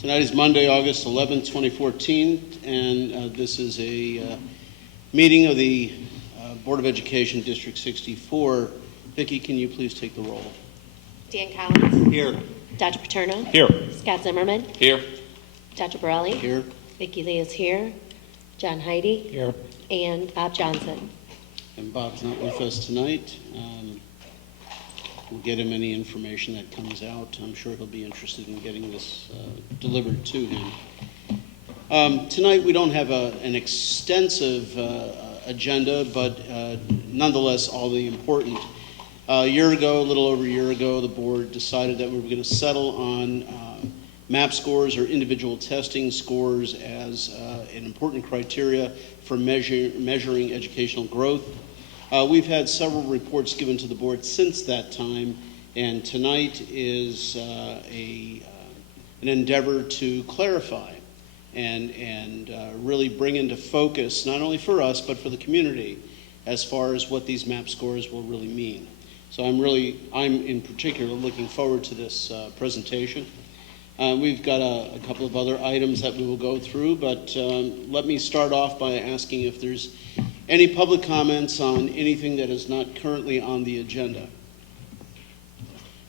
Tonight is Monday, August 11th, 2014, and this is a meeting of the Board of Education, District 64. Vicki, can you please take the roll? Dan Collins. Here. Dr. Paterno. Here. Scott Zimmerman. Here. Dr. Borelli. Here. Vicki Lee is here. John Heidi. Here. And Bob Johnson. And Bob's not with us tonight. We'll get him any information that comes out. I'm sure he'll be interested in getting this delivered to him. Tonight we don't have an extensive agenda, but nonetheless all the important. A little over a year ago, the board decided that we were going to settle on MAP scores or individual testing scores as an important criteria for measuring educational growth. We've had several reports given to the board since that time, and tonight is an endeavor to clarify and really bring into focus, not only for us, but for the community, as far as what these MAP scores will really mean. So I'm in particular looking forward to this presentation. We've got a couple of other items that we will go through, but let me start off by asking if there's any public comments on anything that is not currently on the agenda.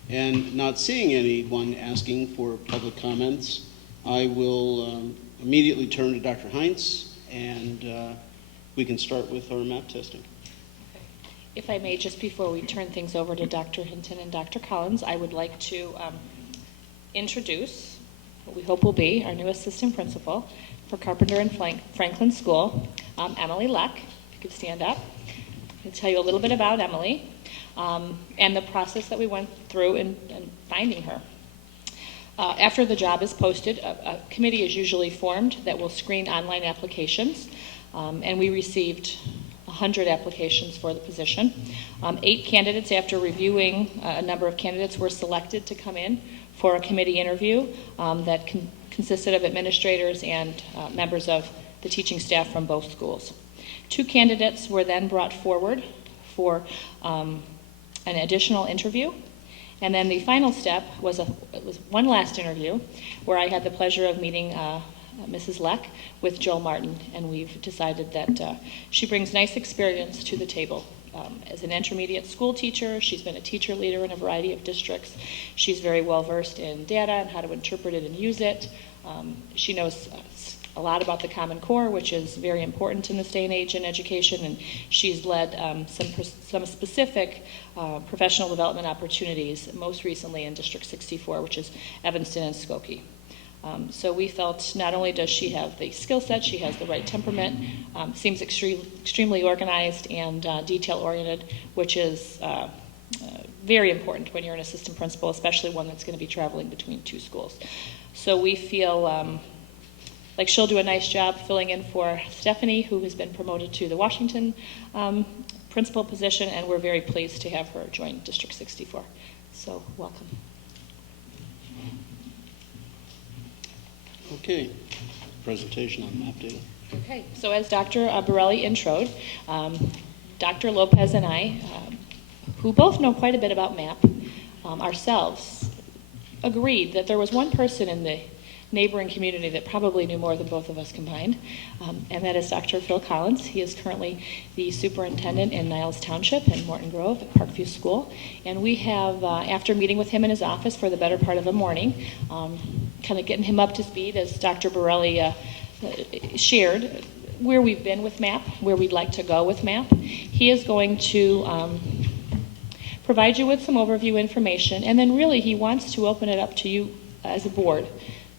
And not seeing anyone asking for public comments, I will immediately turn to Dr. Heinz, and we can start with our MAP testing. If I may, just before we turn things over to Dr. Hinton and Dr. Collins, I would like to introduce what we hope will be our new assistant principal for Carpenter and Franklin School, Emily Leck. If you could stand up. I'll tell you a little bit about Emily and the process that we went through in finding her. After the job is posted, a committee is usually formed that will screen online applications, and we received 100 applications for the position. 8 candidates, after reviewing a number of candidates, were selected to come in for a committee interview that consisted of administrators and members of the teaching staff from both schools. 2 candidates were then brought forward for an additional interview. And then the final step was one last interview where I had the pleasure of meeting Mrs. Leck with Joel Martin, and we've decided that she brings nice experience to the table. As an intermediate school teacher, she's been a teacher leader in a variety of districts. She's very well versed in data and how to interpret it and use it. She knows a lot about the Common Core, which is very important in this day and age in education, and she's led some specific professional development opportunities, most recently in District 64, which is Evanston and Skokie. So we felt not only does she have the skill set, she has the right temperament, seems extremely organized and detail-oriented, which is very important when you're an assistant principal, especially one that's going to be traveling between 2 schools. So we feel like she'll do a nice job filling in for Stephanie, who has been promoted to the Washington principal position, and we're very pleased to have her join District 64. So welcome. Okay, presentation on MAP data. Okay, so as Dr. Borelli introed, Dr. Lopez and I, who both know quite a bit about MAP ourselves, agreed that there was one person in the neighboring community that probably knew more than both of us combined, and that is Dr. Phil Collins. He is currently the superintendent in Niles Township in Morton Grove at Parkview School, and we have, after meeting with him in his office for the better part of the morning, kind of getting him up to speed, as Dr. Borelli shared, where we've been with MAP, where we'd like to go with MAP. He is going to provide you with some overview information, and then really he wants to open it up to you as a board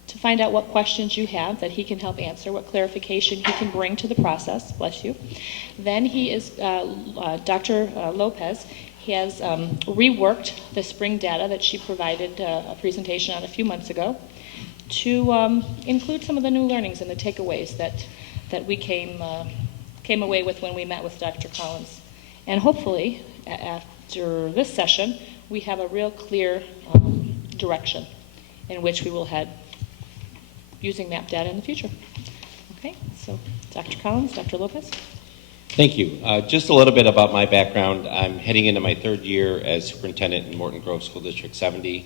to find out what questions you have that he can help answer, what clarification he can bring to the process, bless you. Then he is, Dr. Lopez, he has reworked the spring data that she provided a presentation on a few months ago to include some of the new learnings and the takeaways that we came away with when we met with Dr. Collins. And hopefully, after this session, we have a real clear direction in which we will head using MAP data in the future. Okay, so Dr. Collins, Dr. Lopez. Thank you. Just a little bit about my background. I'm heading into my 3rd year as superintendent in Morton Grove School District 70.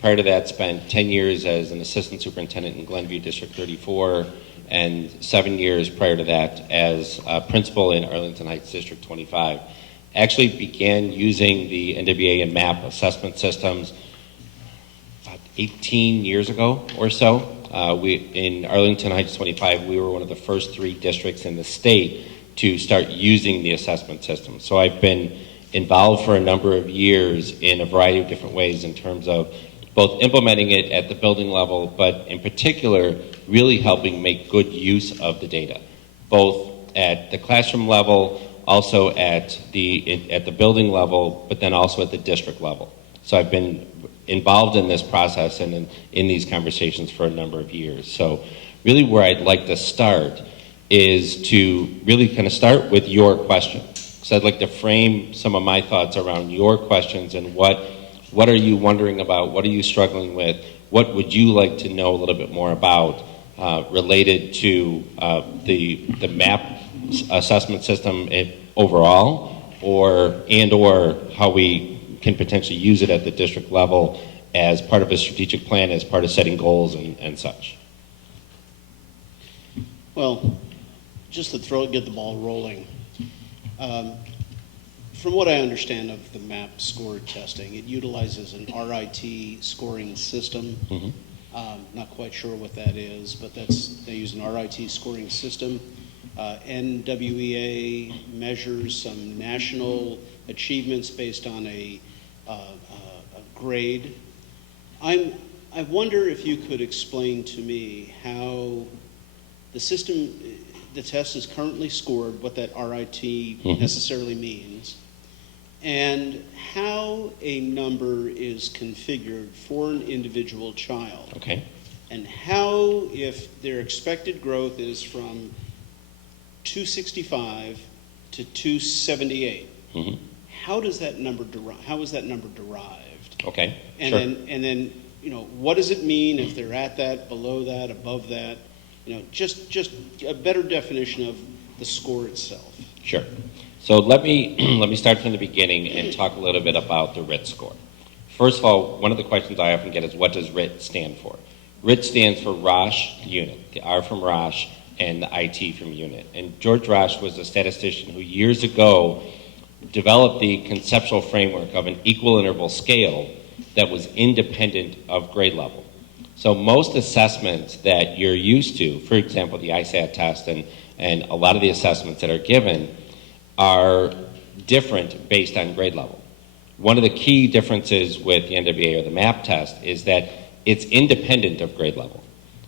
Prior to that, spent 10 years as an assistant superintendent in Glenview District 34, and 7 years prior to that as a principal in Arlington Heights District 25. Actually began using the NWA and MAP assessment systems about 18 years ago or so. In Arlington Heights 25, we were one of the first 3 districts in the state to start using the assessment system. So I've been involved for a number of years in a variety of different ways in terms of both implementing it at the building level, but in particular, really helping make good use of the data, both at the classroom level, also at the building level, but then also at the district level. So I've been involved in this process and in these conversations for a number of years. So really where I'd like to start is to really kind of start with your question. So I'd like to frame some of my thoughts around your questions and what are you wondering about, what are you struggling with, what would you like to know a little bit more about related to the MAP assessment system overall, or how we can potentially use it at the district level as part of a strategic plan, as part of setting goals and such. Well, just to get the ball rolling, from what I understand of the MAP score testing, it utilizes an RIT scoring system. Mm-hmm. Not quite sure what that is, but they use an RIT scoring system. NWEA measures some national achievements based on a grade. I wonder if you could explain to me how the system, the test is currently scored, what that RIT necessarily means, and how a number is configured for an individual child. Okay. And how, if their expected growth is from 265 to 278, how is that number derived? Okay. And Sure. then what does it mean if they're at that, below that, above that? Just a better definition of the score itself. Sure. So let me start from the beginning and talk a little bit about the RIT score. First of all, one of the questions I often get is, what does RIT stand for? RIT stands for Rosh Unit, the R from Rosh and the IT from Unit. And George Rosh was a statistician who years ago developed the conceptual framework of an equal interval scale that was independent of grade level. So most assessments that you're used to, for example, the ISAT test and a lot of the assessments that are given are different based on grade level. One of the key differences with the NWA or the MAP test is that it's independent of grade level.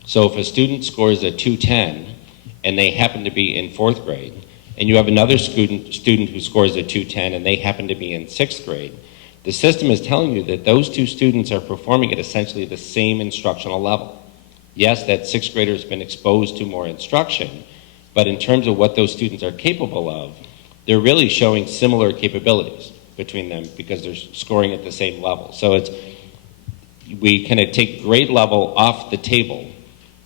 So if a student scores a 210 and they happen to be in 4th grade, and you have another student who scores a 210 and they happen to be in 6th grade, the system is telling you that those 2 students are performing at essentially the same instructional level. Yes, that 6th grader has been exposed to more instruction, but in terms of what those students are capable of, they're really showing similar capabilities between them because they're scoring at the same level. So we kind of take grade level off the table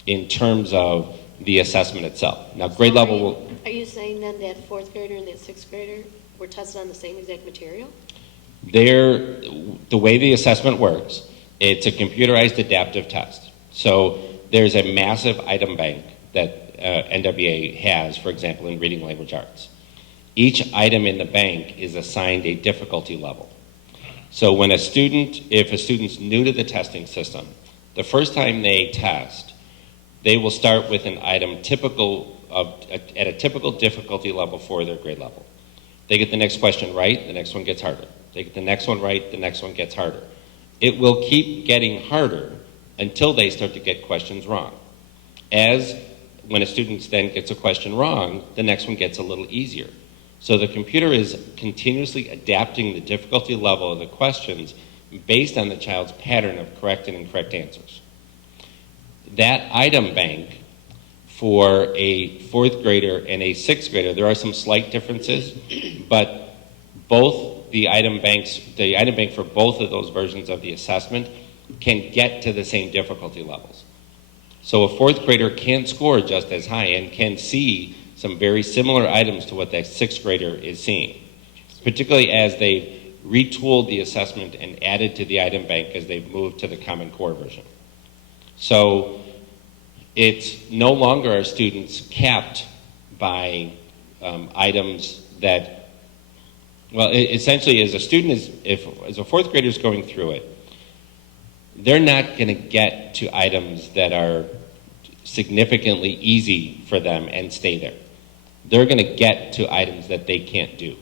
in terms of the assessment itself. Now, grade level will... Are you saying then that 4th grader and that 6th grader were tested on the same exact material? The way the assessment works, it's a computerized adaptive test. So there's a massive item bank that NWA has, for example, in reading language arts. Each item in the bank is assigned a difficulty level. So if a student's new to the testing system, the first time they test, they will start with an item at a typical difficulty level for their grade level. They get the next question right, the next one gets harder. They get the next one right, the next one gets harder. It will keep getting harder until they start to get questions wrong. When a student then gets a question wrong, the next one gets a little easier. So the computer is continuously adapting the difficulty level of the questions based on the child's pattern of correct and incorrect answers. That item bank for a 4th grader and a 6th grader, there are some slight differences, but both the item bank for both of those versions of the assessment can get to the same difficulty levels. So a 4th grader can score just as high and can see some very similar items to what that 6th grader is seeing, particularly as they retooled the assessment and added to the item bank as they've moved to the Common Core version. So it's no longer are students capped by items that, well, essentially as a student as a fourth grader is going through it, they're not going to get to items that are significantly easy for them and stay there. They're going to get to items that they can't do.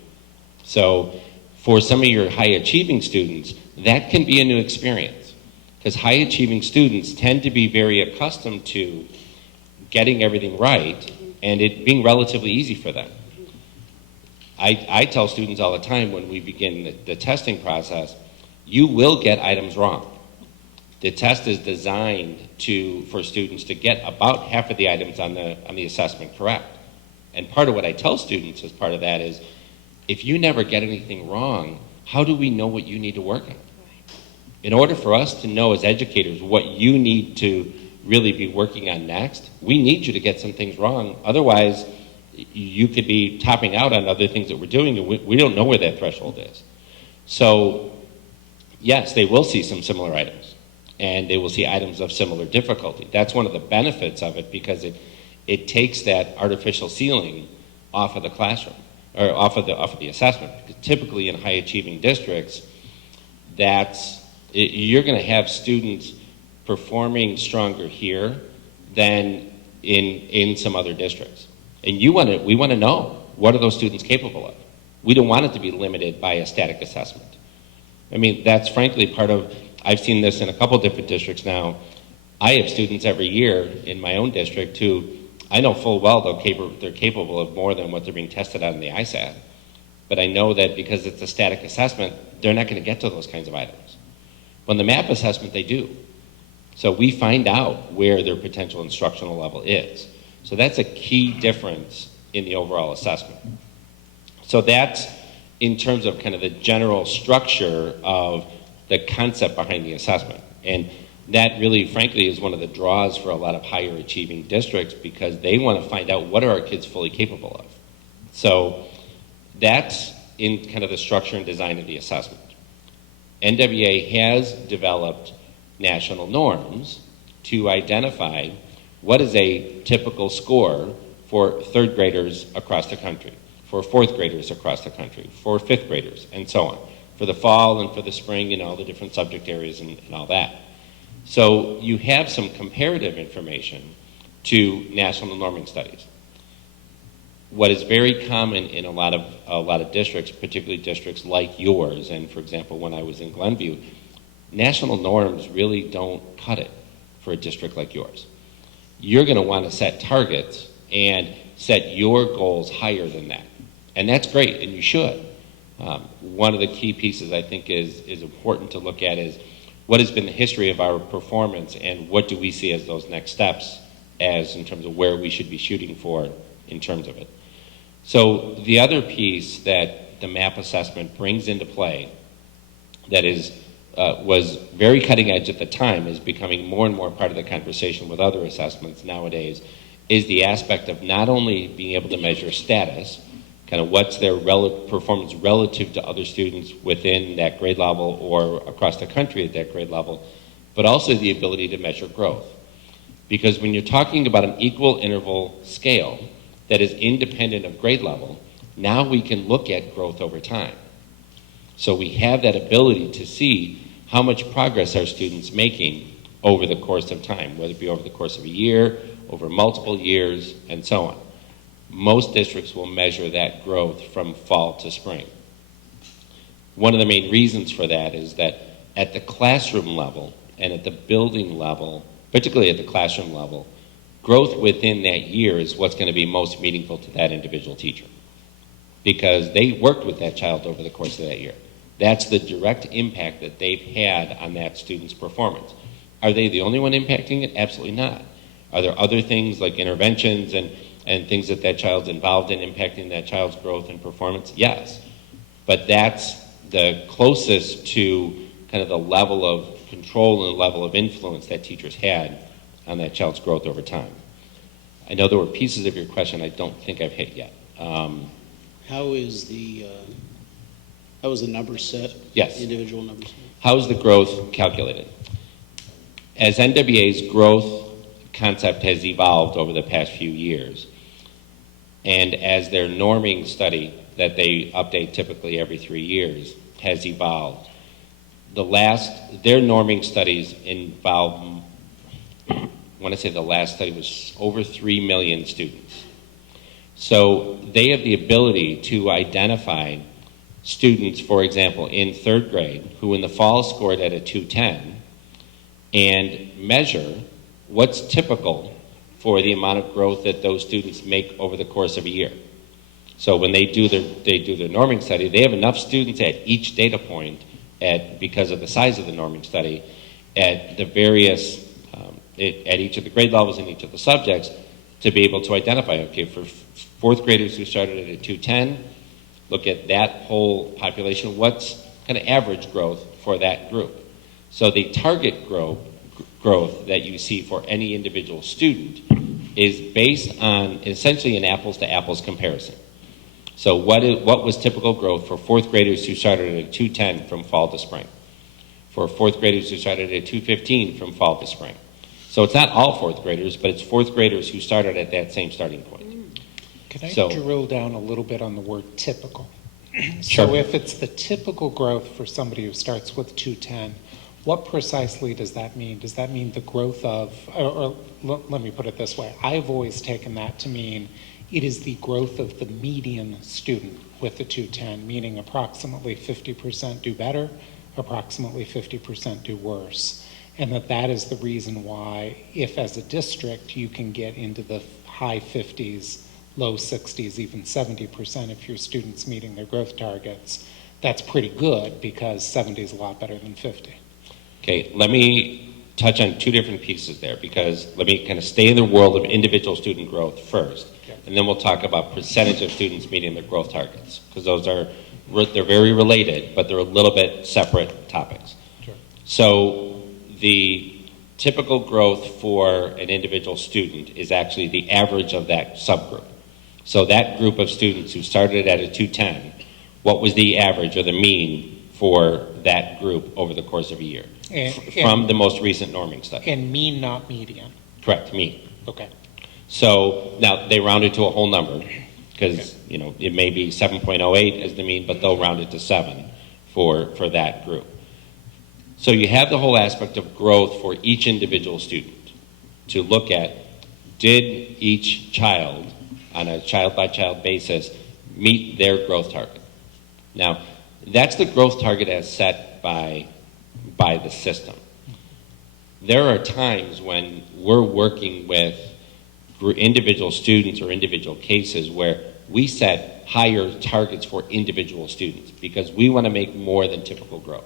So for some of your high achieving students, that can be a new experience, because high achieving students tend to be very accustomed to getting everything right and it being relatively easy for them. I tell students all the time when we begin the testing process, you will get items wrong. The test is designed for students to get about half of the items on the assessment correct. And part of what I tell students as part of that is, if you never get anything wrong, how do we know what you need to work on? In order for us to know as educators what you need to really be working on next, we need you to get some things wrong. Otherwise, you could be topping out on other things that we're doing, and we don't know where that threshold is. So, yes, they will see some similar items, and they will see items of similar difficulty. That's one of the benefits of it, because it takes that artificial ceiling off of the classroom, or off of the assessment. Because typically in high achieving districts, you're going to have students performing stronger here than in some other districts. And we want to know, what are those students capable of? We don't want it to be limited by a static assessment. I mean, that's frankly part of, I've seen this in a couple different districts now. I have students every year in my own district who I know full well they're capable of more than what they're being tested on in the ISAT. But I know that because it's a static assessment, they're not going to get to those kinds of items. On the MAP assessment, they do. So we find out where their potential instructional level is. So that's a key difference in the overall assessment. So that's in terms of kind of the general structure of the concept behind the assessment. And that really, frankly, is one of the draws for a lot of higher achieving districts, because they want to find out, what are our kids fully capable of? So that's in kind of the structure and design of the assessment. NWA has developed national norms to identify what is a typical score for third graders across the country, for fourth graders across the country, for fifth graders, and so on, for the fall and for the spring and all the different subject areas and all that. So you have some comparative information to national norming studies. What is very common in a lot of districts, particularly districts like yours, and for example, when I was in Glenview, national norms really don't cut it for a district like yours. You're going to want to set targets and set your goals higher than that. And that's great, and you should. One of the key pieces I think is important to look at is, what has been the history of our performance, and what do we see as those next steps as in terms of where we should be shooting for in terms of it. So the other piece that the MAP assessment brings into play that was very cutting edge at the time, is becoming more and more part of the conversation with other assessments nowadays, is the aspect of not only being able to measure status, kind of what's their performance relative to other students within that grade level or across the country at that grade level, but also the ability to measure growth. Because when you're talking about an equal interval scale that is independent of grade level, now we can look at growth over time. So we have that ability to see how much progress our students making over the course of time, whether it be over the course of a year, over multiple years, and so on. Most districts will measure that growth from fall to spring. One of the main reasons for that is that at the classroom level and at the building level, particularly at the classroom level, growth within that year is what's going to be most meaningful to that individual teacher, because they worked with that child over the course of that year. That's the direct impact that they've had on that student's performance. Are they the only one impacting it? Absolutely not. Are there other things like interventions and things that child's involved in impacting that child's growth and performance? Yes. But that's the closest to kind of the level of control and the level of influence that teachers had on that child's growth over time. I know there were pieces of your question I don't think I've hit yet. How is the How was the number set? Yes. Individual numbers set? How is the growth calculated? As NWA's growth concept has evolved over the past few years, and as their norming study that they update typically every 3 years has evolved, their norming studies involve, I want to say the last study was over 3 million students. So they have the ability to identify students, for example, in 3rd grade, who in the fall scored at a 210, and measure what's typical for the amount of growth that those students make over the course of a year. So when they do their norming study, they have enough students at each data point, because of the size of the norming study, at the various, at each of the grade levels and each of the subjects, to be able to identify, okay, for 4th graders who started at a 210, look at that whole population, what's kind of average growth for that group. So the target growth that you see for any individual student is based on essentially an apples to apples comparison. So what was typical growth for 4th graders who started at a 210 from fall to spring? For 4th graders who started at a 215 from fall to spring? So it's not all 4th graders, but it's 4th graders who started at that same starting point. Can I So- drill down a little bit on the word typical? Sure. So if it's the typical growth for somebody who starts with 210, what precisely does that mean? Does that mean the growth of, let me put it this way, I've always taken that to mean it is the growth of the median student with the 210, meaning approximately 50% do better, approximately 50% do worse. And that is the reason why, if as a district you can get into the high 50s, low 60s, even 70% if your students meeting their growth targets, that's pretty good because 70 is a lot better than 50. Okay, let me touch on 2 different pieces there, because let me kind of stay in the world of individual student growth first, and then we'll talk about percentage of students meeting their growth targets, because they're very related, but they're a little bit separate topics. Sure. So the typical growth for an individual student is actually the average of that subgroup. So that group of students who started at a 210, what was the average or the mean for that group over the course of a year? From the most recent norming study. And mean, not median. Correct, mean. Okay. So now they round it to a whole number, because it may be 7.08 as the mean, but they'll round it to 7 for that group. So you have the whole aspect of growth for each individual student to look at, did each child on a child-by-child basis meet their growth target? Now, that's the growth target as set by the system. There are times when we're working with individual students or individual cases where we set higher targets for individual students because we want to make more than typical growth,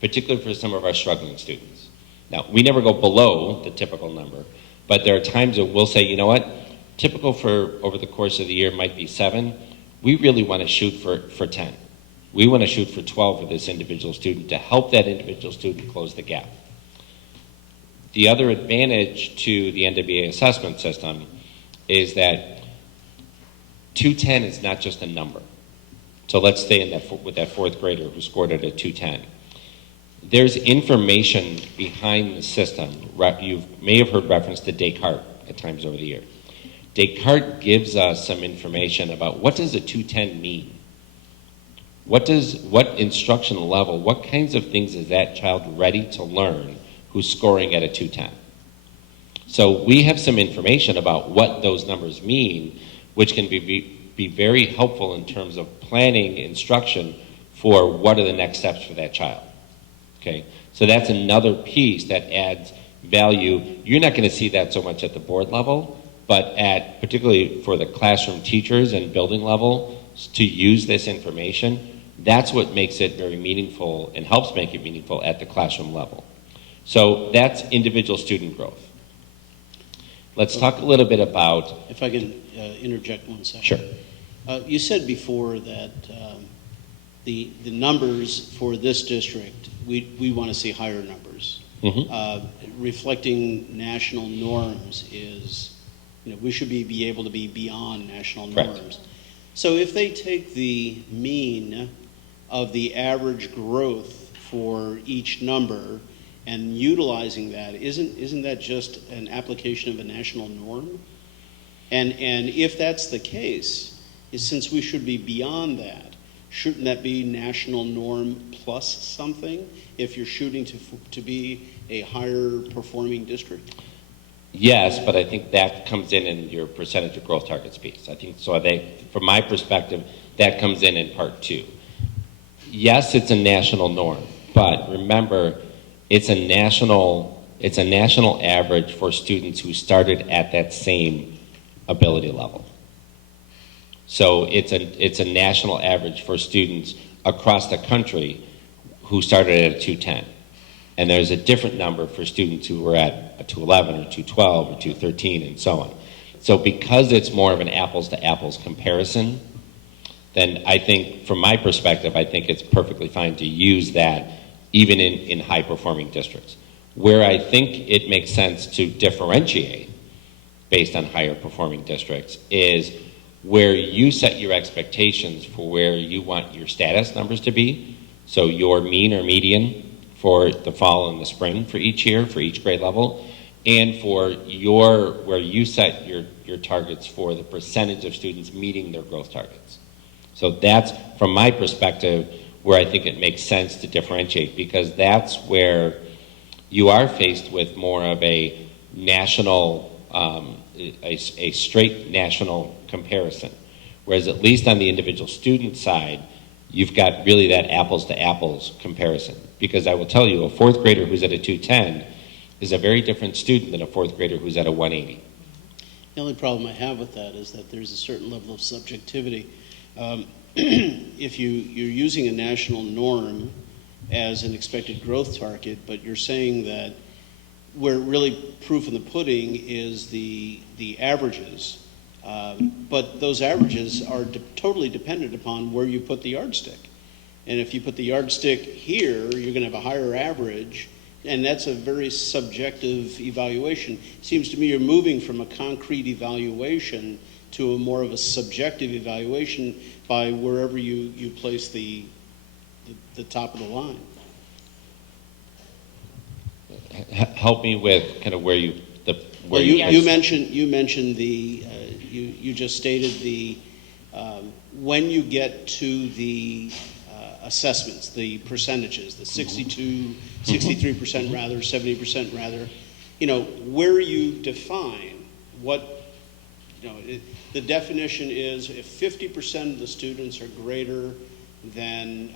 particularly for some of our struggling students. Now, we never go below the typical number, but there are times that we'll say, you know what, typical for over the course of the year might be 7. We really want to shoot for 10. We want to shoot for 12 for this individual student to help that individual student close the gap. The other advantage to the NWA assessment system is that 210 is not just a number. So let's stay with that 4th grader who scored at a 210. There's information behind the system. You may have heard reference to Descartes at times over the year. Descartes gives us some information about what does a 210 mean? What instruction level, what kinds of things is that child ready to learn who's scoring at a 210? So we have some information about what those numbers mean, which can be very helpful in terms of planning instruction for what are the next steps for that child. Okay, so that's another piece that adds value. You're not going to see that so much at the board level, but particularly for the classroom teachers and building level to use this information, that's what makes it very meaningful and helps make it meaningful at the classroom level. So that's individual student growth. Let's talk a little bit about... If I can interject 1 second. Sure. You said before that the numbers for this district, we want to see higher numbers. Mm-hmm. Reflecting national norms is, we should be able to be beyond national Correct. norms. So if they take the mean of the average growth for each number and utilizing that, isn't that just an application of a national norm? And if that's the case, since we should be beyond that, shouldn't that be national norm plus something if you're shooting to be a higher performing district? Yes, but I think that comes in your percentage of growth targets piece. I think so. From my perspective, that comes in part two. Yes, it's a national norm, but remember, it's a national average for students who started at that same ability level. So it's a national average for students across the country who started at a 210. And there's a different number for students who were at a 211 or 212 or 213 and so on. So because it's more of an apples to apples comparison, then I think, from my perspective, I think it's perfectly fine to use that even in high performing districts. Where I think it makes sense to differentiate based on higher performing districts is where you set your expectations for where you want your status numbers to be. So your mean or median for the fall and the spring for each year, for each grade level, and for where you set your targets for the percentage of students meeting their growth targets. So that's, from my perspective, where I think it makes sense to differentiate, because that's where you are faced with more of a national, a straight national comparison. Whereas at least on the individual student side, you've got really that apples to apples comparison. Because I will tell you, a fourth grader who's at a 210 is a very different student than a fourth grader who's at a 180. The only problem I have with that is that there's a certain level of subjectivity. If you're using a national norm as an expected growth target, but you're saying that where really proof in the pudding is the averages, but those averages are totally dependent upon where you put the yardstick. And if you put the yardstick here, you're going to have a higher average, and that's a very subjective evaluation. It seems to me you're moving from a concrete evaluation to a more of a subjective evaluation by wherever you place the top of the line. Help me with kind of where you mentioned the you just stated the when you get to the assessments, the percentages, the 62, 63% rather, 70% rather, where you define what, the definition is if 50% of the students are greater than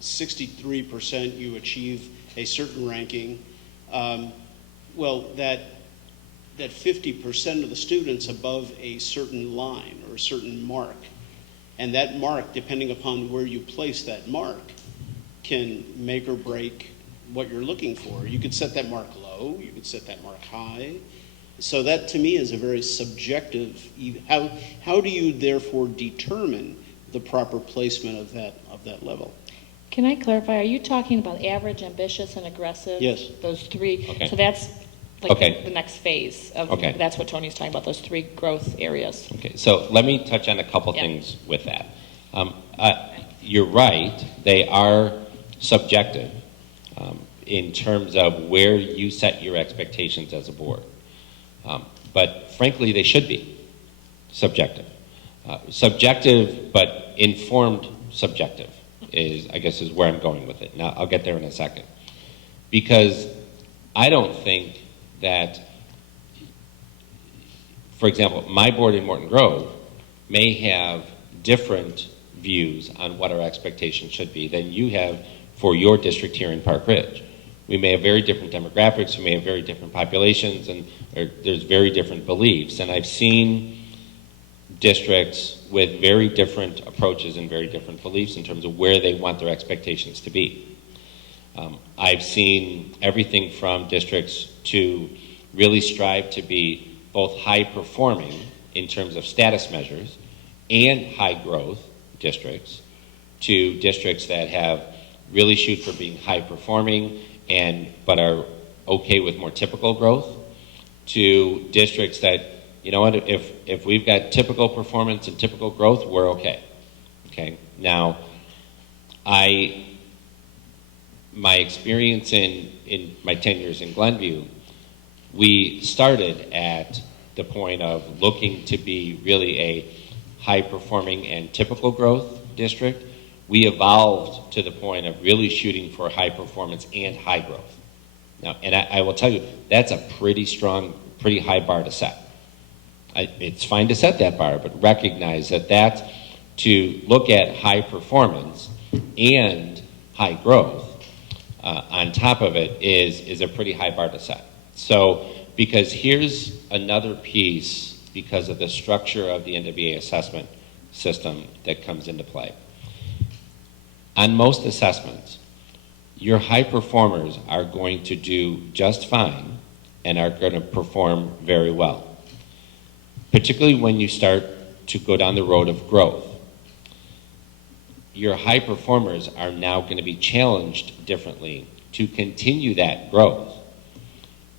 63%, you achieve a certain ranking. Well, that 50% of the students above a certain line or a certain mark, and that mark, depending upon where you place that mark, can make or break what you're looking for. You could set that mark low, you could set that mark high. So that to me is a very subjective, how do you therefore determine the proper placement of that level? Can I clarify, are you talking about average, ambitious, and aggressive? Yes. Those three. Okay. So that's like Okay. the next phase of, Okay. that's what Tony's talking about, those three growth areas. Okay, so let me touch on a couple Yeah. things with that. You're right, they are subjective in terms of where you set your expectations as a board. But frankly, they should be subjective. Subjective, but informed subjective I guess is where I'm going with it. Now, I'll get there in a second. Because I don't think that, for example, my board in Morton Grove may have different views on what our expectations should be than you have for your district here in Park Ridge. We may have very different demographics, we may have very different populations, and there's very different beliefs. And I've seen districts with very different approaches and very different beliefs in terms of where they want their expectations to be. I've seen everything from districts to really strive to be both high performing in terms of status measures and high growth districts, to districts that have really shoot for being high performing but are okay with more typical growth, to districts that, if we've got typical performance and typical growth, we're okay. Okay. Now, My experience in my 10 years in Glenview, we started at the point of looking to be really a high-performing and typical growth district. We evolved to the point of really shooting for high performance and high growth. Now, and I will tell you, that's a pretty strong, pretty high bar to set. It's fine to set that bar, but recognize that to look at high performance and high growth on top of it is a pretty high bar to set. So, because here's another piece because of the structure of the NWA assessment system that comes into play. On most assessments, your high performers are going to do just fine and are going to perform very well, particularly when you start to go down the road of growth. Your high performers are now going to be challenged differently to continue that growth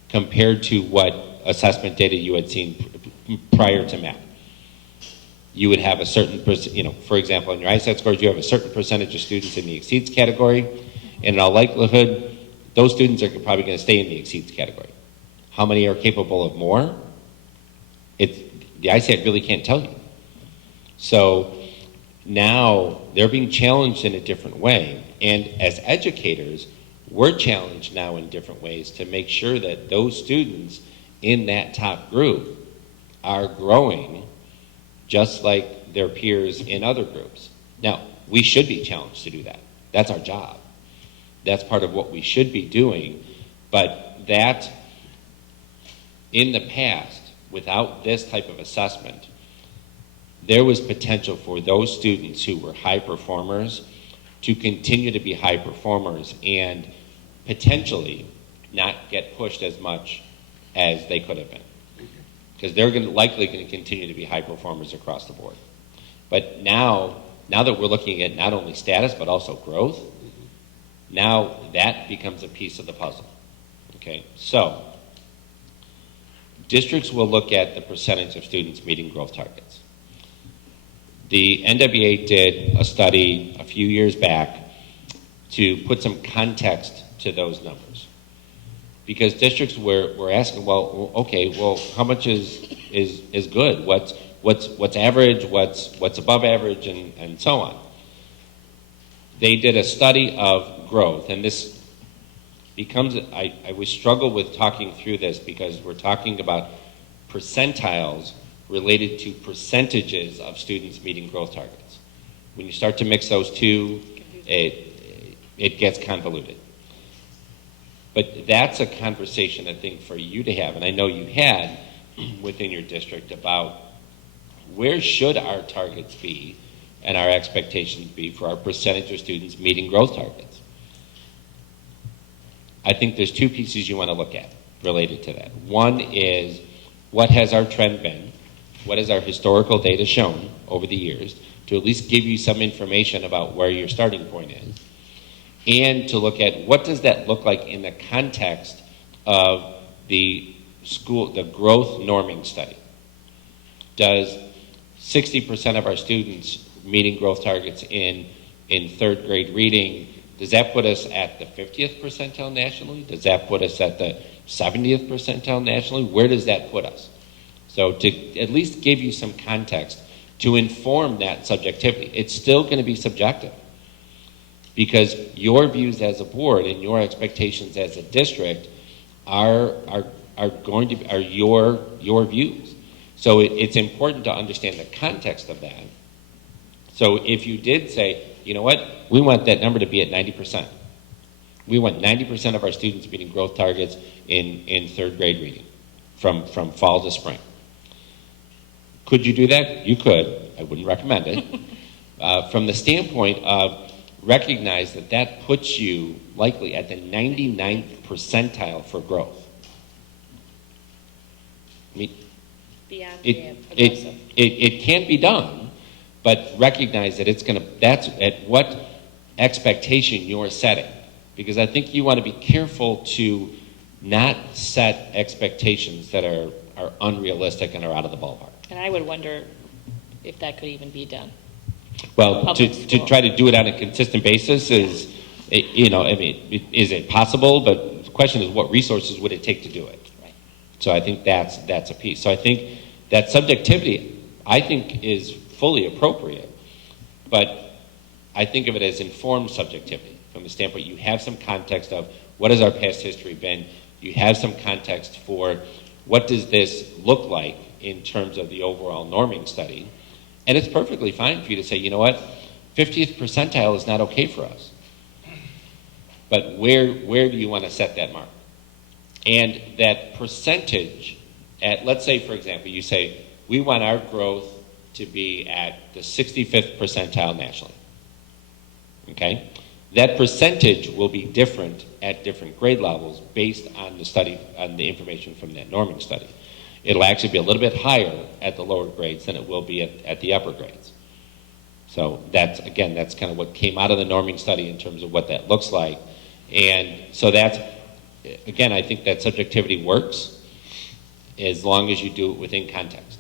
compared to what assessment data you had seen prior to MAP. You would have a certain, for example, in your ISAT scores, you have a certain percentage of students in the exceeds category, and in all likelihood, those students are probably going to stay in the exceeds category. How many are capable of more? The ISAT really can't tell you. So now they're being challenged in a different way, and as educators, we're challenged now in different ways to make sure that those students in that top group are growing just like their peers in other groups. Now, we should be challenged to do that. That's our job. That's part of what we should be doing. But that, in the past, without this type of assessment, there was potential for those students who were high performers to continue to be high performers and potentially not get pushed as much as they could have been. Because they're likely going to continue to be high performers across the board. But now that we're looking at not only status but also growth, now that becomes a piece of the puzzle. Okay, so districts will look at the percentage of students meeting growth targets. The NWA did a study a few years back to put some context to those numbers. Because districts were asking, well, okay, well, how much is good? What's average? What's above average, and so on. They did a study of growth, and this becomes, I would struggle with talking through this because we're talking about percentiles related to percentages of students meeting growth targets. When you start to mix those two, it gets convoluted. But that's a conversation, I think, for you to have, and I know you had within your district about where should our targets be and our expectations be for our percentage of students meeting growth targets. I think there's two pieces you want to look at related to that. One is, what has our trend been? What has our historical data shown over the years to at least give you some information about where your starting point is? And to look at what does that look like in the context of the growth norming study. Does 60% of our students meeting growth targets in third grade reading, does that put us at the 50th percentile nationally? Does that put us at the 70th percentile nationally? Where does that put us? So to at least give you some context to inform that subjectivity. It's still going to be subjective, because your views as a board and your expectations as a district are your views. So it's important to understand the context of that. So if you did say, you know what, we want that number to be at 90%. We want 90% of our students meeting growth targets in third grade reading from fall to spring. Could you do that? You could. I wouldn't recommend it. From the standpoint of recognize that puts you likely at the 99th percentile for growth. I mean, Beyond it can't be done, but recognize that that's at what expectation you're setting. Because I think you want to be careful to not set expectations that are unrealistic and are out of the ballpark. And I would wonder if that could even be done. Well, public to school. try to do it on a consistent basis is, is it possible? But the question is, what resources would it take to do it? Right. So I think that's a piece. So I think that subjectivity, I think, is fully appropriate, but I think of it as informed subjectivity from the standpoint you have some context of what has our past history been, you have some context for what does this look like in terms of the overall norming study, and it's perfectly fine for you to say, you know what, 50th percentile is not okay for us, but where do you want to set that mark? And that percentage, let's say, for example, you say, we want our growth to be at the 65th percentile nationally. Okay? That percentage will be different at different grade levels based on the study, on the information from that norming study. It'll actually be a little bit higher at the lower grades than it will be at the upper grades. So that's kind of what came out of the norming study in terms of what that looks like. And so that's, again, I think that subjectivity works as long as you do it within context.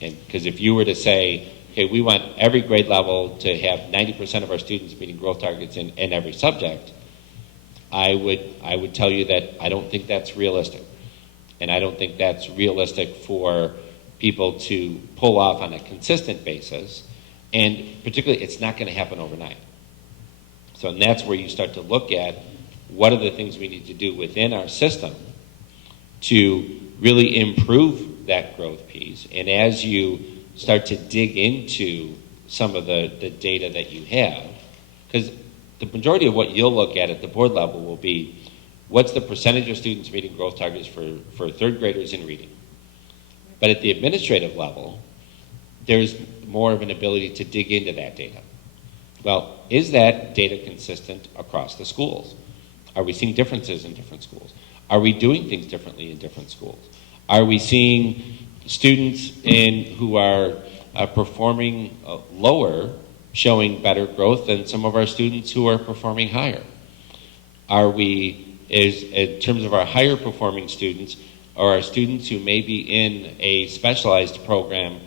And because if you were to say, okay, we want every grade level to have 90% of our students meeting growth targets in every subject, I would tell you that I don't think that's realistic. And I don't think that's realistic for people to pull off on a consistent basis. And particularly, it's not going to happen overnight. So and that's where you start to look at what are the things we need to do within our system to really improve that growth piece. And as you start to dig into some of the data that you have, because the majority of what you'll look at the board level will be what's the percentage of students meeting growth targets for third graders in reading. But at the administrative level, there's more of an ability to dig into that data. Well, is that data consistent across the schools? Are we seeing differences in different schools? Are we doing things differently in different schools? Are we seeing students who are performing lower showing better growth than some of our students who are performing higher? Are we, in terms of our higher performing students, or our students who may be in a specialized program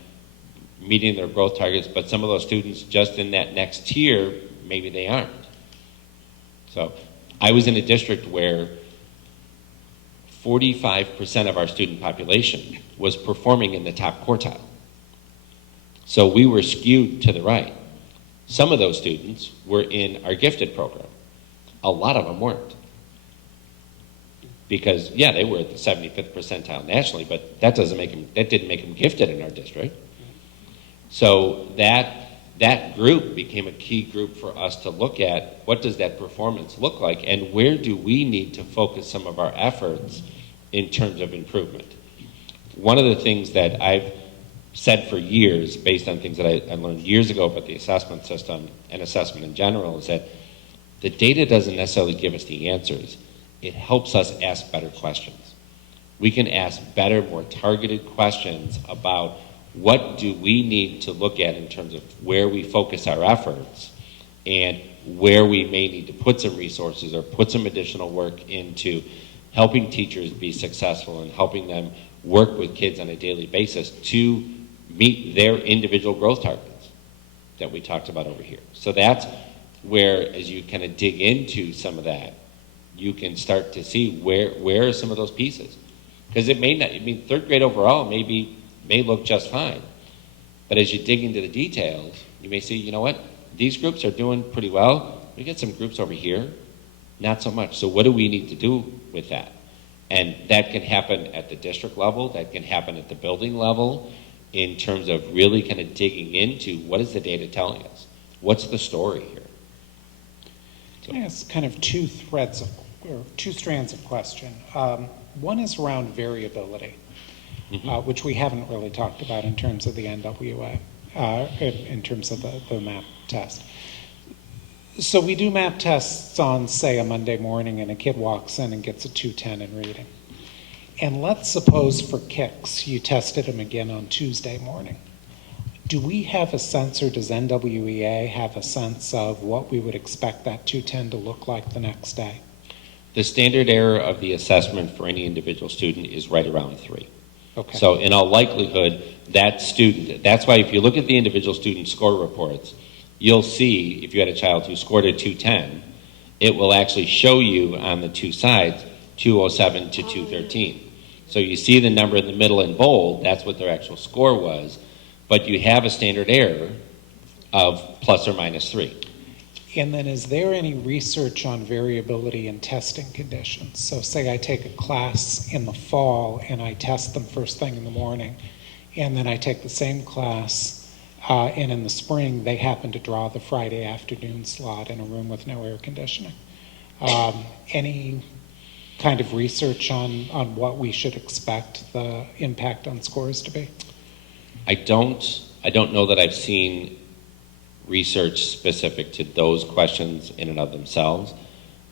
meeting their growth targets, but some of those students just in that next tier, maybe they aren't? So I was in a district where 45% of our student population was performing in the top quartile. So we were skewed to the right. Some of those students were in our gifted program. A lot of them weren't. Because, yeah, they were at the 75th percentile nationally, but that didn't make them gifted in our district. So that group became a key group for us to look at what does that performance look like and where do we need to focus some of our efforts in terms of improvement. One of the things that I've said for years, based on things that I learned years ago about the assessment system and assessment in general, is that the data doesn't necessarily give us the answers. It helps us ask better questions. We can ask better, more targeted questions about what do we need to look at in terms of where we focus our efforts and where we may need to put some resources or put some additional work into helping teachers be successful and helping them work with kids on a daily basis to meet their individual growth targets that we talked about over here. So that's where, as you kind of dig into some of that, you can start to see where are some of those pieces. Because it may not, I mean, third grade overall may look just fine. But as you dig into the details, you may see, you know what, these groups are doing pretty well. We get some groups over here, not so much. So what do we need to do with that? And that can happen at the district level, that can happen at the building level, in terms of really kind of digging into what is the data telling us? What's the story here? So. Yes, kind of two strands of question. One is around variability, which we haven't really talked about in terms of the NWA, in terms of the MAP test. So we do MAP tests on, say, a Monday morning, and a kid walks in and gets a 210 in reading. And let's suppose for kicks, you tested him again on Tuesday morning. Do we have a sense, or does NWEA have a sense of what we would expect that 210 to look like the next day? The standard error of the assessment for any individual student is right around 3. Okay. So in all likelihood, that student, that's why if you look at the individual student score reports, you'll see if you had a child who scored a 210, it will actually show you on the two sides 207 to 213. So you see the number in the middle in bold, that's what their actual score was, but you have a standard error of plus or minus 3. And then is there any research on variability in testing conditions? So say I take a class in the fall and I test them first thing in the morning, and then I take the same class and in the spring they happen to draw the Friday afternoon slot in a room with no air conditioning. Any kind of research on what we should expect the impact on scores to be? I don't know that I've seen research specific to those questions in and of themselves.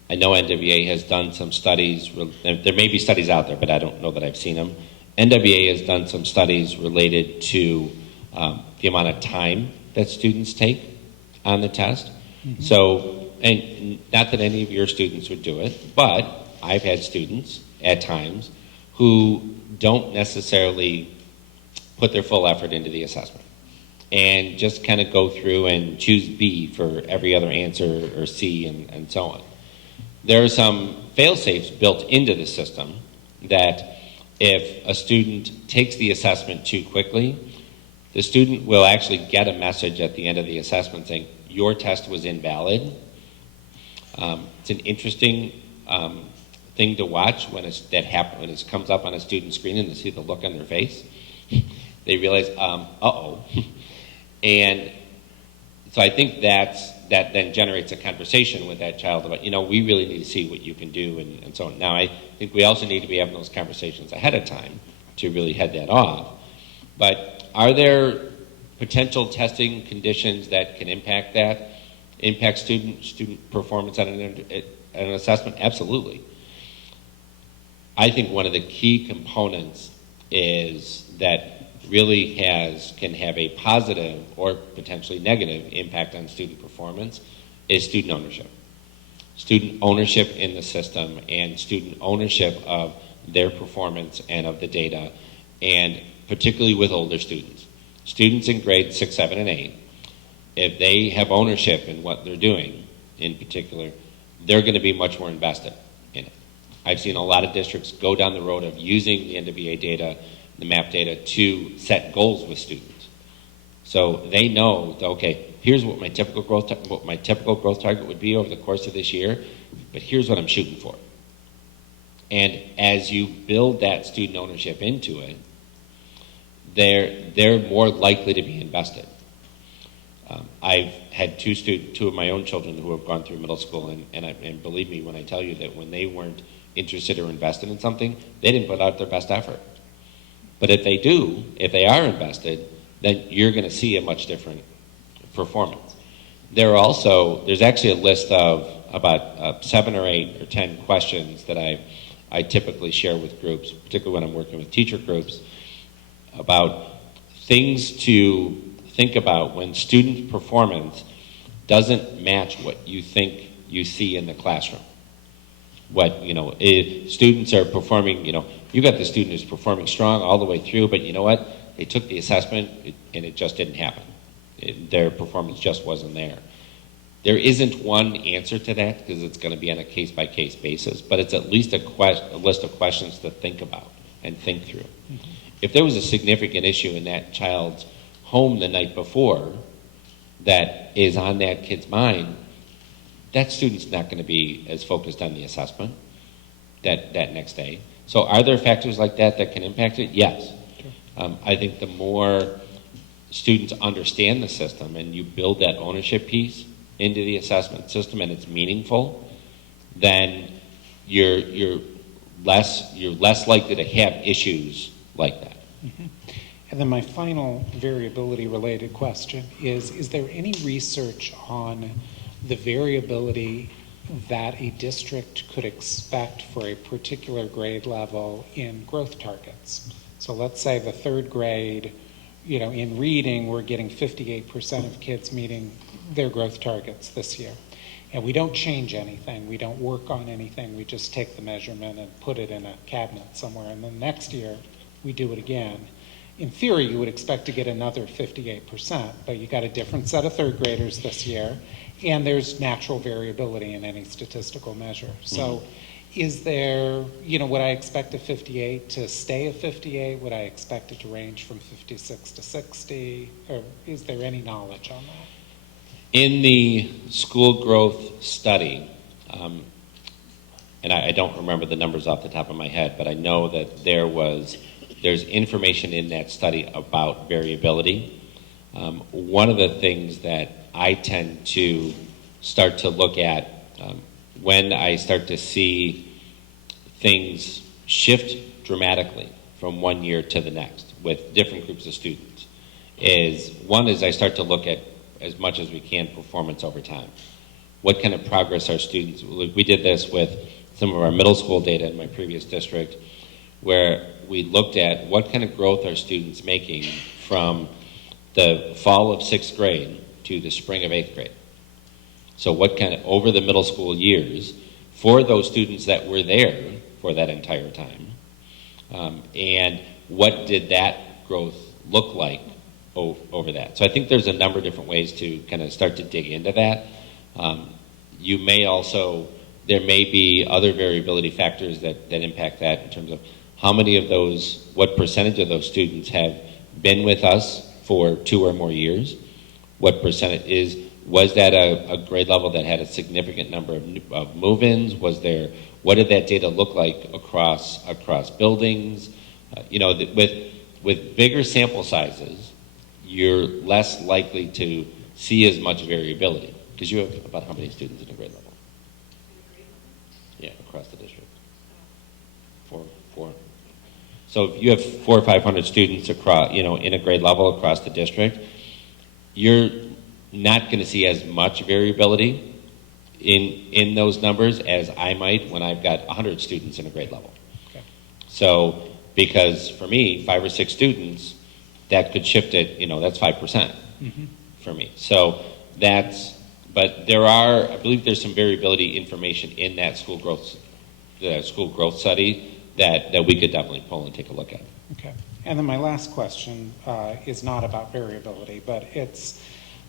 I know NWA has done some studies, there may be studies out there, but I don't know that I've seen them. NWA has done some studies related to the amount of time that students take on the test. Mm-hmm. So, and not that any of your students would do it, but I've had students at times who don't necessarily put their full effort into the assessment and just kind of go through and choose B for every other answer or C and so on. There are some fail-safes built into the system that if a student takes the assessment too quickly, the student will actually get a message at the end of the assessment saying, your test was invalid. It's an interesting thing to watch when when it comes up on a student screen and they see the look on their face. They realize, uh-oh. And so I think that then generates a conversation with that child about, we really need to see what you can do and so on. Now, I think we also need to be having those conversations ahead of time to really head that off. But are there potential testing conditions that can impact student performance on an assessment? Absolutely. I think one of the key components is that really can have a positive or potentially negative impact on student performance is student ownership. Student ownership in the system and student ownership of their performance and of the data, and particularly with older students. Students in grades 6, 7, and 8, if they have ownership in what they're doing in particular, they're going to be much more invested in it. I've seen a lot of districts go down the road of using the NWA data, the MAP data, to set goals with students. So they know, okay, here's what my typical growth target would be over the course of this year, but here's what I'm shooting for. And as you build that student ownership into it, they're more likely to be invested. I've had two of my own children who have gone through middle school, and believe me when I tell you that when they weren't interested or invested in something, they didn't put out their best effort. But if they are invested, then you're going to see a much different performance. There's actually a list of about 7 or 8 or 10 questions that I typically share with groups, particularly when I'm working with teacher groups, about things to think about when student performance doesn't match what you think you see in the classroom. If students are performing, you got the student who's performing strong all the way through, but you know what? They took the assessment and it just didn't happen. Their performance just wasn't there. There isn't one answer to that because it's going to be on a case-by-case basis, but it's at least a list of questions to think about and think through. Mm-hmm. If there was a significant issue in that child's home the night before that is on that kid's mind, that student's not going to be as focused on the assessment that next day. So are there factors like that can impact it? Yes. Sure. I think the more students understand the system and you build that ownership piece into the assessment system and it's meaningful, then you're less likely to have issues like that. Mm-hmm. And then my final variability related question is there any research on the variability that a district could expect for a particular grade level in growth targets? So let's say the 3rd grade, in reading, we're getting 58% of kids meeting their growth targets this year. And we don't change anything, we don't work on anything, we just take the measurement and put it in a cabinet somewhere. And then next year, we do it again. in theory, you would expect to get another 58%, but you got a different set of third graders this year, and there's natural variability in any statistical measure. So is there, would I expect a 58 to stay a 58? Would I expect it to range from 56 to 60? Or is there any knowledge on that? In the school growth study, and I don't remember the numbers off the top of my head, but I know that there's information in that study about variability. One of the things that I tend to start to look at when I start to see things shift dramatically from one year to the next with different groups of students is I start to look at, as much as we can, performance over time. What kind of progress our students, we did this with some of our middle school data in my previous district, where we looked at what kind of growth are students making from the fall of 6th grade to the spring of 8th grade. So what kind of, over the middle school years, for those students that were there for that entire time, and what did that growth look like over that? So I think there's a number of different ways to kind of start to dig into that. You may also, there may be other variability factors that impact that in terms of how many of those, what percentage of those students have been with us for 2 or more years? What percentage was that a grade level that had a significant number of move-ins? What did that data look like across buildings? With bigger sample sizes, you're less likely to see as much variability because you have about how many students in a grade level? Yeah, across the district. Four. So if you have 400 or 500 students across, in a grade level across the district, you're not going to see as much variability in those numbers as I might when I've got 100 students in a grade level. Okay. So, because for me, 5 or 6 students, that could shift it, that's 5% for me. So but I believe there's some variability information in that school growth study that we could definitely pull and take a look at. Okay. And then my last question is not about variability, but it's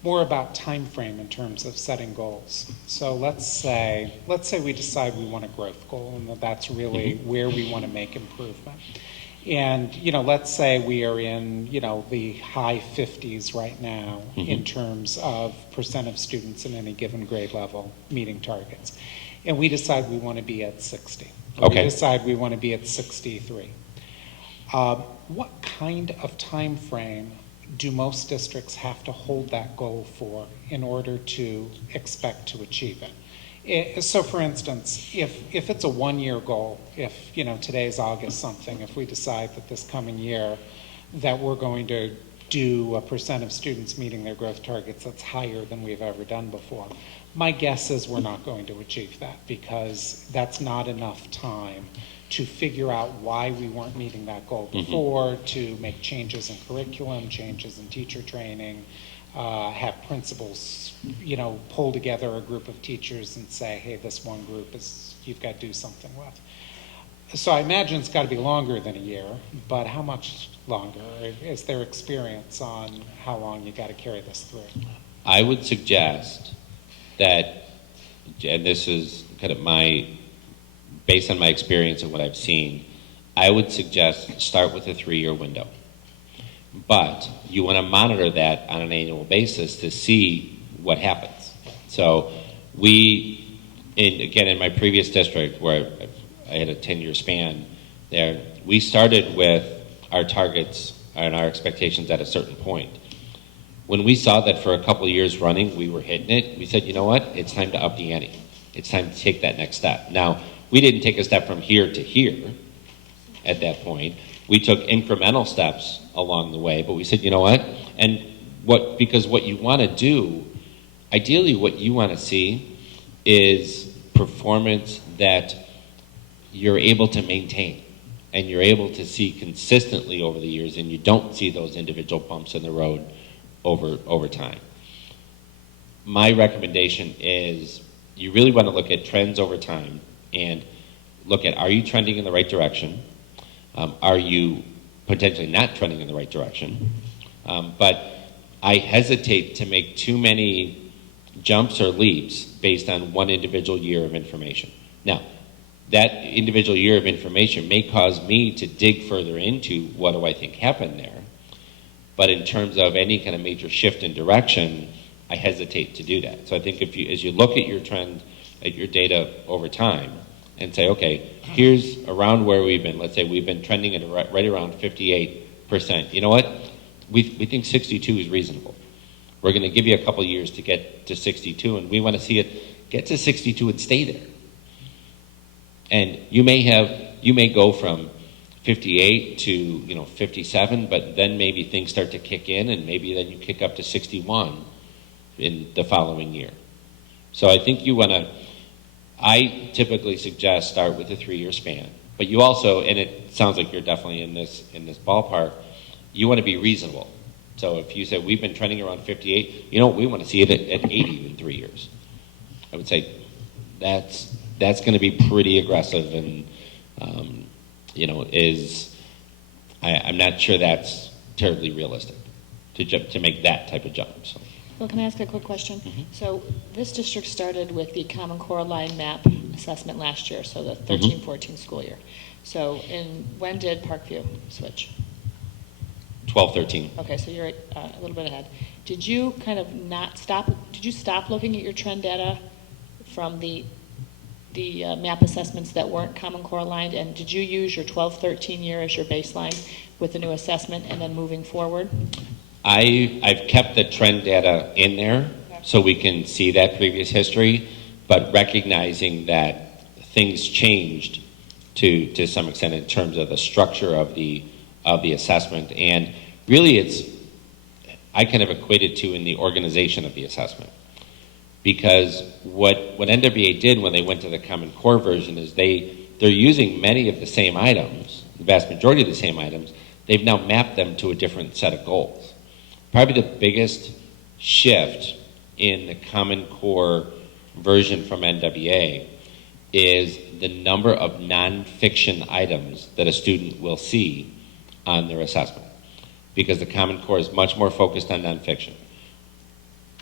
more about time frame in terms of setting goals. So let's say we decide we want a growth goal and that's really where we want to make improvement. And, let's say we are in, the high 50s right now in terms of percent of students in any given grade level meeting targets. And we decide we want to be at 60. Okay. We decide we want to be at 63. What kind of time frame do most districts have to hold that goal for in order to expect to achieve it? So for instance, if it's a 1-year goal, if today's August something, if we decide that this coming year that we're going to do a percent of students meeting their growth targets that's higher than we've ever done before, my guess is we're not going to achieve that because that's not enough time to figure out why we weren't meeting that goal before, to make changes in curriculum, changes in teacher training, have principals, pull together a group of teachers and say, hey, this one group you've got to do something with. So I imagine it's got to be longer than a year, but how much longer? Is there experience on how long you got to carry this through? I would suggest that, and this is kind of based on my experience and what I've seen, I would suggest start with a 3-year window. But you want to monitor that on an annual basis to see what happens. So in my previous district where I had a 10-year span there, we started with our targets and our expectations at a certain point. When we saw that for a couple of years running, we were hitting it, we said, you know what, it's time to up the ante. It's time to take that next step. Now, we didn't take a step from here to here at that point. We took incremental steps along the way, but we said, you know what? Because what you want to do, ideally what you want to see is performance that you're able to maintain and you're able to see consistently over the years, and you don't see those individual bumps in the road over time. My recommendation is you really want to look at trends over time and look at, are you trending in the right direction? Are you potentially not trending in the right direction. But I hesitate to make too many jumps or leaps based on one individual year of information. Now, that individual year of information may cause me to dig further into what do I think happened there. But in terms of any kind of major shift in direction, I hesitate to do that. So I think as you look at your trend, at your data over time, and say, okay, here's around where we've been. Let's say we've been trending at right around 58%. You know what? We think 62 is reasonable. We're going to give you a couple years to get to 62, and we want to see it get to 62 and stay there. And you may go from 58 to 57, but then maybe things start to kick in, and maybe then you kick up to 61 in the following year. So I think I typically suggest start with a 3-year span, but you also, and it sounds like you're definitely in this ballpark, you want to be reasonable. So if you said we've been trending around 58, we want to see it at 80 in 3 years. I would say that's going to be pretty aggressive, and I'm not sure that's terribly realistic to make that type of jump. So. Well, can I ask a quick question? Mm-hmm. So this district started with the Common Core line map assessment last year, so the 13-14 school year. So when did Parkview switch? 12-13. Okay, so you're a little bit ahead. Did you kind of did you stop looking at your trend data from the map assessments that weren't Common Core aligned, and did you use your 12-13 year as your baseline with the new assessment and then moving forward? I've kept the trend data in there so we can see that previous history, but recognizing that things changed to some extent in terms of the structure of the assessment, and really I kind of equate it to in the organization of the assessment. Because what NWA did when they went to the Common Core version is they're using many of the same items, the vast majority of the same items. They've now mapped them to a different set of goals. Probably the biggest shift in the Common Core version from NWA is the number of nonfiction items that a student will see on their assessment, because the Common Core is much more focused on nonfiction.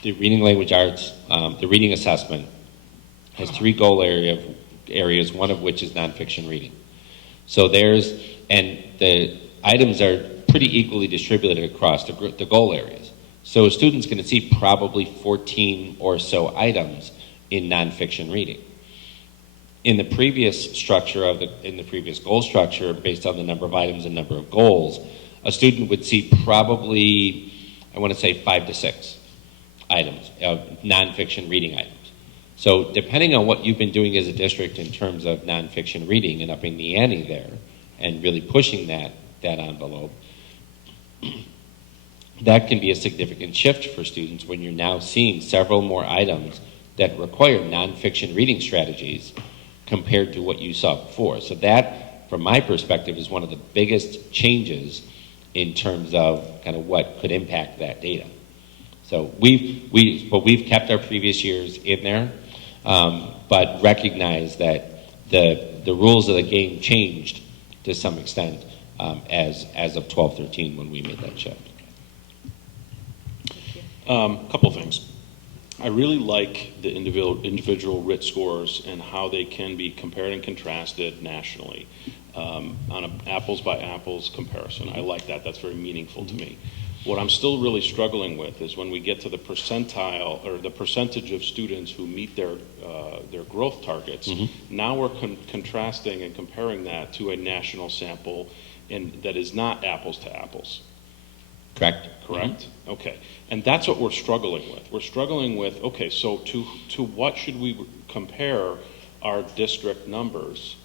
The reading language arts, the reading assessment has 3 goal areas, one of which is nonfiction reading. So and the items are pretty equally distributed across the goal areas. So a student's going to see probably 14 or so items in nonfiction reading. In the previous structure in the previous goal structure, based on the number of items and number of goals, a student would see probably, I want to say 5 to 6 items of nonfiction reading items. So depending on what you've been doing as a district in terms of nonfiction reading and upping the ante there and really pushing that envelope, that can be a significant shift for students when you're now seeing several more items that require nonfiction reading strategies compared to what you saw before. So that, from my perspective, is one of the biggest changes in terms of kind of what could impact that data. So we've kept our previous years in there, but recognize that the rules of the game changed to some extent as of 12-13 when we made that shift. Couple of things. I really like the individual RIT scores and how they can be compared and contrasted nationally on an apples by apples comparison. I like that. That's very meaningful to me. What I'm still really struggling with is when we get to the percentile or the percentage of students who meet their growth targets. Now we're contrasting and comparing that to a national sample that is not apples to apples. Correct? Okay. And that's what we're struggling with. We're struggling with, okay, so to what should we compare our district numbers?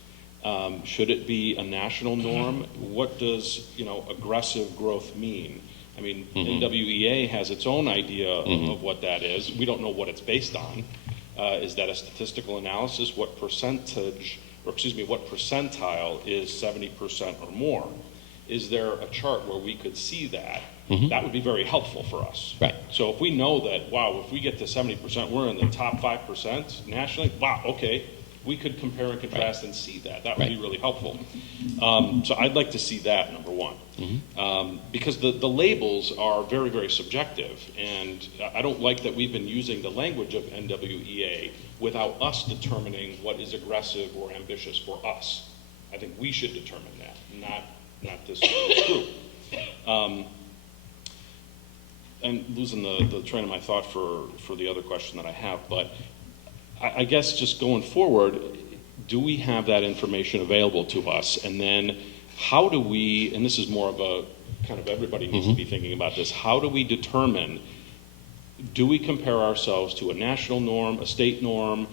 Should it be a national norm? What does, aggressive growth mean? I mean, NWEA has its own idea of what that is. We don't know what it's based on. Is that a statistical analysis? What percentile is 70% or more? Is there a chart where we could see that? That would be very helpful for us. Right. So if we know that, wow, if we get to 70%, we're in the top 5% nationally, wow, okay, we could compare and contrast and see that. That would be really helpful. So I'd like to see that, number one. Because the labels are very, very subjective, and I don't like that we've been using the language of NWEA without us determining what is aggressive or ambitious for us. I think we should determine that, not this group. I'm losing the train of my thought for the other question that I have, but I guess just going forward, do we have that information available to us? And then how do we, and this is more of a kind of everybody needs to be thinking about this, how do we determine, do we compare ourselves to a national norm, a state norm,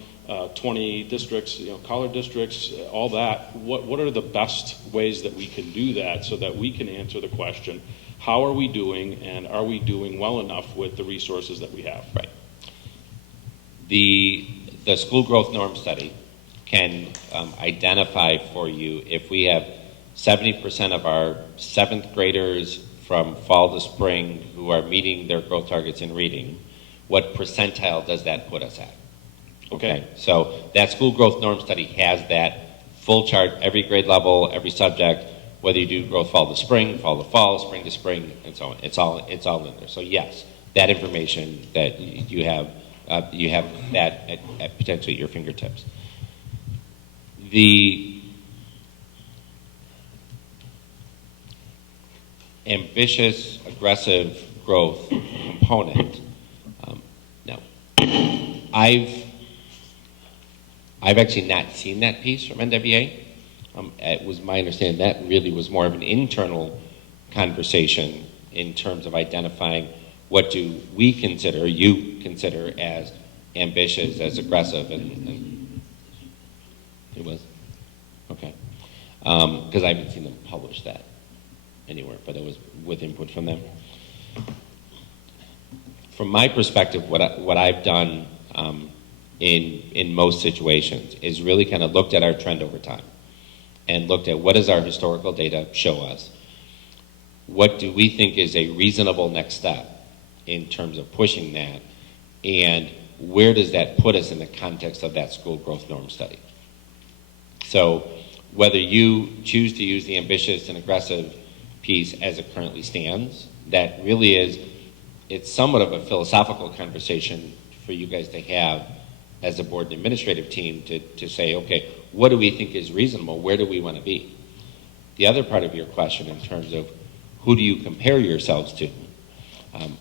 20 districts, collar districts, all that? What are the best ways that we can do that so that we can answer the question, how are we doing, and are we doing well enough with the resources that we have? Right. The school growth norm study can identify for you if we have 70% of our 7th graders from fall to spring who are meeting their growth targets in reading, what percentile does that put us at? Okay. So that school growth norm study has that full chart, every grade level, every subject, whether you do growth fall to spring, fall to fall, spring to spring, and so on. It's all in there. So yes, that information that you have that at potentially at your fingertips. The ambitious, aggressive growth component. No, I've actually not seen that piece from NWA. It was my understanding that really was more of an internal conversation in terms of identifying what do we consider, you consider as ambitious, as aggressive, and it was? Okay. Because I haven't seen them publish that anywhere, but it was with input from them. From my perspective, what I've done in most situations is really kind of looked at our trend over time and looked at what does our historical data show us? What do we think is a reasonable next step in terms of pushing that? And where does that put us in the context of that school growth norm study? So whether you choose to use the ambitious and aggressive piece as it currently stands, that really is, it's somewhat of a philosophical conversation for you guys to have as a board and administrative team to say, okay, what do we think is reasonable? Where do we want to be? The other part of your question in terms of who do you compare yourselves to,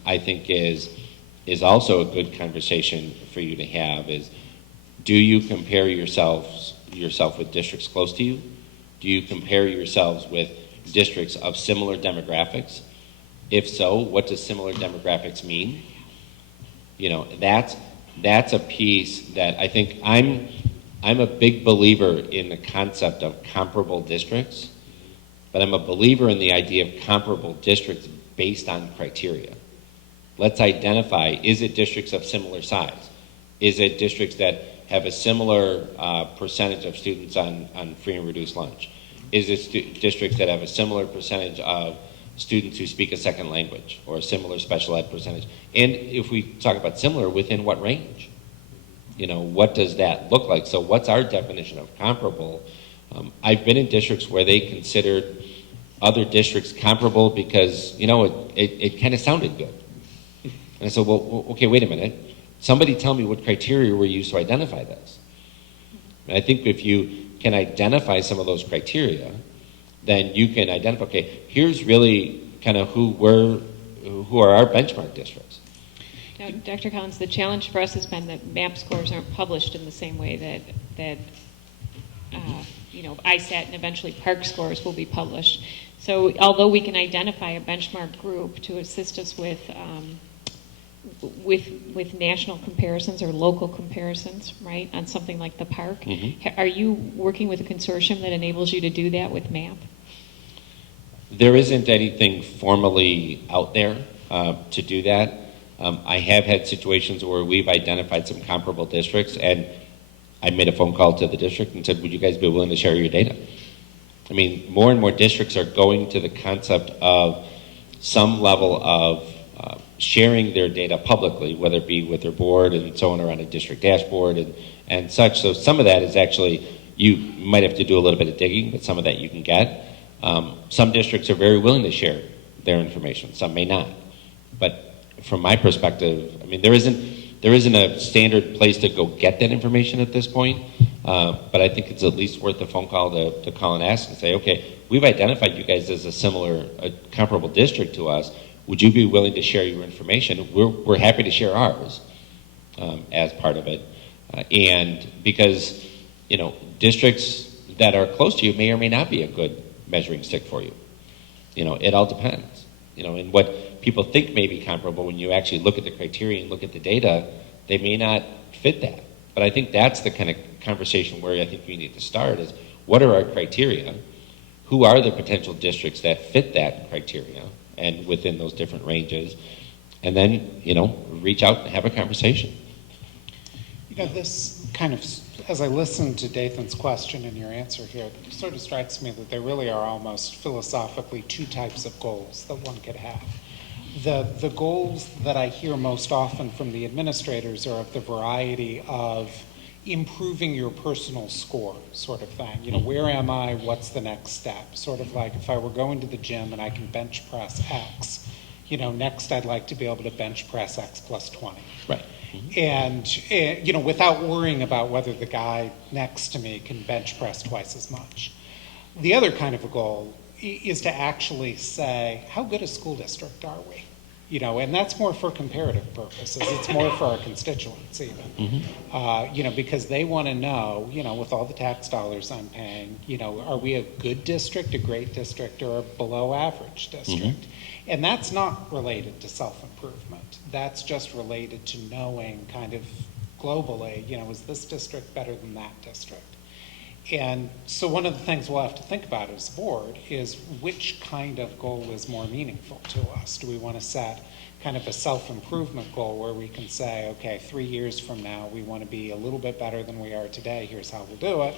I think is also a good conversation for you to have is, do you compare yourself with districts close to you? Do you compare yourselves with districts of similar demographics? If so, what does similar demographics mean? That's a piece that I think I'm a big believer in the concept of comparable districts, but I'm a believer in the idea of comparable districts based on criteria. Let's identify, is it districts of similar size? Is it districts that have a similar percentage of students on free and reduced lunch? Is it districts that have a similar percentage of students who speak a second language or a similar special ed percentage? And if we talk about similar, within what range? What does that look like? So what's our definition of comparable? I've been in districts where they considered other districts comparable because, it kind of sounded good. And I said, well, okay, wait a minute. Somebody tell me what criteria were used to identify this. And I think if you can identify some of those criteria, then you can identify, okay, here's really kind of who are our benchmark districts. Now, Dr. Collins, the challenge for us has been that MAP scores aren't published in the same way that ISAT and eventually PARC scores will be published. So although we can identify a benchmark group to assist us with national comparisons or local comparisons, right, on something like the PARC, are you working with a consortium that enables you to do that with MAP? There isn't anything formally out there to do that. I have had situations where we've identified some comparable districts, and I made a phone call to the district and said, would you guys be willing to share your data? I mean, more and more districts are going to the concept of some level of sharing their data publicly, whether it be with their board and so on, or on a district dashboard and such. So some of that is actually, you might have to do a little bit of digging, but some of that you can get. Some districts are very willing to share their information, some may not. But from my perspective, I mean, there isn't a standard place to go get that information at this point, but I think it's at least worth a phone call to call and ask and say, okay, we've identified you guys as a comparable district to us. Would you be willing to share your information? We're happy to share ours as part of it. And because, you know, districts that are close to you may or may not be a good measuring stick for you. You know, it all depends. You know, and what people think may be comparable, when you actually look at the criteria and look at the data, they may not fit that. But I think that's the kind of conversation where I think we need to start is, what are our criteria? Who are the potential districts that fit that criteria and within those different ranges? And then, you know, reach out and have a conversation. You know, this kind of, as I listened to Dathan's question and your answer here, it sort of strikes me that there really are almost philosophically two types of goals that one could have. The goals that I hear most often from the administrators are of the variety of improving your personal score sort of thing. You know, where am I? What's the next step? Sort of like if I were going to the gym and I can bench press X, you know, next I'd like to be able to bench press X plus 20. Right. And, you know, without worrying about whether the guy next to me can bench press twice as much. The other kind of a goal is to actually say, how good a school district are we? You know, and that's more for comparative purposes. It's more for our constituents even. You know, because they want to know, you know, with all the tax dollars I'm paying, you know, are we a good district, a great district, or a below average district? And that's not related to self-improvement. That's just related to knowing kind of globally, you know, is this district better than that district? And so one of the things we'll have to think about as a board is which kind of goal is more meaningful to us. Do we want to set kind of a self-improvement goal where we can say, okay, 3 years from now, we want to be a little bit better than we are today, here's how we'll do it?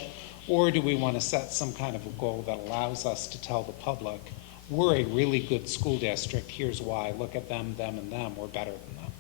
Or do we want to set some kind of a goal that allows us to tell the public, we're a really good school district, here's why, look at them, and them, we're better than them.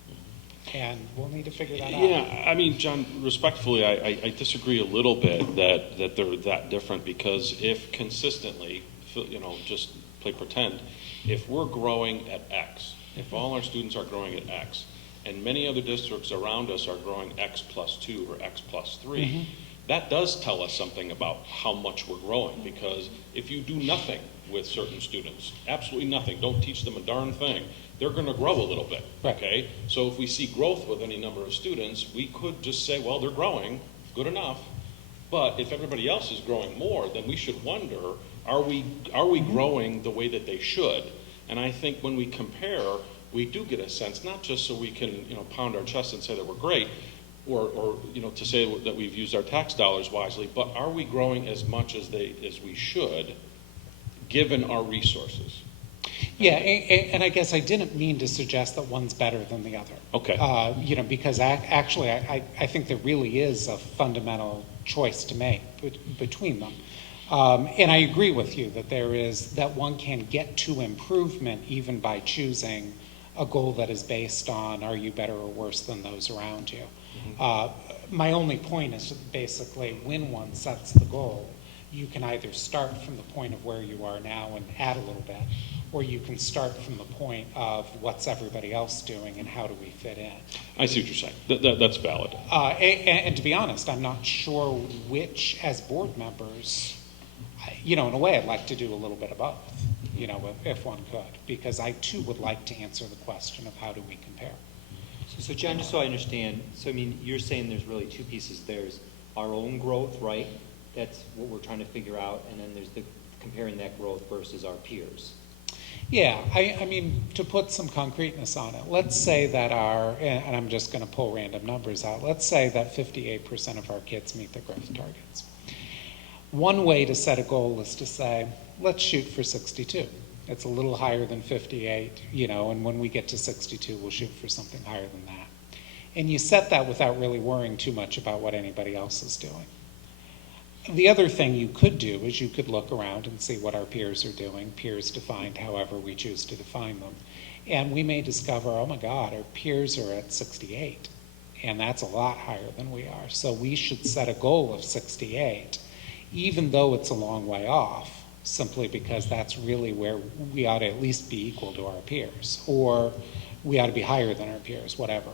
And we'll need to figure that out. Yeah, I mean, John, respectfully, I disagree a little bit that they're that different, because if consistently, you know, just play pretend, if we're growing at X, if all our students are growing at X, and many other districts around us are growing X plus 2 or X plus 3, that does tell us something about how much we're growing, because if you do nothing with certain students, absolutely nothing, don't teach them a darn thing, they're going to grow a little bit, okay? So if we see growth with any number of students, we could just say, well, they're growing, good enough. But if everybody else is growing more, then we should wonder, are we growing the way that they should? And I think when we compare, we do get a sense, not just so we can, you know, pound our chest and say that we're great, or you know, to say that we've used our tax dollars wisely, but are we growing as much as we should, given our resources? Yeah, and I guess I didn't mean to suggest that one's better than the other. Okay. You know, because actually I think there really is a fundamental choice to make between them. And I agree with you that one can get to improvement even by choosing a goal that is based on, are you better or worse than those around you? My only point is basically, when one sets the goal, you can either start from the point of where you are now and add a little bit, or you can start from the point of what's everybody else doing and how do we fit in. I see what you're saying. That's valid. And to be honest, I'm not sure which, as board members, you know, in a way I'd like to do a little bit of both, you know, if one could, because I too would like to answer the question of how do we compare. So John, just so I understand, so I mean, you're saying there's really two pieces. There's our own growth, right? That's what we're trying to figure out, and then there's the comparing that growth versus our peers. Yeah, I mean, to put some concreteness on it, let's say that and I'm just going to pull random numbers out, let's say that 58% of our kids meet their growth targets. One way to set a goal is to say, let's shoot for 62. It's a little higher than 58, you know, and when we get to 62, we'll shoot for something higher than that. And you set that without really worrying too much about what anybody else is doing. The other thing you could do is you could look around and see what our peers are doing, peers defined however we choose to define them, And we may discover, oh my God, our peers are at 68, and that's a lot higher than we are. So we should set a goal of 68, even though it's a long way off, simply because that's really where we ought to at least be equal to our peers, or we ought to be higher than our peers, whatever.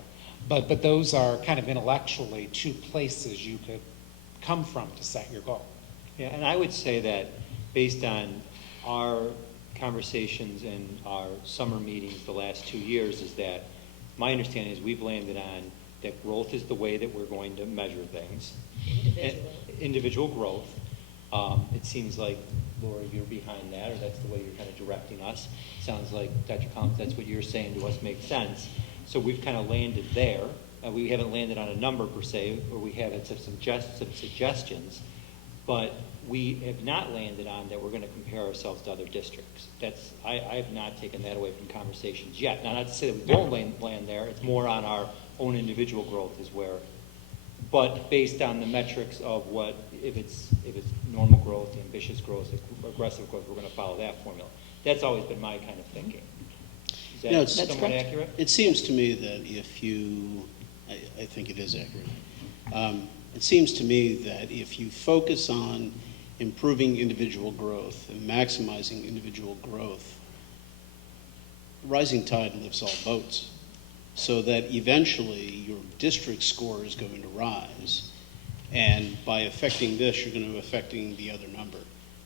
But those are kind of intellectually two places you could come from to set your goal. Yeah, and I would say that based on our conversations and our summer meetings the last 2 years, is that my understanding is we've landed on that growth is the way that we're going to measure things. Individual growth. It seems like, Laura, you're behind that, or that's the way you're kind of directing us. Sounds like, Dr. Collins, that's what you're saying to us makes sense. So we've kind of landed there. We haven't landed on a number per se, or we have had some suggestions, but we have not landed on that we're going to compare ourselves to other districts. I have not taken that away from conversations yet. Now, not to say that we won't land there. It's more on our own individual growth is where, but based on the metrics of what, if it's normal growth, ambitious growth, aggressive growth, we're going to follow that formula. That's always been my kind of thinking. Is that No, somewhat accurate? It seems to me that if you, I think it is accurate. It seems to me that if you focus on improving individual growth and maximizing individual growth, rising tide lifts all boats, so that eventually your district score is going to rise, and by affecting this, you're going to be affecting the other number.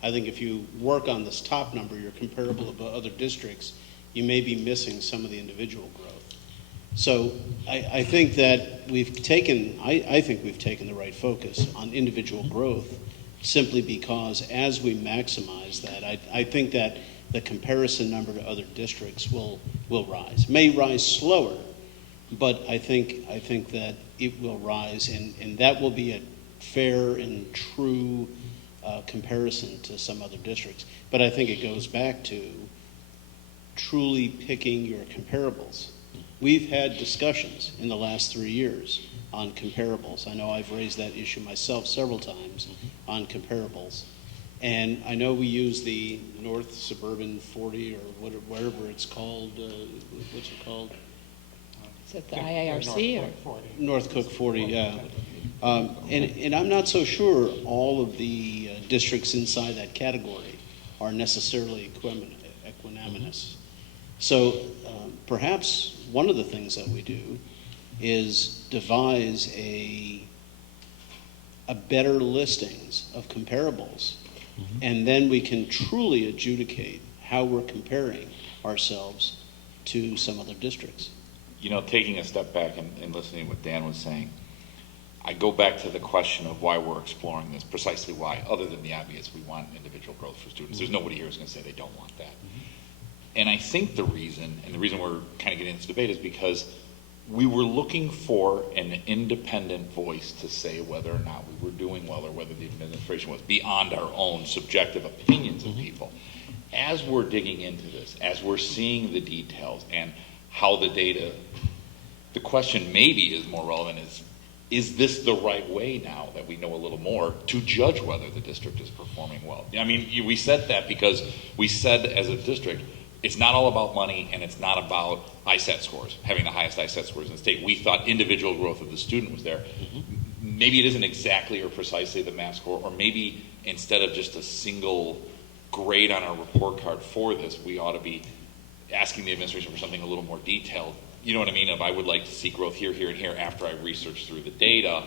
I think if you work on this top number, you're comparable to other districts, you may be missing some of the individual growth. So I think that we've taken, I think we've taken the right focus on individual growth, simply because as we maximize that, I think that the comparison number to other districts will rise. May rise slower, but I think that it will rise, and that will be a fair and true comparison to some other districts. But I think it goes back to truly picking your comparables. We've had discussions in the last 3 years on comparables. I know I've raised that issue myself several times on comparables. And I know we use the North Suburban 40 or whatever it's called. What's it called? Is it the IIRC or? North Cook 40, yeah. And I'm not so sure all of the districts inside that category are necessarily equanimous. So perhaps one of the things that we do is devise a better listings of comparables, and then we can truly adjudicate how we're comparing ourselves to some other districts. You know, taking a step back and listening to what Dan was saying, I go back to the question of why we're exploring this, precisely why, other than the obvious, we want individual growth for students. There's nobody here who's going to say they don't want that. And I think the reason we're kind of getting into this debate is because we were looking for an independent voice to say whether or not we were doing well or whether the administration was, beyond our own subjective opinions of people. As we're digging into this, as we're seeing the details and how the data, the question maybe is more relevant is this the right way now that we know a little more to judge whether the district is performing well? I mean, we said that because we said as a district, it's not all about money and it's not about ISAT scores, having the highest ISAT scores in the state. We thought individual growth of the student was there. Maybe it isn't exactly or precisely the math score, or maybe instead of just a single grade on our report card for this, we ought to be asking the administration for something a little more detailed. You know what I mean? If I would like to see growth here, here, and here after I research through the data.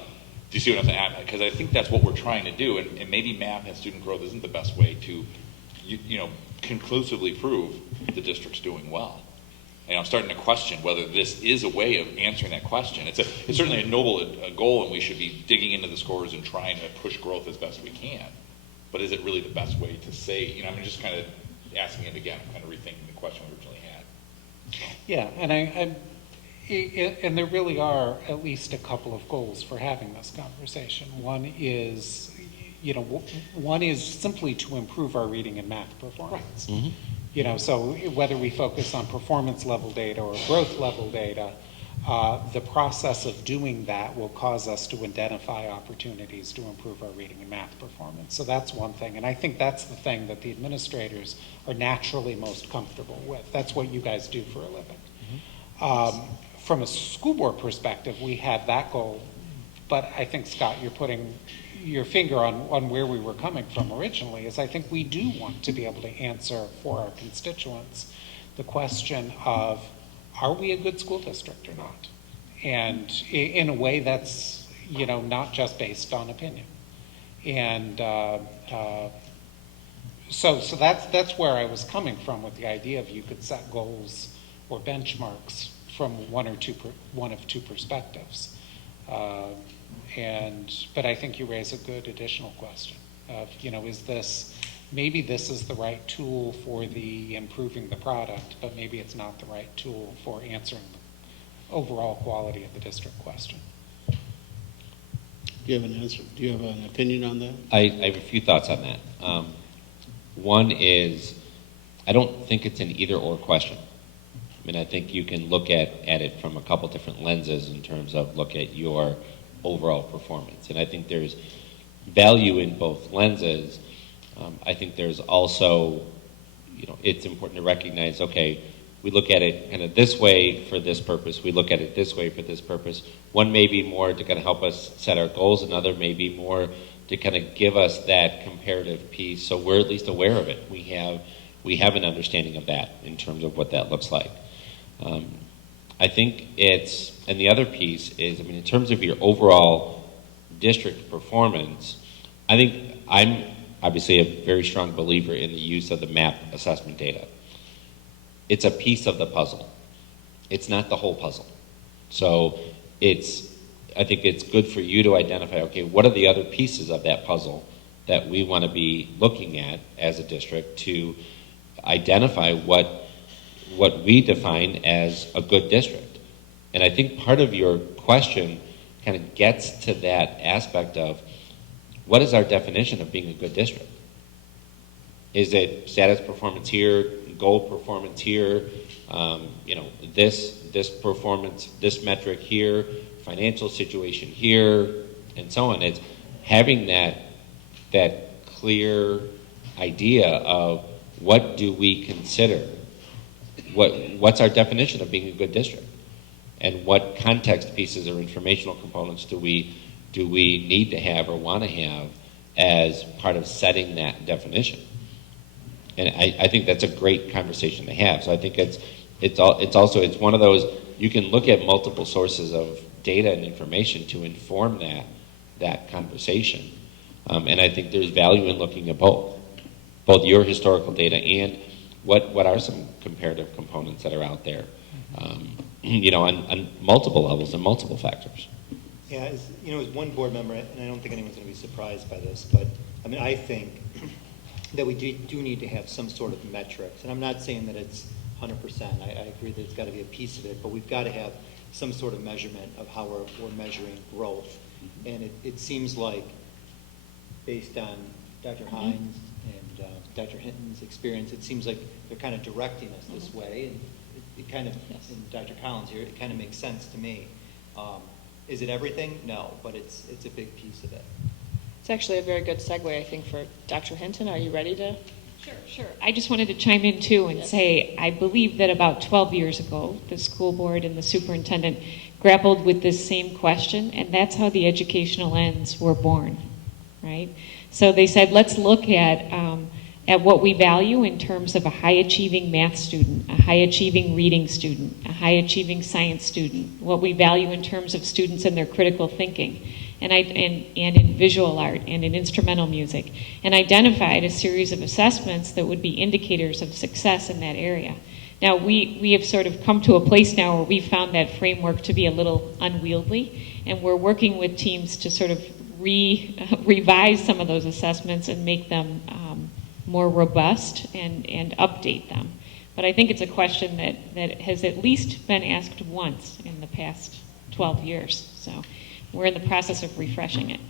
Do you see what I'm saying? Because I think that's what we're trying to do, and maybe math and student growth isn't the best way to, conclusively prove the district's doing well. And I'm starting to question whether this is a way of answering that question. It's certainly a noble goal, and we should be digging into the scores and trying to push growth as best we can. But is it really the best way to say? I'm just kind of asking it again. I'm kind of rethinking the question we originally had. Yeah, and there really are at least a couple of goals for having this conversation. One is simply to improve our reading and math performance. So whether we focus on performance level data or growth level data, The process of doing that will cause us to identify opportunities to improve our reading and math performance. So that's one thing, and I think that's the thing that the administrators are naturally most comfortable with. That's what you guys do for a living. From a school board perspective, we have that goal, but I think, Scott, you're putting your finger on where we were coming from originally, is I think we do want to be able to answer for our constituents the question of, are we a good school district or not? And in a way that's, not just based on opinion. And so that's where I was coming from with the idea of you could set goals or benchmarks from one of two perspectives. But I think you raise a good additional question of, maybe this is the right tool for the improving the product, but maybe it's not the right tool for answering the overall quality of the district question. Do you have an answer? Do you have an opinion on that? I have a few thoughts on that. One is, I don't think it's an either-or question. I mean, I think you can look at it from a couple different lenses in terms of look at your overall performance. And I think there's value in both lenses. I think there's also, it's important to recognize, okay, we look at it kind of this way for this purpose. We look at it this way for this purpose. One may be more to kind of help us set our goals. Another may be more to kind of give us that comparative piece so we're at least aware of it. We have an understanding of that in terms of what that looks like. I think and the other piece is, in terms of your overall district performance, I think I'm obviously a very strong believer in the use of the MAP assessment data. It's a piece of the puzzle. It's not the whole puzzle. So I think it's good for you to identify, okay, what are the other pieces of that puzzle that we want to be looking at as a district to identify what we define as a good district. And I think part of your question kind of gets to that aspect of, what is our definition of being a good district? Is it status performance here, goal performance here, this performance, this metric here, financial situation here, and so on? It's having that clear idea of what do we consider, what's our definition of being a good district, and what context pieces or informational components do we need to have or want to have as part of setting that definition. And I think that's a great conversation to have. So I think it's one of those, you can look at multiple sources of data and information to inform that conversation. And I think there's value in looking at both your historical data and what are some comparative components that are out there, on multiple levels and multiple factors. Yeah, as one board member, and I don't think anyone's going to be surprised by this, but I think that we do need to have some sort of metrics. And I'm not saying that it's 100%. I agree that it's got to be a piece of it, but we've got to have some sort of measurement of how we're measuring growth. And it seems like, based on Dr. Hines and Dr. Hinton's experience, it seems like they're kind of directing us this way. And it kind of, and Dr. Collins here, it kind of makes sense to me. Is it everything? No, but it's a big piece of it. It's actually a very good segue, I think, for Dr. Hinton. Are you ready to? Sure. I just wanted to chime in too and say, I believe that about 12 years ago, the school board and the superintendent grappled with this same question, and that's how the educational ends were born, right? So they said, let's look at what we value in terms of a high-achieving math student, a high-achieving reading student, a high-achieving science student, what we value in terms of students and their critical thinking, and in visual art and in instrumental music, and identified a series of assessments that would be indicators of success in that area. Now, we have sort of come to a place now where we've found that framework to be a little unwieldy, and we're working with teams to sort of revise some of those assessments and make them more robust and update them. But I think it's a question that has at least been asked once in the past 12 years. So we're in the process of refreshing it.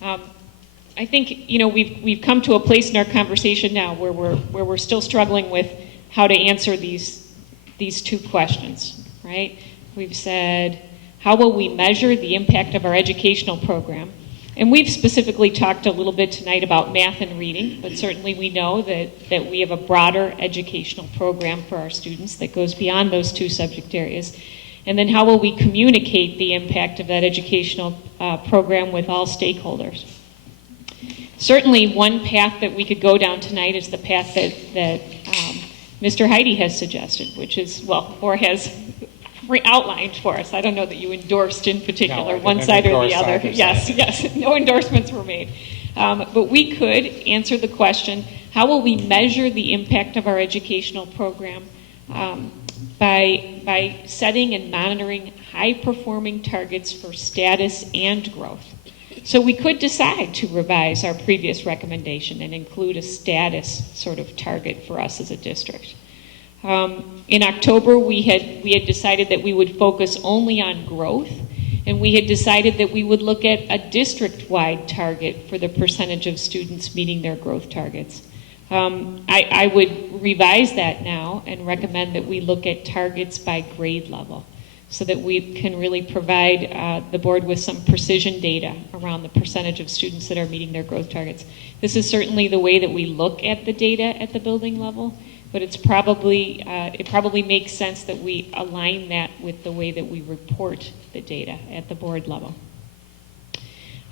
I think we've come to a place in our conversation now where we're still struggling with how to answer these two questions, right? We've said, how will we measure the impact of our educational program? And we've specifically talked a little bit tonight about math and reading, but certainly we know that we have a broader educational program for our students that goes beyond those two subject areas. And then how will we communicate the impact of that educational program with all stakeholders? Certainly one path that we could go down tonight is the path that Mr. Heidi has suggested, which is, well, or has outlined for us. I don't know that you endorsed in particular one side or the other. Yes, no endorsements were made. But we could answer the question, how will we measure the impact of our educational program by setting and monitoring high-performing targets for status and growth? So we could decide to revise our previous recommendation and include a status sort of target for us as a district. In October, we had decided that we would focus only on growth, and we had decided that we would look at a district-wide target for the percentage of students meeting their growth targets. I would revise that now and recommend that we look at targets by grade level so that we can really provide the board with some precision data around the percentage of students that are meeting their growth targets. This is certainly the way that we look at the data at the building level, but it probably makes sense that we align that with the way that we report the data at the board level.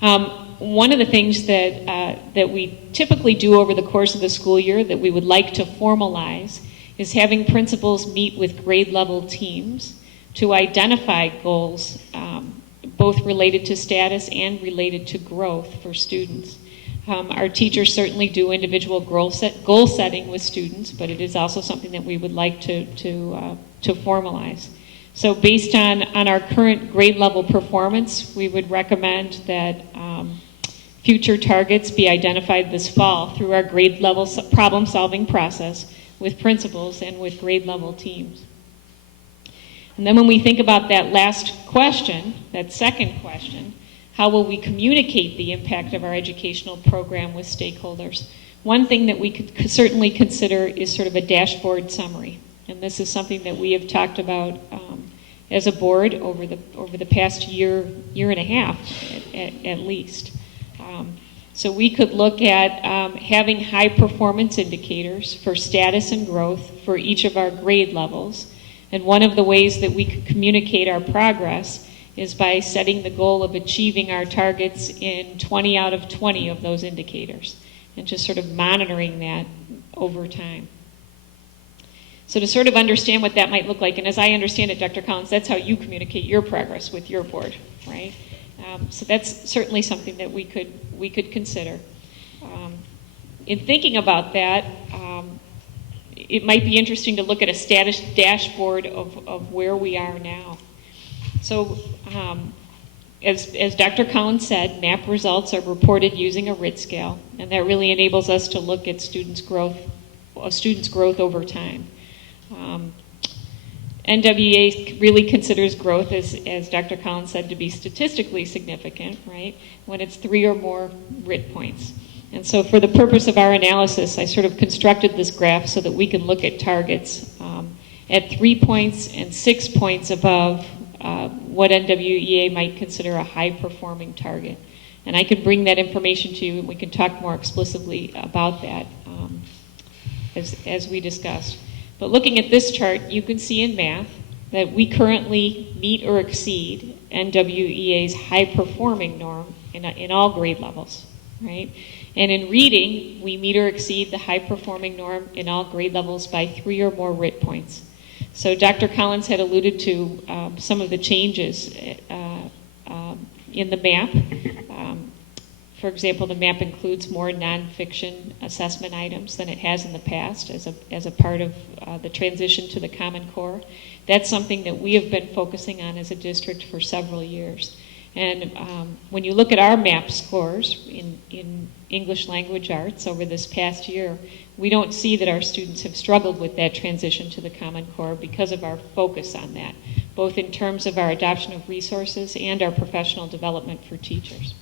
One of the things that we typically do over the course of the school year that we would like to formalize is having principals meet with grade level teams to identify goals, both related to status and related to growth for students. Our teachers certainly do individual goal setting with students, but it is also something that we would like to formalize. So based on our current grade level performance, we would recommend that future targets be identified this fall through our grade level problem solving process with principals and with grade level teams. And then when we think about that last question, that second question, how will we communicate the impact of our educational program with stakeholders? One thing that we could certainly consider is sort of a dashboard summary. And this is something that we have talked about as a board over the past year and a half at least. So we could look at having high performance indicators for status and growth for each of our grade levels. And one of the ways that we could communicate our progress is by setting the goal of achieving our targets in 20 out of 20 of those indicators and just sort of monitoring that over time. So to sort of understand what that might look like, and as I understand it, Dr. Collins, that's how you communicate your progress with your board, right? So that's certainly something that we could consider. In thinking about that, it might be interesting to look at a status dashboard of where we are now. So as Dr. Collins said, MAP results are reported using a RIT scale, and that really enables us to look at students' growth over time. NWEA really considers growth, as Dr. Collins said, to be statistically significant, right, when it's 3 or more RIT points. And so for the purpose of our analysis, I sort of constructed this graph so that we can look at targets at 3 points and 6 points above what NWEA might consider a high-performing target. And I can bring that information to you, and we can talk more explicitly about that as we discussed. But looking at this chart, you can see in math that we currently meet or exceed NWEA's high-performing norm in all grade levels, right? And in reading, we meet or exceed the high-performing norm in all grade levels by 3 or more RIT points. So Dr. Collins had alluded to some of the changes in the map. For example, the map includes more nonfiction assessment items than it has in the past as a part of the transition to the Common Core. That's something that we have been focusing on as a district for several years. And when you look at our MAP scores in English language arts over this past year, we don't see that our students have struggled with that transition to the Common Core because of our focus on that, both in terms of our adoption of resources and our professional development for teachers.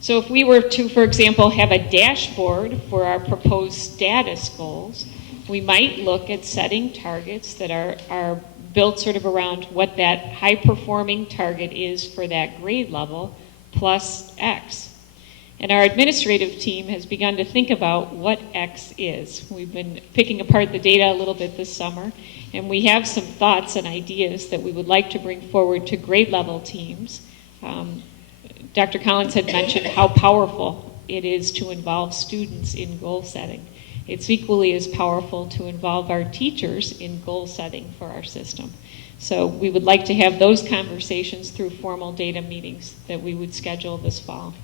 So if we were to, for example, have a dashboard for our proposed status goals, We might look at setting targets that are built sort of around what that high-performing target is for that grade level plus X. And our administrative team has begun to think about what X is. We've been picking apart the data a little bit this summer, and we have some thoughts and ideas that we would like to bring forward to grade level teams. Dr. Collins had mentioned how powerful it is to involve students in goal setting. It's equally as powerful to involve our teachers in goal setting for our system. So we would like to have those conversations through formal data meetings that we would schedule this fall.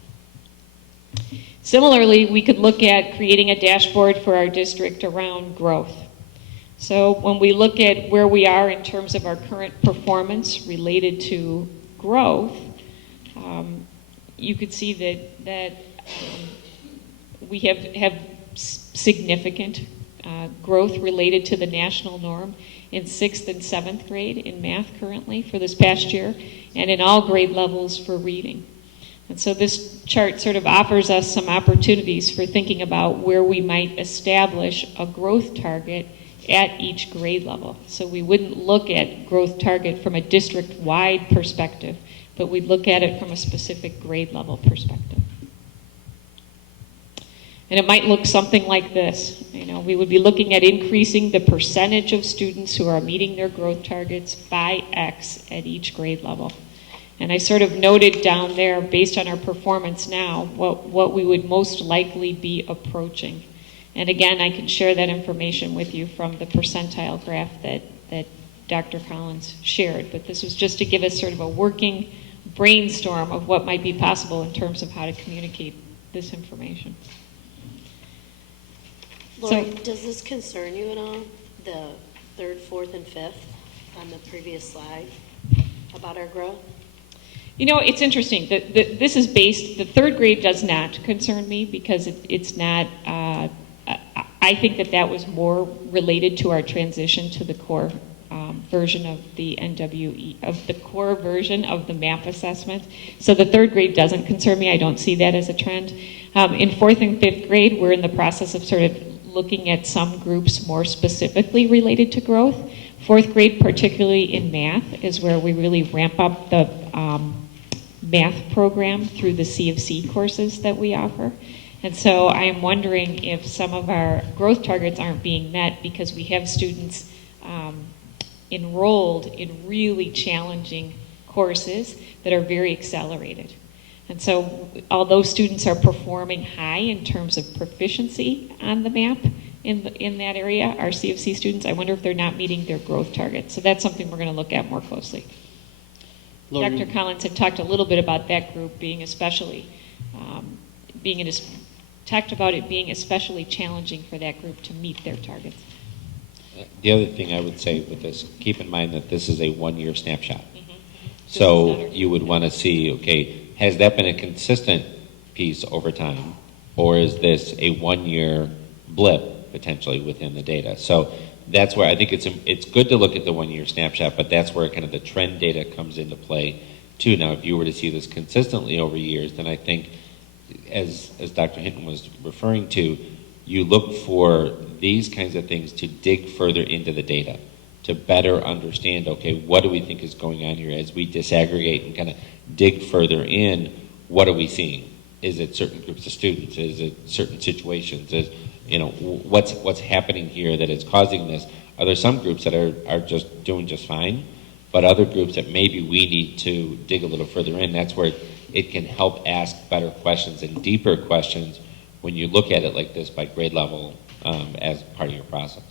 Similarly, we could look at creating a dashboard for our district around growth. So when we look at where we are in terms of our current performance related to growth, you could see that we have significant growth related to the national norm in 6th and 7th grade in math currently for this past year, and in all grade levels for reading. And so this chart sort of offers us some opportunities for thinking about where we might establish a growth target at each grade level. So we wouldn't look at growth target from a district-wide perspective, but we'd look at it from a specific grade level perspective. And it might look something like this. You know, we would be looking at increasing the percentage of students who are meeting their growth targets by X at each grade level. And I sort of noted down there, based on our performance now, what we would most likely be approaching. And again, I can share that information with you from the percentile graph that Dr. Collins shared. But this was just to give us sort of a working brainstorm of what might be possible in terms of how to communicate this information. Lori, does this concern you at all, the 3rd, 4th, and 5th on the previous slide about our growth? You know, it's interesting. This is based, the 3rd grade does not concern me because it's not, I think that was more related to our transition to the core version of the NWE, of the core version of the MAP assessment. So the 3rd grade doesn't concern me. I don't see that as a trend. In 4th and 5th grade, we're in the process of sort of looking at some groups more specifically related to growth. 4th grade, particularly in math, is where we really ramp up the math program through the C of C courses that we offer. And so I'm wondering if some of our growth targets aren't being met because we have students enrolled in really challenging courses that are very accelerated. And so although students are performing high in terms of proficiency on the map in that area, our C of C students, I wonder if they're not meeting their growth targets. So that's something we're going to look at more closely. Lori, Dr. Collins had talked a little bit about that group being especially, talked about it being especially challenging for that group to meet their targets. The other thing I would say with this, keep in mind that this is a one-year snapshot. Mm-hmm. So you would want to see, okay, has that been a consistent piece over time, or is this a one-year blip potentially within the data? So that's where I think it's good to look at the one-year snapshot, but that's where kind of the trend data comes into play too. Now, if you were to see this consistently over years, then I think, as Dr. Hinton was referring to, you look for these kinds of things to dig further into the data, to better understand, okay, what do we think is going on here as we disaggregate and kind of dig further in, what are we seeing? Is it certain groups of students? Is it certain situations? Is, you know, what's happening here that is causing this? Are there some groups that are just doing just fine, but other groups that maybe we need to dig a little further in? That's where it can help ask better questions and deeper questions when you look at it like this by grade level as part of your process.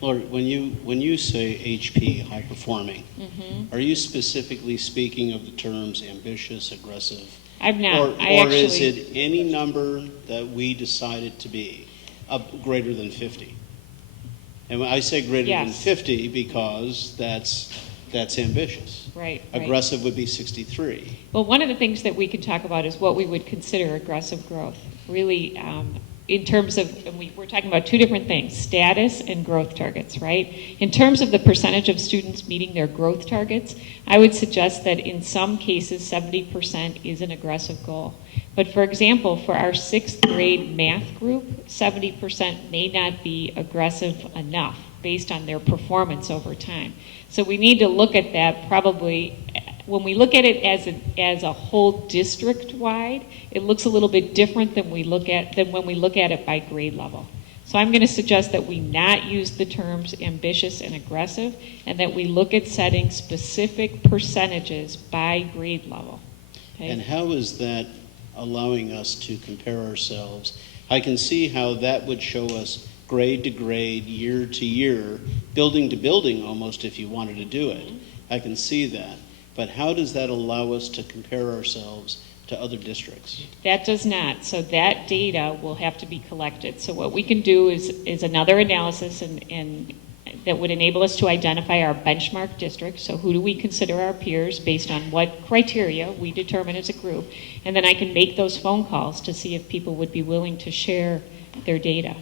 Lori, when you say HP, high performing, Mm-hmm. are you specifically speaking of the terms ambitious, aggressive? I'm not. Or is it any number that we decide it to be, greater than 50? And when I say greater than Yes. 50 because that's ambitious. Right. Aggressive would be 63. Well, one of the things that we could talk about is what we would consider aggressive growth. Really, in terms of, and we're talking about two different things, status and growth targets, right? In terms of the percentage of students meeting their growth targets, I would suggest that in some cases, 70% is an aggressive goal. But for example, for our 6th grade math group, 70% may not be aggressive enough based on their performance over time. So we need to look at that probably, when we look at it as a whole district-wide, it looks a little bit different than when we look at it by grade level. So I'm going to suggest that we not use the terms ambitious and aggressive, and that we look at setting specific percentages by grade level. Okay? And how is that allowing us to compare ourselves? I can see how that would show us grade to grade, year to year, building to building almost if you wanted to do it. I can see that. But how does that allow us to compare ourselves to other districts? That does not. So that data will have to be collected. So what we can do is another analysis and that would enable us to identify our benchmark districts. So who do we consider our peers based on what criteria we determine as a group. And then I can make those phone calls to see if people would be willing to share their data.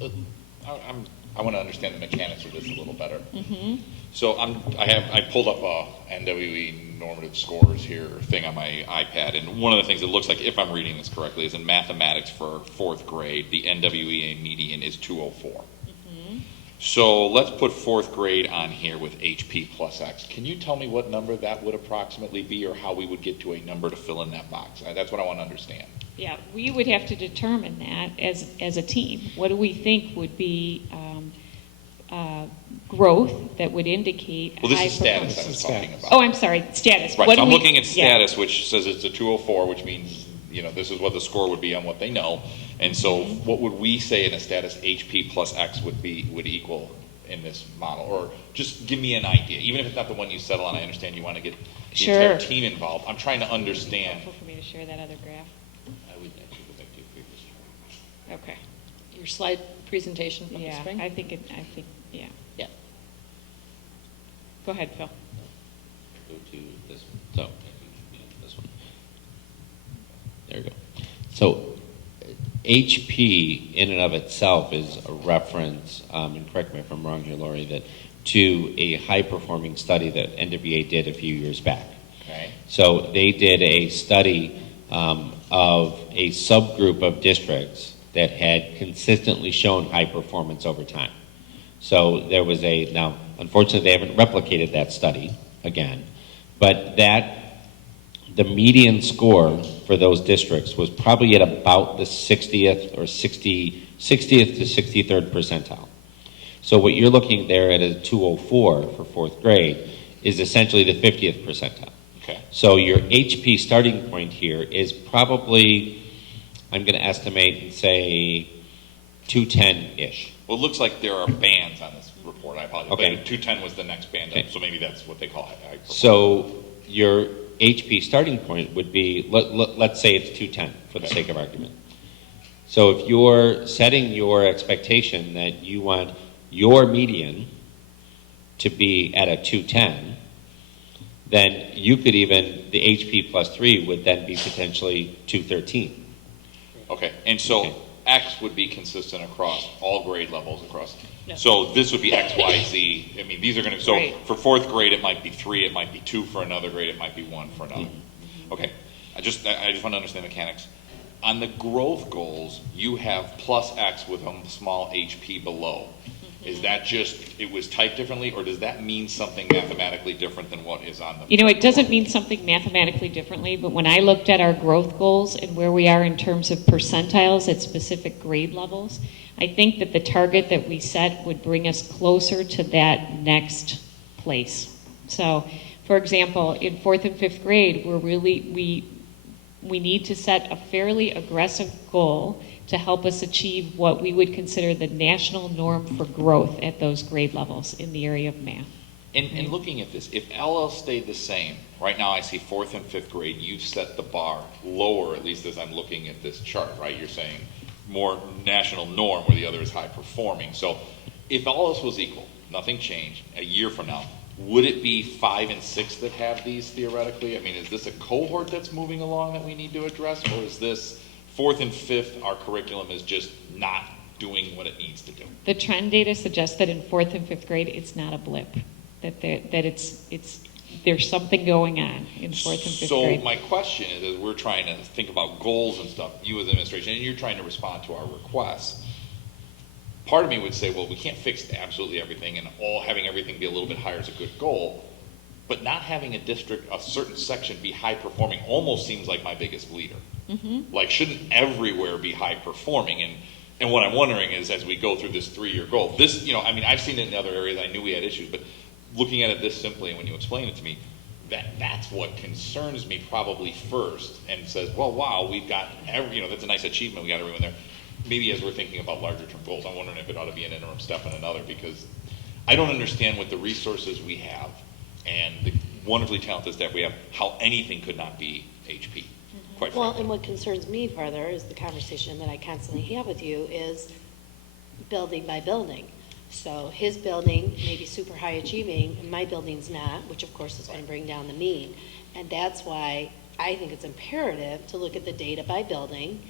I want to understand the mechanics of this a little better. Mm-hmm. So I pulled up a NWE normative scores here thing on my iPad, and one of the things it looks like, if I'm reading this correctly, is in mathematics for 4th grade, the NWEA median is 204. Mm-hmm. So let's put 4th grade on here with HP plus X. Can you tell me what number that would approximately be, or how we would get to a number to fill in that box? That's what I want to understand. Yeah, we would have to determine that as a team. What do we think would be growth that would indicate Well, this high is status performance? I was talking about. Oh, I'm sorry, status. Right, What so do I'm we- looking at yeah. status, which says it's a 204, which means, this is what the score would be on what they know. And so what would we say in a status HP plus X would equal in this model? Or just give me an idea, even if it's not the one you settle on. I understand you want to get the entire team involved. I'm trying to understand. Helpful for me to share that other graph. I would actually go back to your previous chart. Okay. Your slide presentation from the Yeah, spring? I think, yeah. Yeah. Go ahead, Phil. Go to this one. So, this one. There we go. So, HP in and of itself is a reference, and correct me if I'm wrong here, Lori, that to a high-performing study that NWA did a few years back. Okay. So they did a study of a subgroup of districts that had consistently shown high performance over time. So there was now, unfortunately, they haven't replicated that study again, but the median score for those districts was probably at about the 60th to 63rd percentile. So what you're looking there at a 204 for 4th grade is essentially the 50th percentile. Okay. So your HP starting point here is probably, I'm going to estimate and say 210-ish. Well, it looks like there are bands on this report. I apologize. Okay. But 210 was the next band up, Okay. so maybe that's what they call high performance. So your HP starting point would be, let's say it's 210 for the sake of argument. So if you're setting your expectation that you want your median to be at a 210, then you could even, the HP plus 3 would then be potentially 213. Okay, and so Okay. X would be consistent across all grade levels across. Yeah. So this would be X, Y, Z. I mean, these are going to, so Right. for 4th grade, it might be 3, it might be 2 for another grade, it might be 1 for another. Okay, I just want to understand mechanics. On the growth goals, you have plus X with a small HP below. Is that just, it was typed differently, or does that mean something mathematically different than what is on the? It doesn't mean something mathematically differently, but when I looked at our growth goals and where we are in terms of percentiles at specific grade levels, I think that the target that we set would bring us closer to that next place. So, for example, in 4th and 5th grade, we need to set a fairly aggressive goal to help us achieve what we would consider the national norm for growth at those grade levels in the area of math. And looking at this, if LL stayed the same, right now I see 4th and 5th grade, you've set the bar lower, at least as I'm looking at this chart, right? You're saying more national norm where the other is high performing. So if all else was equal, nothing changed, a year from now, would it be 5 and 6 that have these theoretically? I mean, is this a cohort that's moving along that we need to address, or is this fourth and fifth, our curriculum is just not doing what it needs to do. The trend data suggests that in fourth and fifth grade, it's not a blip, that there's something going on in fourth and fifth grade. So my question is, as we're trying to think about goals and stuff, you as administration, and you're trying to respond to our requests, part of me would say, well, we can't fix absolutely everything, and having everything be a little bit higher is a good goal, but not having a district, a certain section be high performing almost seems like my biggest bleeder. Mm-hmm. Like, shouldn't everywhere be high performing? And what I'm wondering is, as we go through this 3-year goal, this, I mean, I've seen it in other areas, I knew we had issues, but looking at it this simply, and when you explain it to me, that's what concerns me probably first, and says, well, wow, we've got that's a nice achievement, we got everyone there. Maybe as we're thinking about larger term goals, I'm wondering if it ought to be an interim step in another, because I don't understand with the resources we have and the wonderfully talented staff we have, how anything could not be HP, quite Well, frankly. and what concerns me further is the conversation that I constantly have with you is building by building. So his building may be super high achieving, and my building's not, which of course is going to bring down the mean. And that's why I think it's imperative to look at the data by building,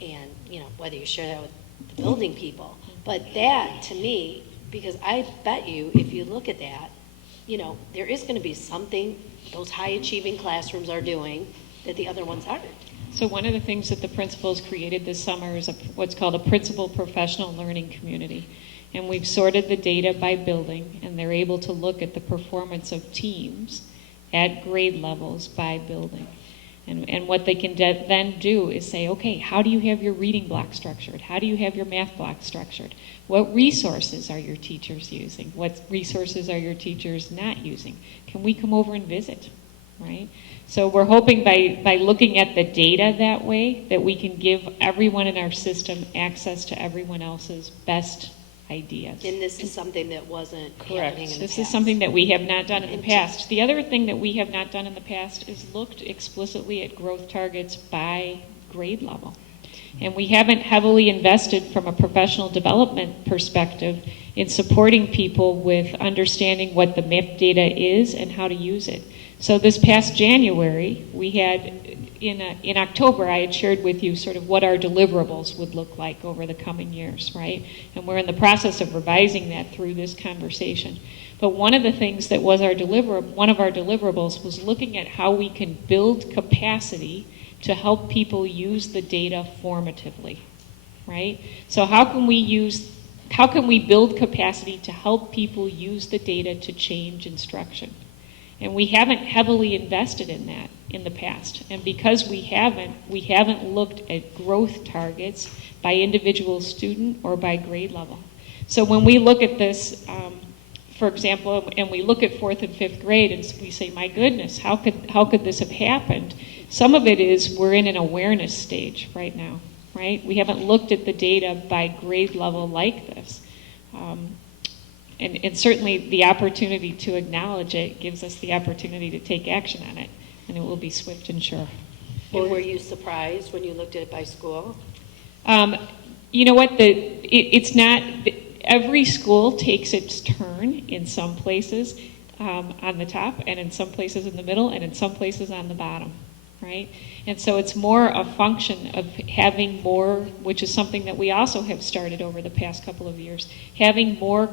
and whether you share that with the building people. But that, to me, because I bet you, if you look at that, there is going to be something those high achieving classrooms are doing that the other ones aren't. So one of the things that the principals created this summer is what's called a principal professional learning community. And we've sorted the data by building, and they're able to look at the performance of teams at grade levels by building. And what they can then do is say, okay, how do you have your reading block structured? How do you have your math block structured? What resources are your teachers using? What resources are your teachers not using? Can we come over and visit, right? So we're hoping by looking at the data that way, that we can give everyone in our system access to everyone else's best ideas. And this is something that wasn't happening Correct. in the This past. is something that we have not done in the And past. The other thing that we have not done in the past is looked explicitly at growth targets by grade level. And we haven't heavily invested from a professional development perspective in supporting people with understanding what the MIP data is and how to use it. So this past January, we had, in October, I had shared with you sort of what our deliverables would look like over the coming years, right? And we're in the process of revising that through this conversation. But one of the things that was one of our deliverables was looking at how we can build capacity to help people use the data formatively, right? So how can we build capacity to help people use the data to change instruction? And we haven't heavily invested in that in the past. And because we haven't looked at growth targets by individual student or by grade level. So when we look at this, for example, and we look at fourth and fifth grade and we say, my goodness, how could this have happened? Some of it is we're in an awareness stage right now, right? We haven't looked at the data by grade level like this. And certainly the opportunity to acknowledge it gives us the opportunity to take action on it, and it will be swift and sure. And were you surprised when you looked at it by school? You know what? It's not. Every school takes its turn in some places on the top, and in some places in the middle, and in some places on the bottom, right? And so it's more a function of having more, which is something that we also have started over the past couple of years, having more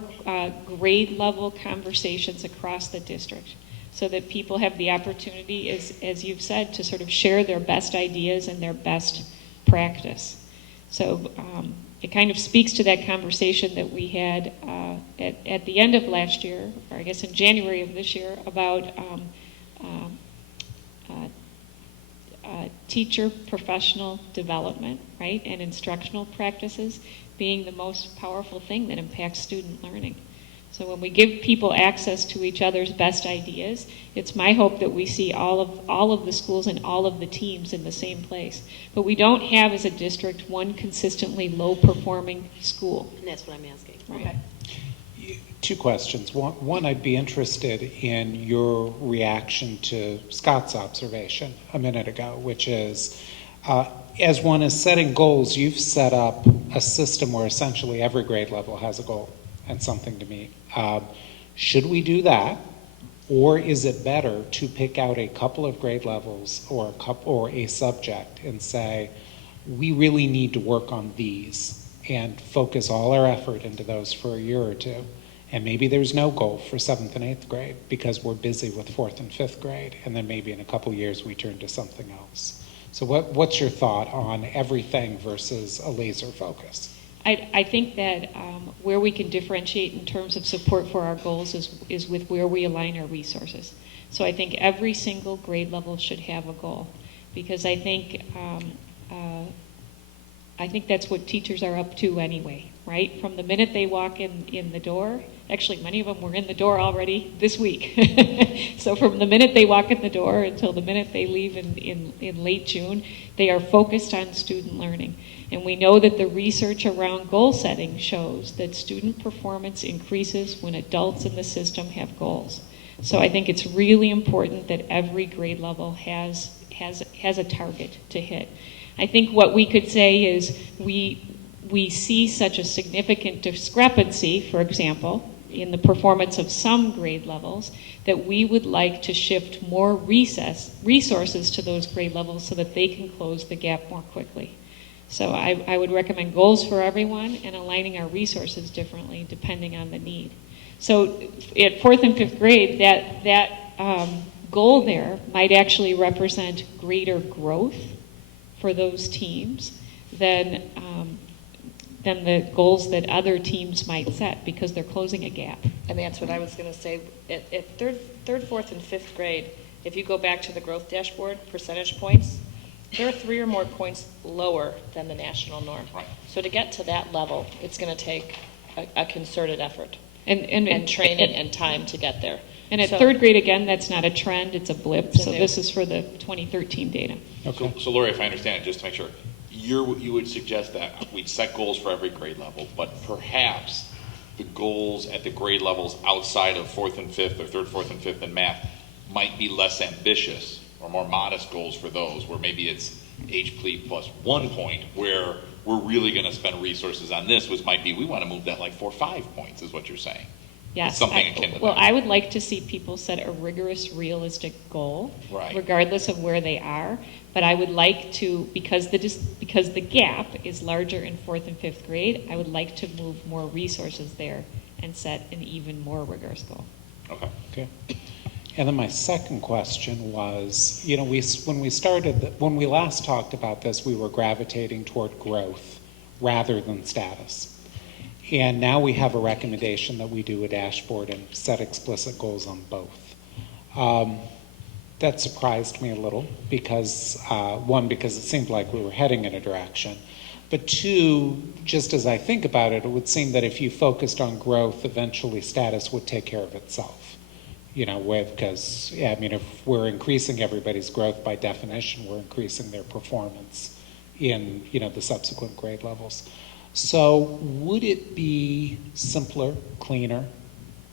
grade level conversations across the district so that people have the opportunity, as you've said, to sort of share their best ideas and their best practice. So it kind of speaks to that conversation that we had at the end of last year, or I guess in January of this year, about teacher professional development, right, and instructional practices being the most powerful thing that impacts student learning. So when we give people access to each other's best ideas, it's my hope that we see all of the schools and all of the teams in the same place. But we don't have as a district one consistently low performing school. And that's what I'm asking. Right. Okay. Two questions. One, I'd be interested in your reaction to Scott's observation a minute ago, which is, as one is setting goals, you've set up a system where essentially every grade level has a goal and something to meet. Should we do that, or is it better to pick out a couple of grade levels or a subject and say, we really need to work on these and focus all our effort into those for a year or two. And maybe there's no goal for 7th and 8th grade because we're busy with 4th and 5th grade, and then maybe in a couple years we turn to something else. So what's your thought on everything versus a laser focus? I think that where we can differentiate in terms of support for our goals is with where we align our resources. So I think every single grade level should have a goal, because I think that's what teachers are up to anyway, right? From the minute they walk in the door, actually many of them were in the door already this week. So from the minute they walk in the door until the minute they leave in late June, they are focused on student learning. And we know that the research around goal setting shows that student performance increases when adults in the system have goals. So I think it's really important that every grade level has a target to hit. I think what we could say is we see such a significant discrepancy, for example, in the performance of some grade levels, that we would like to shift more resources to those grade levels so that they can close the gap more quickly. So I would recommend goals for everyone and aligning our resources differently depending on the need. So at 4th and 5th grade, that goal there might actually represent greater growth for those teams than the goals that other teams might set, because they're closing a gap. And that's what I was going to say. At third, fourth, and fifth grade, if you go back to the growth dashboard, percentage points, there are 3 or more points lower than the national norm. Right. So to get to that level, it's going to take a concerted effort And training and time to get there. And at So- 3rd grade, again, that's not a trend, it's a blip. It's a So new- this is for the 2013 data. Okay. So Lori, if I understand it, just to make sure, you would suggest that we'd set goals for every grade level, but perhaps the goals at the grade levels outside of 4th and 5th or 3rd, 4th, and 5th in math might be less ambitious or more modest goals for those, where maybe it's HP plus 1 point, where we're really going to spend resources on this, which might be we want to move that like 4 or 5 points, is what you're saying. Yes. Something akin to Well, that. I would like to see people set a rigorous, realistic goal, Right. regardless of where they are. But I would like to, because the gap is larger in 4th and 5th grade, I would like to move more resources there and set an even more rigorous goal. Okay. Okay. And then my second question was, when we last talked about this, we were gravitating toward growth rather than status. And now we have a recommendation that we do a dashboard and set explicit goals on both. That surprised me a little because, one, because it seemed like we were heading in a direction. But two, just as I think about it, it would seem that if you focused on growth, eventually status would take care of itself. Because if we're increasing everybody's growth, by definition, we're increasing their performance in, the subsequent grade levels. So would it be simpler, cleaner,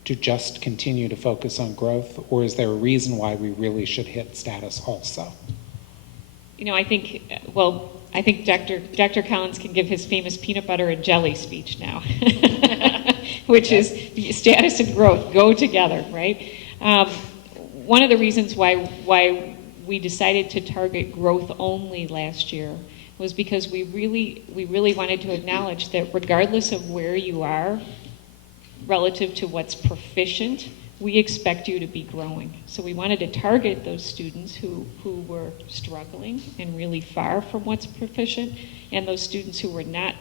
to just continue to focus on growth, or is there a reason why we really should hit status also? I think Dr. Collins can give his famous peanut butter and jelly speech now, which is status and growth go together, right? One of the reasons why we decided to target growth only last year was because we really wanted to acknowledge that regardless of where you are relative to what's proficient, we expect you to be growing. So we wanted to target those students who were struggling and really far from what's proficient, and those students who were not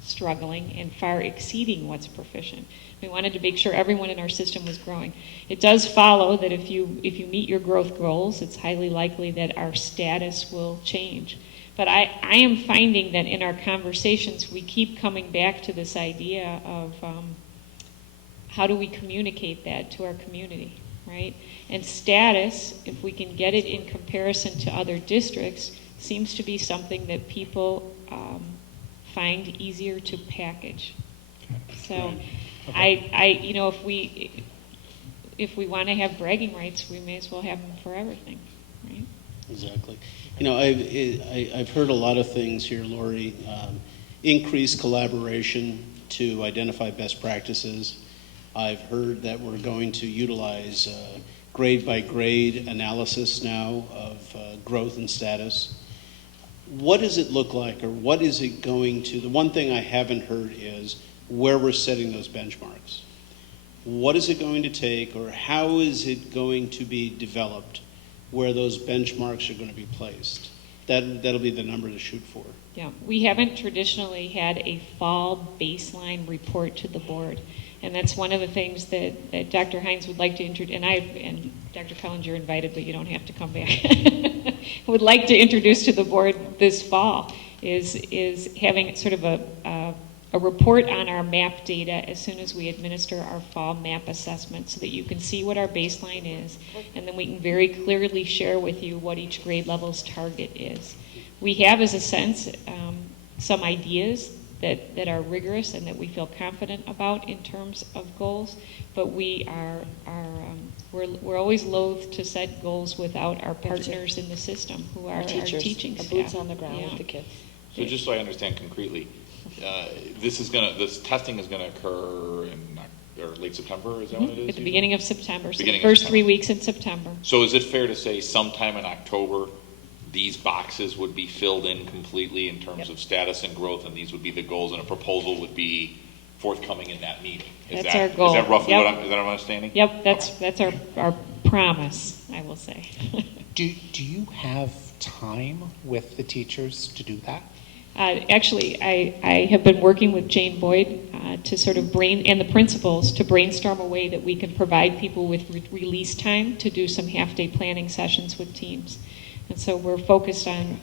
struggling and far exceeding what's proficient. We wanted to make sure everyone in our system was growing. It does follow that if you meet your growth goals, it's highly likely that our status will change. But I am finding that in our conversations, we keep coming back to this idea of how do we communicate that to our community, right? And status, if we can get it in comparison to other districts, seems to be something that people find easier to package. So if we want to have bragging rights, we may as well have them for everything, right? Exactly. I've heard a lot of things here, Lori. Increased collaboration to identify best practices. I've heard that we're going to utilize grade by grade analysis now of growth and status. what does it look like, or what is it going to, the one thing I haven't heard is where we're setting those benchmarks. What is it going to take, or how is it going to be developed where those benchmarks are going to be placed? That'll be the number to shoot for. Yeah, we haven't traditionally had a fall baseline report to the board. And that's one of the things that Dr. Hines would like to introduce, and Dr. Collins, you're invited, but you don't have to come back. Would like to introduce to the board this fall is having sort of a report on our MAP data as soon as we administer our fall MAP assessment, so that you can see what our baseline is, and then we can very clearly share with you what each grade level's target is. We have, as a sense, some ideas that are rigorous and that we feel confident about in terms of goals, but we're always loath to set goals without our partners in the system, who are our teaching staff. Boots on the ground Yeah. with the kids. So just so I understand concretely, this testing is gonna occur in late September, is that what it is? At the beginning of September, so the Beginning of first September. 3 weeks in September. So is it fair to say sometime in October, these boxes would be filled in completely in terms of status and growth, and these would be the goals, and a proposal would be forthcoming in that meeting? That's our goal. Is that roughly Yep. what I'm understanding? Yep, that's our promise, I will say. Do you have time with the teachers to do that? Actually, I have been working with Jane Boyd to sort of and the principals to brainstorm a way that we can provide people with release time to do some half-day planning sessions with teams. And so we're focused on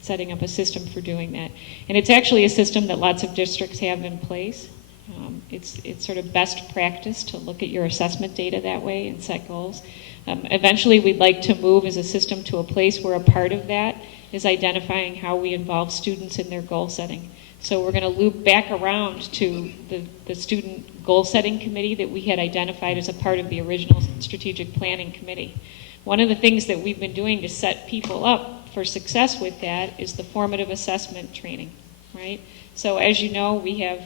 setting up a system for doing that. And it's actually a system that lots of districts have in place. It's sort of best practice to look at your assessment data that way and set goals. Eventually, we'd like to move as a system to a place where a part of that is identifying how we involve students in their goal setting. So we're going to loop back around to the student goal setting committee that we had identified as a part of the original strategic planning committee. One of the things that we've been doing to set people up for success with that is the formative assessment training, right? So as you know, we have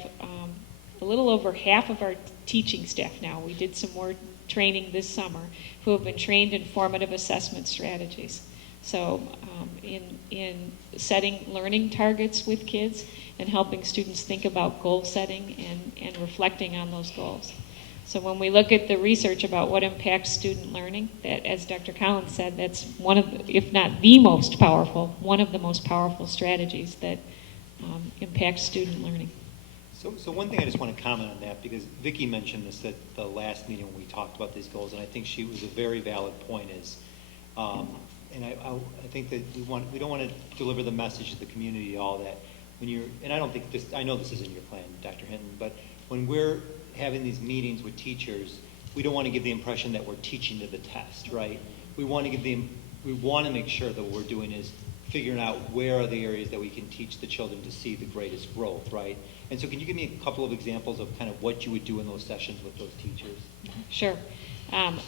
a little over half of our teaching staff now. We did some more training this summer who have been trained in formative assessment strategies. So in setting learning targets with kids and helping students think about goal setting and reflecting on those goals. So when we look at the research about what impacts student learning, that, as Dr. Collins said, that's one of, if not the most powerful, one of the most powerful strategies that impacts student learning. So one thing I just want to comment on that, because Vicki mentioned this at the last meeting when we talked about these goals, and I think she was a very valid point is, and I think that we don't want to deliver the message to the community all that when you're, and I don't think this, I know this isn't your plan, Dr. Hinton, but when we're having these meetings with teachers, we don't want to give the impression that we're teaching to the test, right? We want to make sure that what we're doing is figuring out where are the areas that we can teach the children to see the greatest growth, right? And so can you give me a couple of examples of kind of what you would do in those sessions with those teachers? Sure.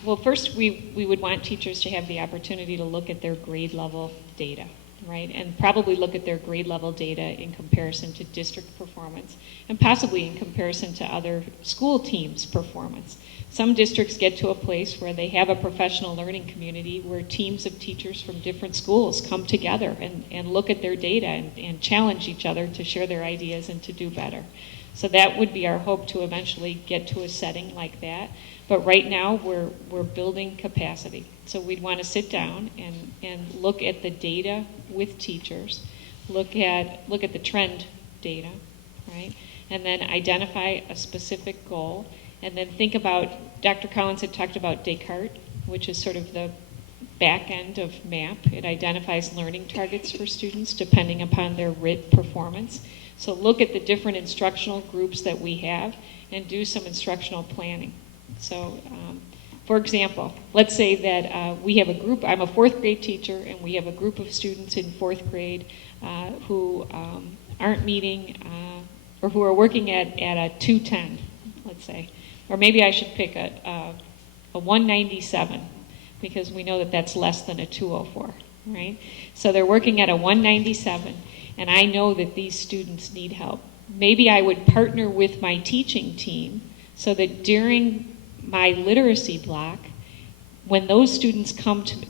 Well, first, we would want teachers to have the opportunity to look at their grade level data, right? And probably look at their grade level data in comparison to district performance, and possibly in comparison to other school teams' performance. Some districts get to a place where they have a professional learning community where teams of teachers from different schools come together and look at their data and challenge each other to share their ideas and to do better. So that would be our hope, to eventually get to a setting like that. But right now, we're building capacity. So we'd want to sit down and look at the data with teachers, look at the trend data, right? And then identify a specific goal, and then think about, Dr. Collins had talked about Descartes, which is sort of the back end of MAP. It identifies learning targets for students depending upon their RIT performance. So look at the different instructional groups that we have and do some instructional planning. So, for example, let's say that we have a group, I'm a fourth grade teacher, and we have a group of students in fourth grade who aren't meeting, or who are working at a 210, let's say. Or maybe I should pick a 197, because we know that that's less than a 204, right? So they're working at a 197, and I know that these students need help. Maybe I would partner with my teaching team so that during my literacy block, when those students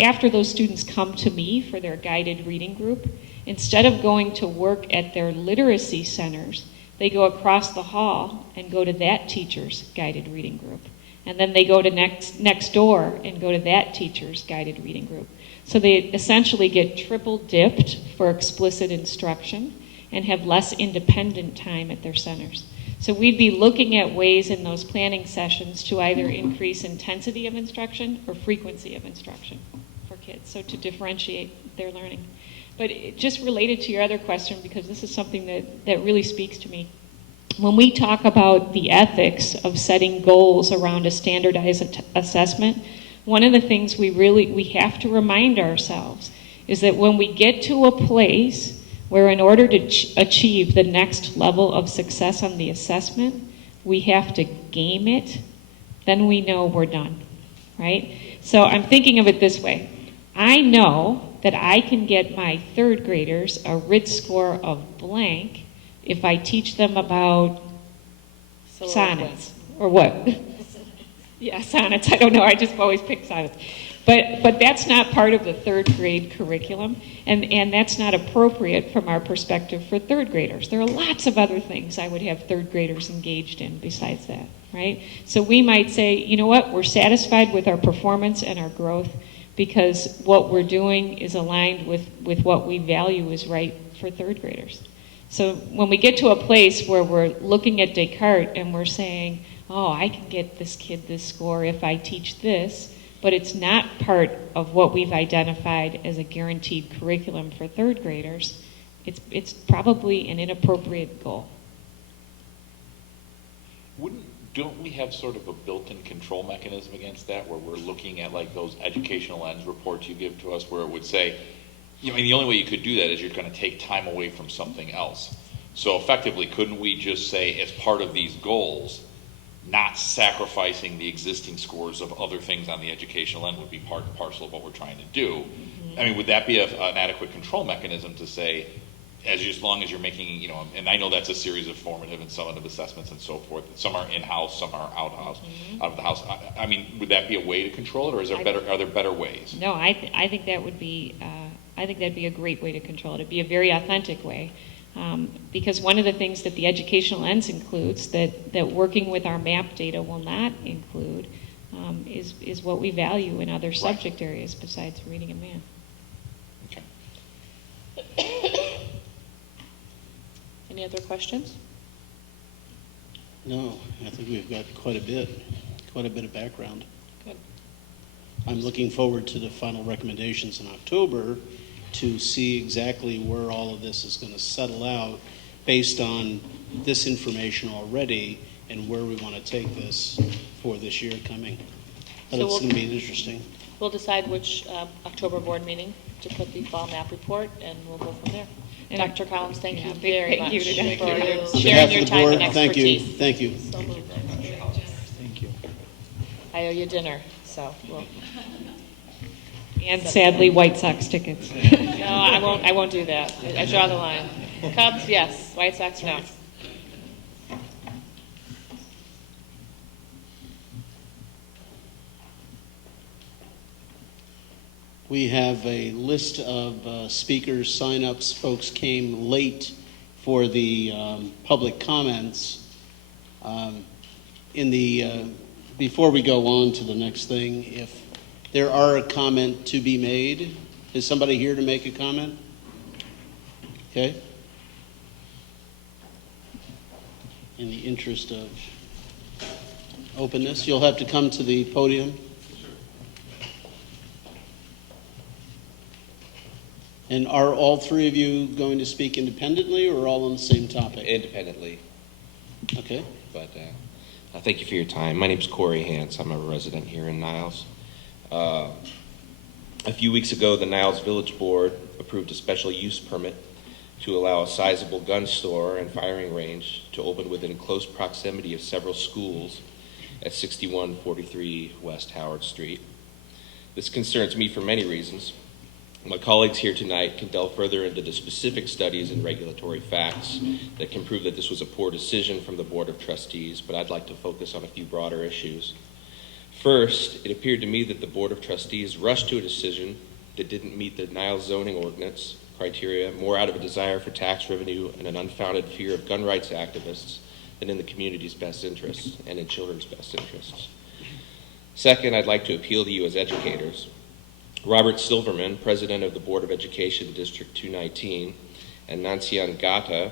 after those students come to me for their guided reading group, instead of going to work at their literacy centers, they go across the hall and go to that teacher's guided reading group. And then they go to next door and go to that teacher's guided reading group. So they essentially get triple dipped for explicit instruction and have less independent time at their centers. So we'd be looking at ways in those planning sessions to either increase intensity of instruction or frequency of instruction for kids, so to differentiate their learning. But just related to your other question, because this is something that really speaks to me, when we talk about the ethics of setting goals around a standardized assessment, one of the things we have to remind ourselves is that when we get to a place where in order to achieve the next level of success on the assessment, we have to game it, then we know we're done, right? So I'm thinking of it this way. I know that I can get my third graders a RIT score of blank if I teach them about sonnets, or what? Yeah, sonnets, I don't know, I just always pick sonnets. But that's not part of the third grade curriculum, and that's not appropriate from our perspective for third graders. There are lots of other things I would have third graders engaged in besides that, right? So we might say, you know what, we're satisfied with our performance and our growth because what we're doing is aligned with what we value is right for third graders. So when we get to a place where we're looking at Descartes and we're saying, oh, I can get this kid this score if I teach this, but it's not part of what we've identified as a guaranteed curriculum for third graders, it's probably an inappropriate goal. Don't we have sort of a built-in control mechanism against that, where we're looking at like those educational lens reports you give to us, where it would say, I mean, the only way you could do that is you're going to take time away from something else. So effectively, couldn't we just say, as part of these goals, not sacrificing the existing scores of other things on the educational end would be part and parcel of what we're trying to do? Mm-hmm. I mean, would that be an adequate control mechanism to say, as long as you're making, you know, and I know that's a series of formative and summative assessments and so forth. Some are in-house, some are out of the house. I mean, would that be a way to control it, or are there better ways? No, I think that would be, I think that'd be a great way to control it. It'd be a very authentic way. Because one of the things that the educational lens includes that working with our MAP data will not include is what we value in other subject areas besides reading and math. Okay. Any other questions? No, I think we've got quite a bit of background. Good. I'm looking forward to the final recommendations in October to see exactly where all of this is going to settle out based on this information already and where we want to take this for this year coming. But So it's going to be interesting. We'll decide which October board meeting to put the fall map report, and we'll go from there. And Dr. Collins, thank you big very thank much you to Dr. for On sharing behalf your of the time board, and thank you. expertise. Thank you. So moved. Thank you. I owe you dinner, so we'll. And sadly, White Sox tickets. No, I won't do that. I draw the line. Cubs, yes. White Sox, no. We have a list of speakers, sign-ups. Folks came late for the public comments. Before we go on to the next thing, if there are a comment to be made, is somebody here to make a comment? Okay. In the interest of openness, you'll have to come to the podium. And are all three of you going to speak independently or all on the same topic? Independently, Okay. but thank you for your time. My name's Corey Hance. I'm a resident here in Niles. A few weeks ago, the Niles Village Board approved a special use permit to allow a sizable gun store and firing range to open within close proximity of several schools at 6143 West Howard Street. This concerns me for many reasons. My colleagues here tonight can delve further into the specific studies and regulatory facts that can prove that this was a poor decision from the Board of Trustees, but I'd like to focus on a few broader issues. First, it appeared to me that the Board of Trustees rushed to a decision that didn't meet the Niles zoning ordinance criteria more out of a desire for tax revenue and an unfounded fear of gun rights activists than in the community's best interests and in children's best interests. Second, I'd like to appeal to you as educators. Robert Silverman, president of the Board of Education District 219, and Nancian Gata,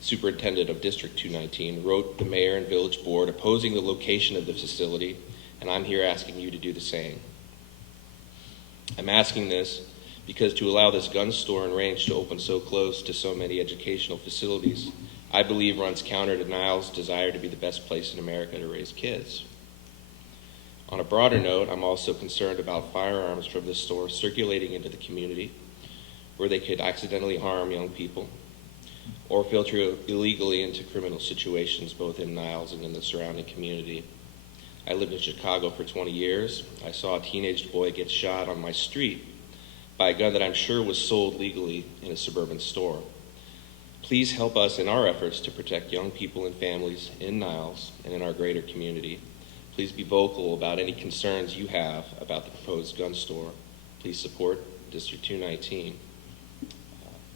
superintendent of District 219, wrote the mayor and village board opposing the location of the facility, and I'm here asking you to do the same. I'm asking this because to allow this gun store and range to open so close to so many educational facilities, I believe runs counter to Niles' desire to be the best place in America to raise kids. On a broader note, I'm also concerned about firearms from this store circulating into the community where they could accidentally harm young people or filter illegally into criminal situations both in Niles and in the surrounding community. I lived in Chicago for 20 years. I saw a teenage boy get shot on my street by a gun that I'm sure was sold legally in a suburban store. Please help us in our efforts to protect young people and families in Niles and in our greater community. Please be vocal about any concerns you have about the proposed gun store. Please support District 219.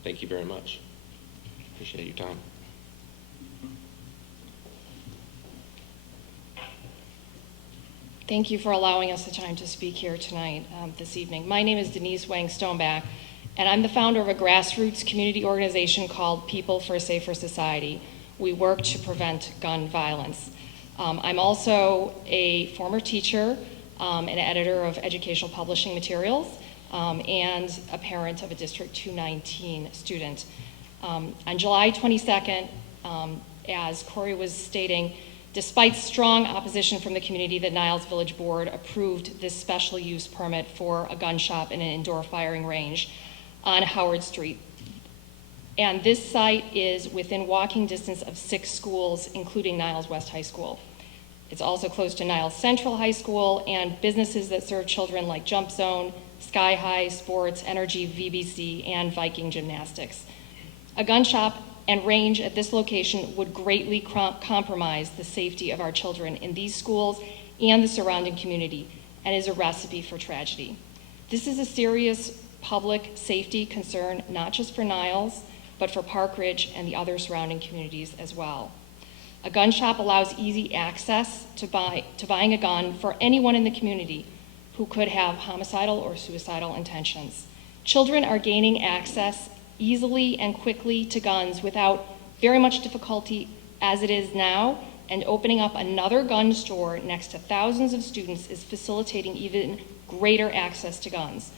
Thank you very much. Appreciate your time. Thank you for allowing us the time to speak here tonight, this evening. My name is Denise Wang Stoneback, and I'm the founder of a grassroots community organization called People for a Safer Society. We work to prevent gun violence. I'm also a former teacher, an editor of educational publishing materials, and a parent of a District 219 student. On July 22nd, as Corey was stating, despite strong opposition from the community, the Niles Village Board approved this special use permit for a gun shop and an indoor firing range on Howard Street. And this site is within walking distance of 6 schools, including Niles West High School. It's also close to Niles Central High School and businesses that serve children like Jump Zone, Sky High Sports, Energy, VBC, and Viking Gymnastics. A gun shop and range at this location would greatly compromise the safety of our children in these schools and the surrounding community, and is a recipe for tragedy. This is a serious public safety concern, not just for Niles, but for Park Ridge and the other surrounding communities as well. A gun shop allows easy access to buying a gun for anyone in the community who could have homicidal or suicidal intentions. Children are gaining access easily and quickly to guns without very much difficulty as it is now, and opening up another gun store next to thousands of students is facilitating even greater access to guns.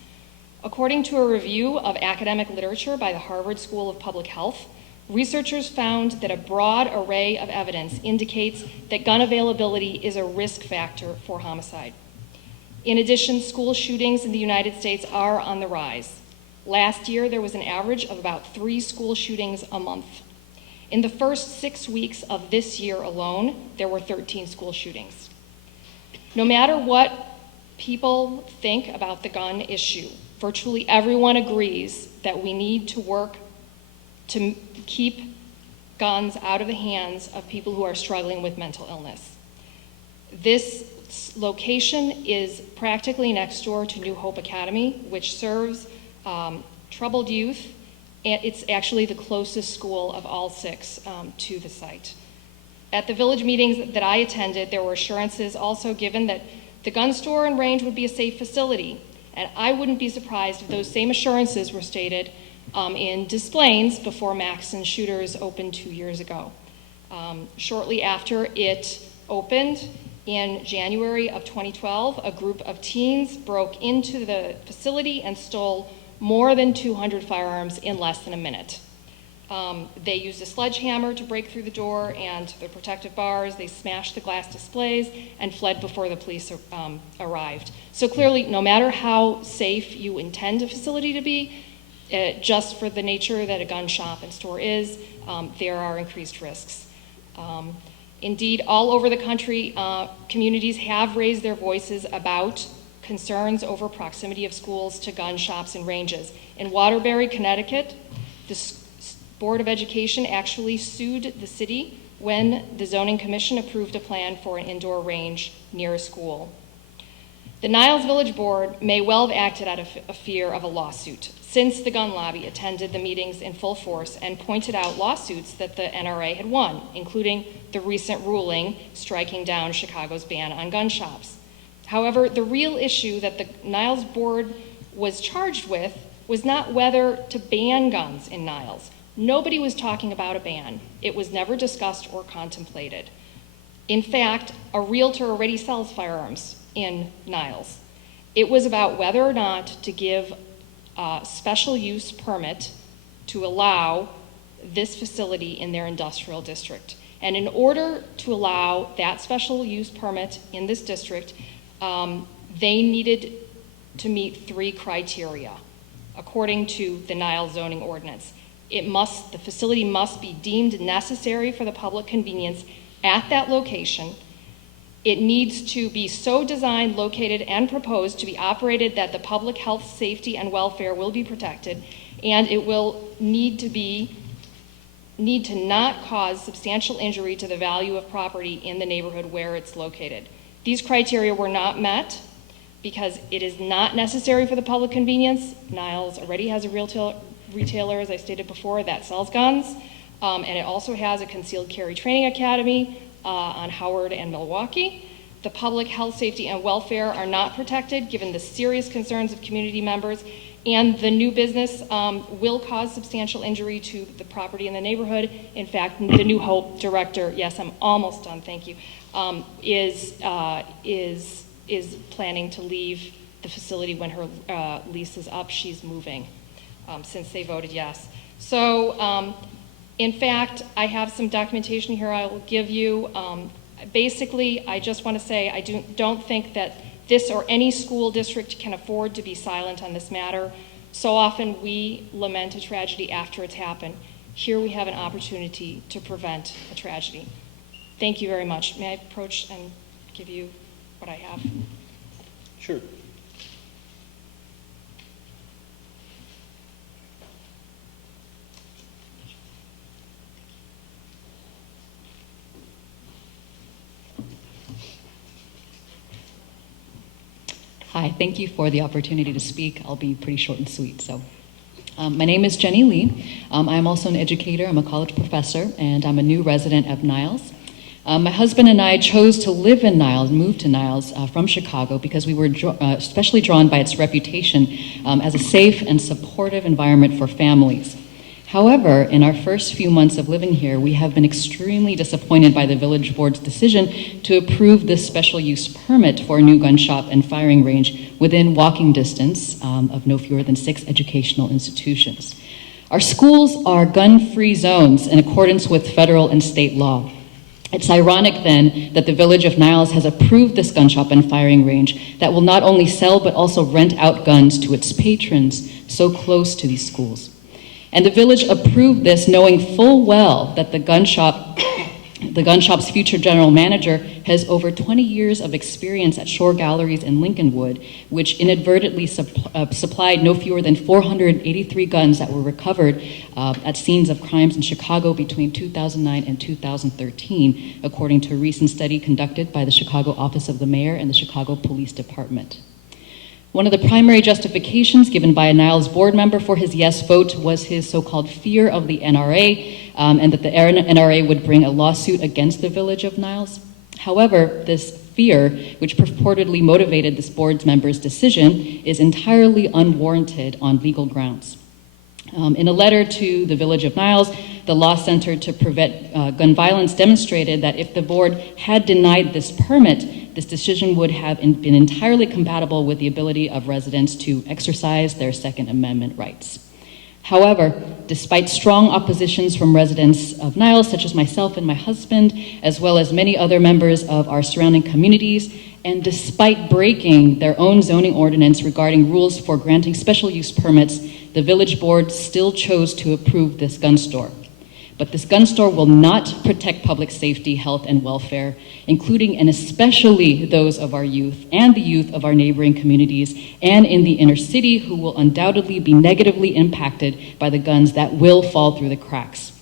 According to a review of academic literature by the Harvard School of Public Health, researchers found that a broad array of evidence indicates that gun availability is a risk factor for homicide. In addition, school shootings in the United States are on the rise. Last year, there was an average of about 3 school shootings a month. In the first 6 weeks of this year alone, there were 13 school shootings. No matter what people think about the gun issue, virtually everyone agrees that we need to work to keep guns out of the hands of people who are struggling with mental illness. This location is practically next door to New Hope Academy, which serves troubled youth, and it's actually the closest school of all 6 to the site. At the village meetings that I attended, there were assurances also given that the gun store and range would be a safe facility, and I wouldn't be surprised if those same assurances were stated in Des Plaines before Maxson Shooters opened 2 years ago. Shortly after it opened, in January of 2012, a group of teens broke into the facility and stole more than 200 firearms in less than a minute. They used a sledgehammer to break through the door and the protective bars. They smashed the glass displays and fled before the police arrived. So clearly, no matter how safe you intend a facility to be, just for the nature that a gun shop and store is, there are increased risks. Indeed, all over the country, communities have raised their voices about concerns over proximity of schools to gun shops and ranges. In Waterbury, Connecticut, the Board of Education actually sued the city when the Zoning Commission approved a plan for an indoor range near a school. The Niles Village Board may well have acted out of a fear of a lawsuit, since the gun lobby attended the meetings in full force and pointed out lawsuits that the NRA had won, including the recent ruling striking down Chicago's ban on gun shops. However, the real issue that the Niles Board was charged with was not whether to ban guns in Niles. Nobody was talking about a ban. It was never discussed or contemplated. In fact, a realtor already sells firearms in Niles. It was about whether or not to give a special use permit to allow this facility in their industrial district. And in order to allow that special use permit in this district, they needed to meet 3 criteria, according to the Niles zoning ordinance. The facility must be deemed necessary for the public convenience at that location. It needs to be so designed, located, and proposed to be operated that the public health, safety, and welfare will be protected, and it will need to not cause substantial injury to the value of property in the neighborhood where it's located. These criteria were not met because it is not necessary for the public convenience. Niles already has a retailer, as I stated before, that sells guns, and it also has a concealed carry training academy on Howard and Milwaukee. The public health, safety, and welfare are not protected given the serious concerns of community members, and the new business will cause substantial injury to the property in the neighborhood. In fact, the New Hope director, yes, I'm almost done, thank you, is planning to leave the facility when her lease is up. She's moving since they voted yes. So, in fact, I have some documentation here I will give you. Basically, I just want to say I don't think that this or any school district can afford to be silent on this matter. So often we lament a tragedy after it's happened. Here we have an opportunity to prevent a tragedy. Thank you very much. May I approach and give you what I have? Sure. Hi, thank you for the opportunity to speak. I'll be pretty short and sweet. So, my name is Jenny Lee. I'm also an educator. I'm a college professor, and I'm a new resident of Niles. My husband and I chose to live in Niles, moved to Niles from Chicago because we were especially drawn by its reputation as a safe and supportive environment for families. However, in our first few months of living here, we have been extremely disappointed by the village board's decision to approve this special use permit for a new gun shop and firing range within walking distance of no fewer than 6 educational institutions. Our schools are gun-free zones in accordance with federal and state law. It's ironic then that the village of Niles has approved this gun shop and firing range that will not only sell but also rent out guns to its patrons so close to these schools. And the village approved this knowing full well that the gun shop's future general manager has over 20 years of experience at Shore Galleries in Lincolnwood, which inadvertently supplied no fewer than 483 guns that were recovered at scenes of crimes in Chicago between 2009 and 2013, according to a recent study conducted by the Chicago Office of the Mayor and the Chicago Police Department. One of the primary justifications given by a Niles board member for his yes vote was his so-called fear of the NRA, and that the NRA would bring a lawsuit against the village of Niles. However, this fear, which purportedly motivated this board's member's decision, is entirely unwarranted on legal grounds. In a letter to the village of Niles, the Law Center to Prevent Gun Violence demonstrated that if the board had denied this permit, this decision would have been entirely compatible with the ability of residents to exercise their Second Amendment rights. However, despite strong oppositions from residents of Niles, such as myself and my husband, as well as many other members of our surrounding communities, and despite breaking their own zoning ordinance regarding rules for granting special use permits, the village board still chose to approve this gun store. But this gun store will not protect public safety, health, and welfare, including and especially those of our youth and the youth of our neighboring communities and in the inner city, who will undoubtedly be negatively impacted by the guns that will fall through the cracks.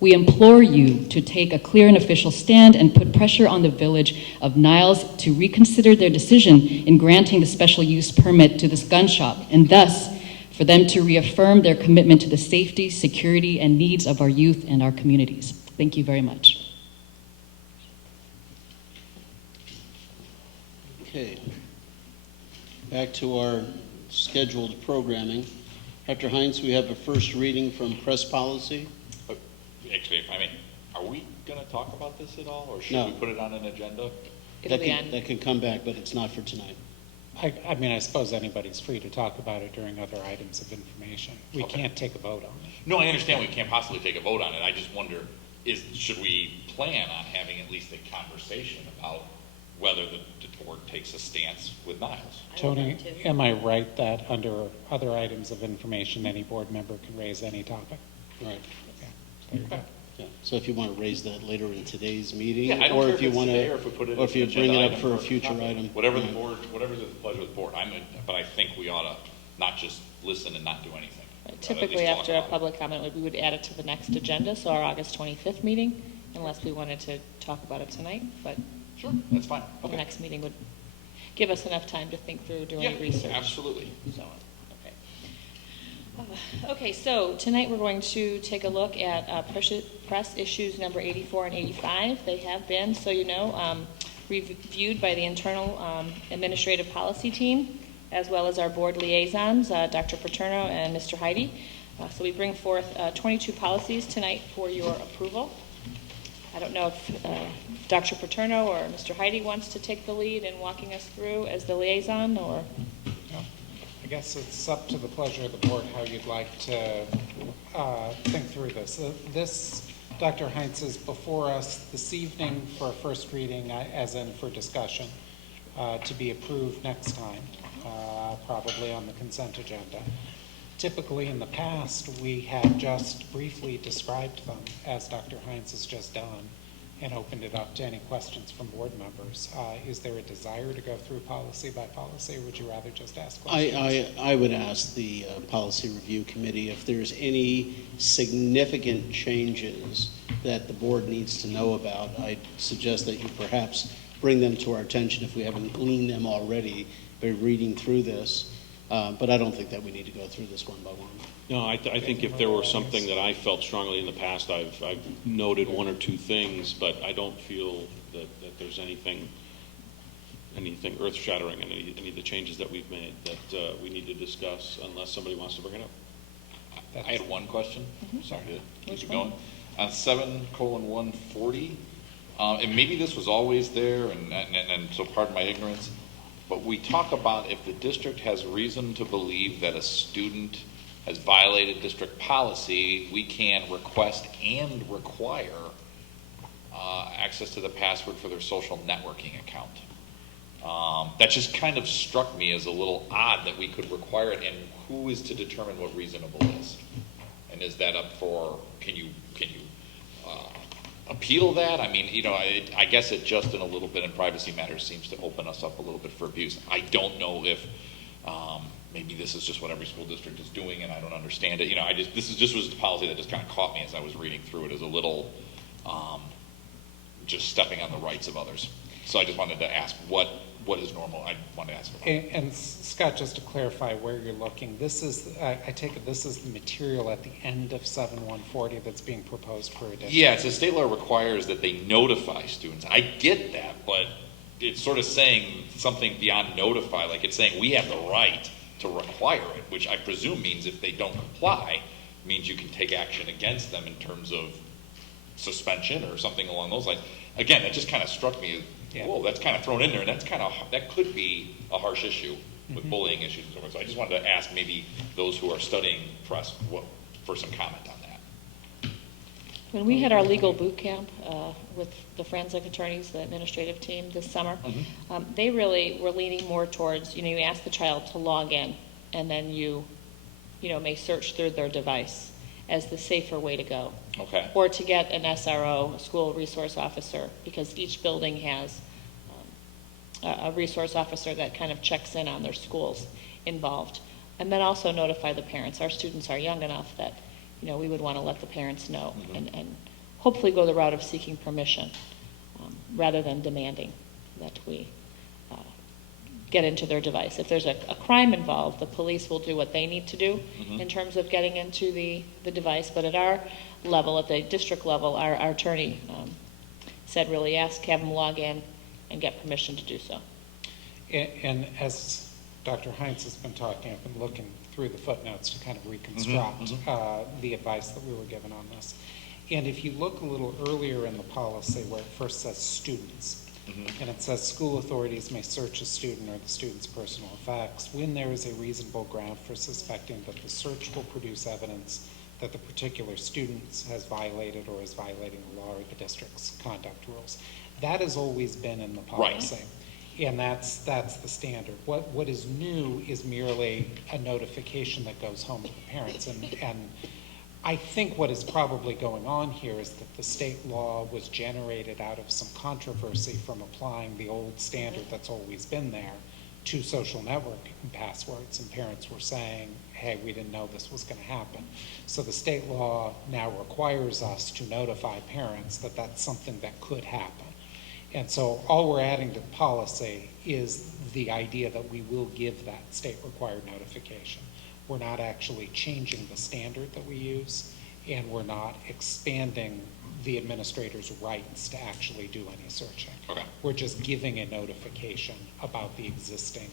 We implore you to take a clear and official stand and put pressure on the village of Niles to reconsider their decision in granting the special use permit to this gun shop, and thus for them to reaffirm their commitment to the safety, security, and needs of our youth and our communities. Thank you very much. Okay. Back to our scheduled programming. Dr. Heinz, we have a first reading from press policy. Actually, if I may, are we going to talk about this at all, or should No. we put it on an agenda? It'll be on. That can come back, but it's not for tonight. I mean, I suppose anybody's free to talk about it during other items of information. We Okay. can't take a vote on it. No, I understand we can't possibly take a vote on it. I just wonder, should we plan on having at least a conversation about whether the board takes a stance with Niles? Tony, am I right that under other items of information, any board member can raise any topic? Right. Okay. There you go. Yeah. So if you want to raise that later in today's meeting, Yeah, I don't or care if if you it's want today to, or if we put it or if as you an bring it agenda up for a item future topic. item. Whatever the Yeah. board, whatever's at the pleasure of the board. But I think we ought to not just listen and not do anything. Typically, At least after talk a about it. public comment, we would add it to the next agenda, so our August 25th meeting, unless we wanted to talk about it tonight, but Sure, that's fine. the Okay. next meeting would give us enough time to think through, do any Yeah, research. absolutely. So on. Okay, so tonight we're going to take a look at press issues number 84 and 85. They have been, so you know, reviewed by the internal administrative policy team, as well as our board liaisons, Dr. Paterno and Mr. Heidi. So we bring forth 22 policies tonight for your approval. I don't know if Dr. Paterno or Mr. Heidi wants to take the lead in walking us through as the liaison, or? I guess it's up to the pleasure of the board how you'd like to think through this. This, Dr. Heinz, is before us this evening for a first reading, as in for discussion, to be approved next time, probably on the consent agenda. Typically, in the past, we have just briefly described them, as Dr. Heinz has just done, and opened it up to any questions from board members. Is there a desire to go through policy by policy, or would you rather just ask questions? I would ask the Policy Review Committee if there's any significant changes that the board needs to know about. I suggest that you perhaps bring them to our attention if we haven't gleaned them already by reading through this. But I don't think that we need to go through this one by one. No, I think if there were something that I felt strongly in the past, I've noted one or two things, but I don't feel that there's anything earth-shattering in any of the changes that we've made that we need to discuss unless somebody wants to bring it up. I had one question. Sorry to keep you one? going. On 7:140, and maybe this was always there, and so pardon my ignorance, but we talk about if the district has reason to believe that a student has violated district policy, we can request and require access to the password for their social networking account. That just kind of struck me as a little odd that we could require it, and who is to determine what reasonable is? And is that up for, can you appeal that? I mean, I guess it just in a little bit in privacy matters seems to open us up a little bit for abuse. I don't know if maybe this is just what every school district is doing and I don't understand it. This was the policy that just kind of caught me as I was reading through it as a little just stepping on the rights of others. So I just wanted to ask what is normal. I wanted to ask about it. And Scott, just to clarify where you're looking, this is, I take it this is the material at the end of 7:140 that's being proposed for addition. Yeah, it says state law requires that they notify students. I get that, but it's sort of saying something beyond notify, like it's saying we have the right to require it, which I presume means if they don't comply, means you can take action against them in terms of suspension or something along those lines. Again, that just kind of struck me as, whoa, that's kind of thrown in there, and that could be a harsh issue with bullying issues and so forth. So I just wanted to ask maybe those who are studying press for some comment on that. When we had our legal boot camp with the forensic attorneys, the administrative team this summer, they really were leaning more towards, you ask the child to log in, and then you may search through their device as the safer way to go. Okay. Or to get an SRO, a school resource officer, because each building has a resource officer that kind of checks in on their schools involved. And then also notify the parents. Our students are young enough that we would want to let the parents know and hopefully go the route of seeking permission rather than demanding that we get into their device. If there's a crime involved, the police will do what they need to do in terms of getting into the device. But at our level, at the district level, our attorney said really have them log in and get permission to do so. And as Dr. Heinz has been talking, I've been looking through the footnotes to kind of reconstruct the advice that we were given on this. And if you look a little earlier in the policy where it first says students, and it says school authorities may search a student or the student's personal effects when there is a reasonable ground for suspecting that the search will produce evidence that the particular student has violated or is violating the law or the district's conduct rules. That has always been in the policy. Right. And that's the standard. What is new is merely a notification that goes home to the parents. And I think what is probably going on here is that the state law was generated out of some controversy from applying the old standard that's always been there to social networking passwords, and parents were saying, hey, we didn't know this was going to happen. So the state law now requires us to notify parents that that's something that could happen. And so all we're adding to the policy is the idea that we will give that state-required notification. We're not actually changing the standard that we use, and we're not expanding the administrator's rights to actually do any searching. Okay. We're just giving a notification about the existing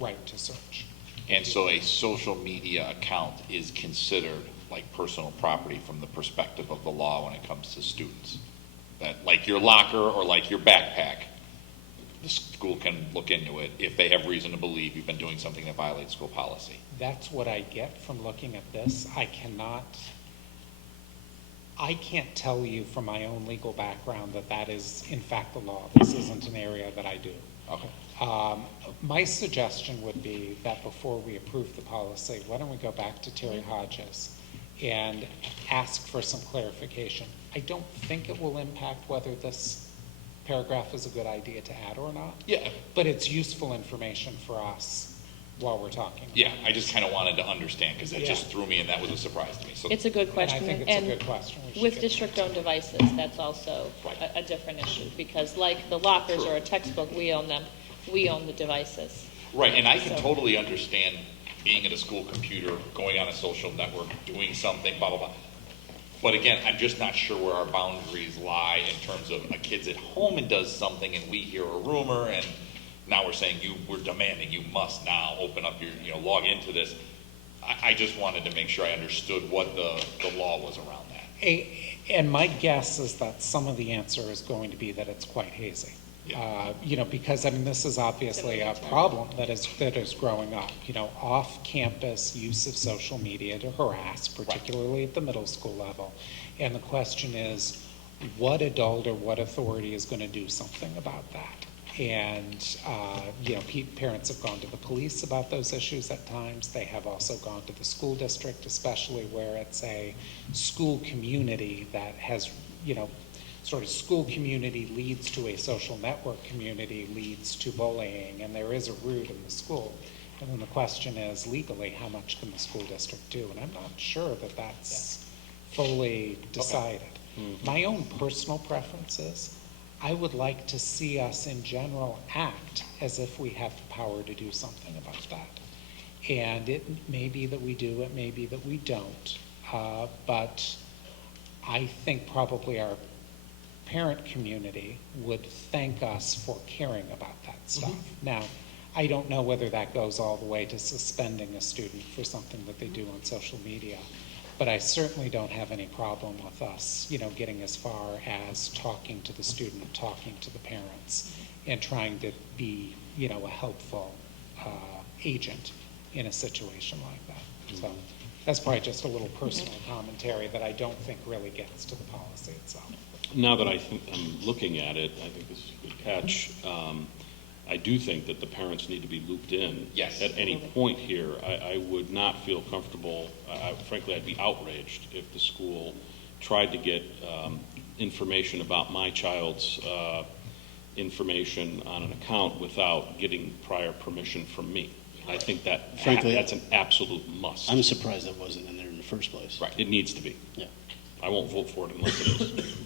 right to search. And so a social media account is considered like personal property from the perspective of the law when it comes to students. That like your locker or like your backpack, the school can look into it if they have reason to believe you've been doing something that violates school policy. That's what I get from looking at this. I can't tell you from my own legal background that is in fact the law. This isn't an area that I do. Okay. My suggestion would be that before we approve the policy, why don't we go back to Terry Hodges and ask for some clarification. I don't think it will impact whether this paragraph is a good idea to add or not. Yeah. But it's useful information for us while we're talking. Yeah, I just kind of wanted to understand because it just threw me and that was a surprise to me. So It's a good question. And I think it's a good question. We should With get district-owned devices, that's also a different issue because like the lockers or a textbook, we own them. We own the devices. Right, and I can totally understand being at a school computer, going on a social network, doing something, blah, blah, blah. But again, I'm just not sure where our boundaries lie in terms of a kid's at home and does something and we hear a rumor and now we're saying we're demanding you must now open up your, log into this. I just wanted to make sure I understood what the law was around that. And my guess is that some of the answer is going to be that it's quite hazy. Yeah. Because this is obviously a problem that is growing up. Off-campus use of social media to harass, particularly at the middle school level. And the question is, what adult or what authority is going to do something about that? And parents have gone to the police about those issues at times. They have also gone to the school district, especially where it's a school community that has, sort of school community leads to a social network community leads to bullying, and there is a root in the school. And then the question is, legally, how much can the school district do? And I'm not sure that that's fully decided. Okay. Mm-hmm. My own personal preference is, I would like to see us in general act as if we have the power to do something about that. And it may be that we do, it may be that we don't. But I think probably our parent community would thank us for caring about that stuff. Mm-hmm. Now, I don't know whether that goes all the way to suspending a student for something that they do on social media, but I certainly don't have any problem with us, getting as far as talking to the student, talking to the parents, and trying to be, a helpful agent in a situation like that. Mm-hmm. So that's probably just a little personal commentary that I don't think really gets to the policy itself. Now that I'm looking at it, I think this is a good catch. I do think that the parents need to be looped in. Yes. At any point here. I would not feel comfortable, frankly, I'd be outraged if the school tried to get information about my child's information on an account without getting prior permission from me. I think that, frankly, that's an absolute must. I'm surprised that wasn't in there in the first place. Right, it needs to be. Yeah. I won't vote for it unless it is.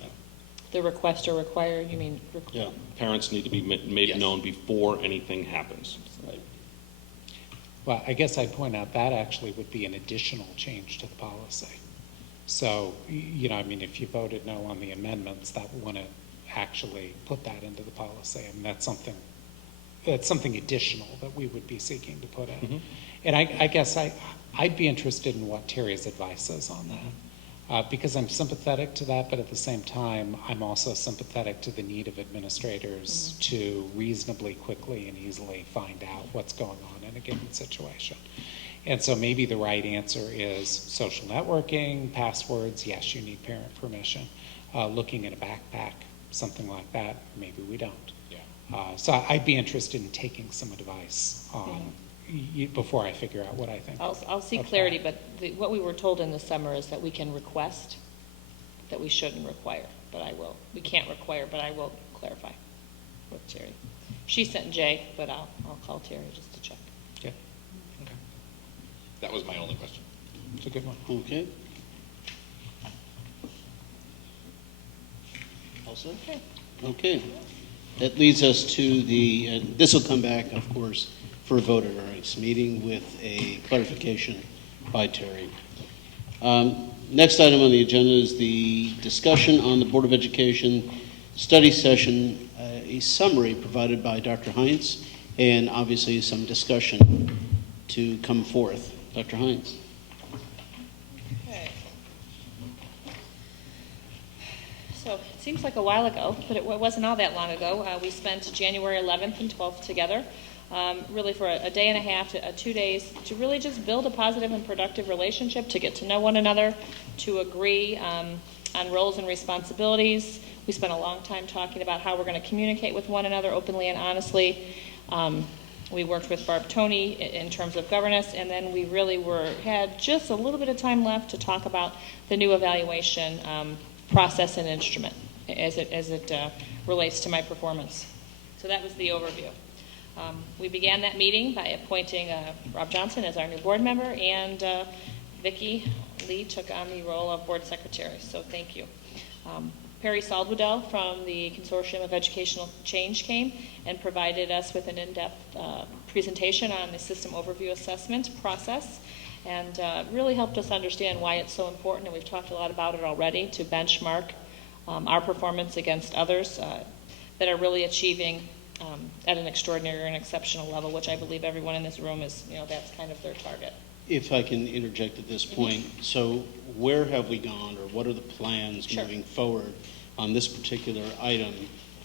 The request or require, you mean? Yeah. Parents need to be made Yes. known before anything happens. Right. Well, I guess I'd point out that actually would be an additional change to the policy. So, I mean, if you voted no on the amendments, that wouldn't actually put that into the policy. I mean, that's something additional that we would be seeking to put in. And I guess I'd be interested in what Terry's advice is on that. Because I'm sympathetic to that, but at the same time, I'm also sympathetic to the need of administrators to reasonably quickly and easily find out what's going on in a given situation. And so maybe the right answer is social networking, passwords, yes, you need parent permission. Looking at a backpack, something like that, maybe we don't. Yeah. So I'd be interested in taking some advice before I figure out what I think. I'll seek of clarity, that. but what we were told in the summer is that we can request, that we shouldn't require, but I will. We can't require, but I will clarify with Terry. She sent Jay, but I'll call Terry just to check. Yeah, That was my only question. it's a good one. Okay. All set? Okay. That leads us to this will come back, of course, for a vote at our next meeting with a clarification by Terry. Next item on the agenda is the discussion on the Board of Education study session, a summary provided by Dr. Heinz, and obviously some discussion to come forth. Dr. Heinz. Okay. So it seems like a while ago, but it wasn't all that long ago. We spent January 11th and 12th together, really for a day and a half, 2 days, to really just build a positive and productive relationship, to get to know one another, to agree on roles and responsibilities. We spent a long time talking about how we're going to communicate with one another openly and honestly. We worked with Barb Toney in terms of governance, and then we really had just a little bit of time left to talk about the new evaluation process and instrument as it relates to my performance. So that was the overview. We began that meeting by appointing Rob Johnson as our new board member, and Vicki Lee took on the role of board secretary, so thank you. Perry Saldwedell from the Consortium of Educational Change came and provided us with an in-depth presentation on the system overview assessment process, and really helped us understand why it's so important, and we've talked a lot about it already, to benchmark our performance against others that are really achieving at an extraordinary and exceptional level, which I believe everyone in this room is, that's kind of their target. If I can interject at this point, so where have we gone, or what are the plans moving forward on this particular item?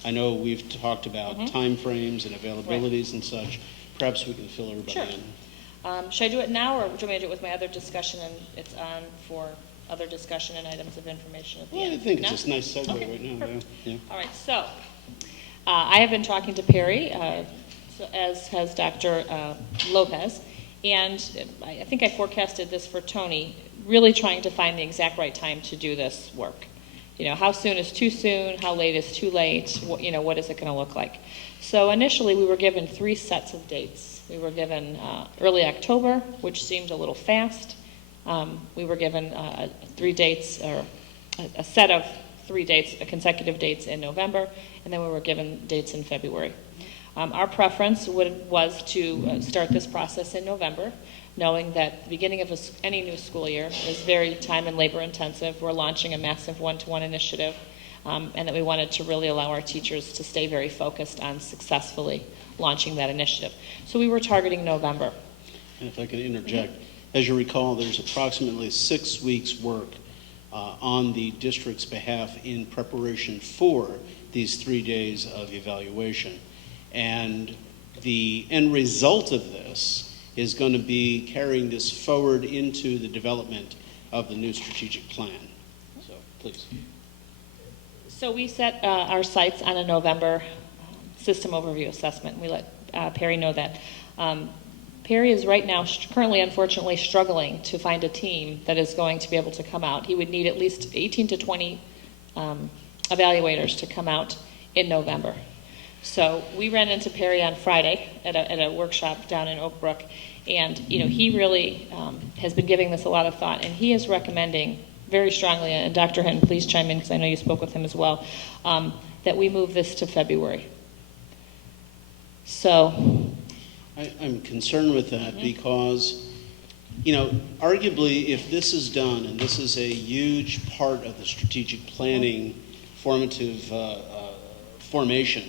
I know we've talked about timeframes and availabilities and such. Perhaps we can fill everybody in. Should I do it now, or do you want me to do it with my other discussion, and it's on for other discussion and items of information at the end? I think No? it's a nice segue right now. Perfect. Yeah. All right, so I have been talking to Perry, as has Dr. Lopez, and I think I forecasted this for Tony, really trying to find the exact right time to do this work. How soon is too soon? How late is too late? What is it going to look like? So initially, we were given 3 sets of dates. We were given early October, which seemed a little fast. We were given 3 dates, or a set of 3 dates, consecutive dates in November, and then we were given dates in February. Our preference was to start this process in November, knowing that the beginning of any new school year is very time and labor intensive. We're launching a massive one-to-one initiative, and that we wanted to really allow our teachers to stay very focused on successfully launching that initiative. So we were targeting November. And if I can interject, as you recall, there's approximately 6 weeks' work on the district's behalf in preparation for these 3 days of evaluation. And the end result of this is going to be carrying this forward into the development of the new strategic plan. So, please. So we set our sights on a November system overview assessment. We let Perry know that. Perry is right now currently, unfortunately, struggling to find a team that is going to be able to come out. He would need at least 18 to 20 evaluators to come out in November. So we ran into Perry on Friday at a workshop down in Oak Brook, and he really has been giving this a lot of thought, and he is recommending very strongly, and Dr. Hinton, please chime in because I know you spoke with him as well, that we move this to February. So I'm concerned with that because, arguably, if this is done, and this is a huge part of the strategic planning formative formation,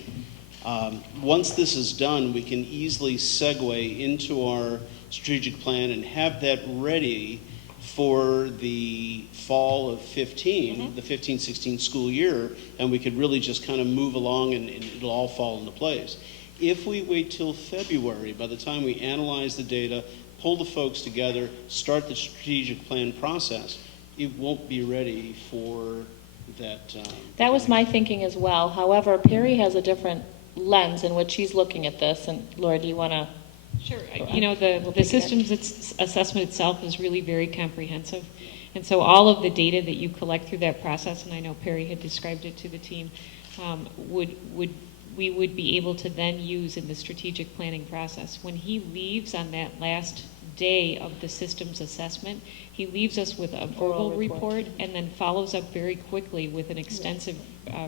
once this is done, we can easily segue into our strategic plan and have that ready for the fall of 15, the 15-16 school year, and we could really just kind of move along and it'll all fall into place. If we wait till February, by the time we analyze the data, pull the folks together, start the strategic plan process, it won't be ready for that. that was my thinking as well. However, Perry has a different lens in which he's looking at this, and Laura, do you want to? Sure. The systems assessment itself is really very comprehensive. And so all of the data that you collect through that process, and I know Perry had described it to the team, we would be able to then use in the strategic planning process. When he leaves on that last day of the systems assessment, he leaves us with a verbal report and then follows up very quickly with an extensive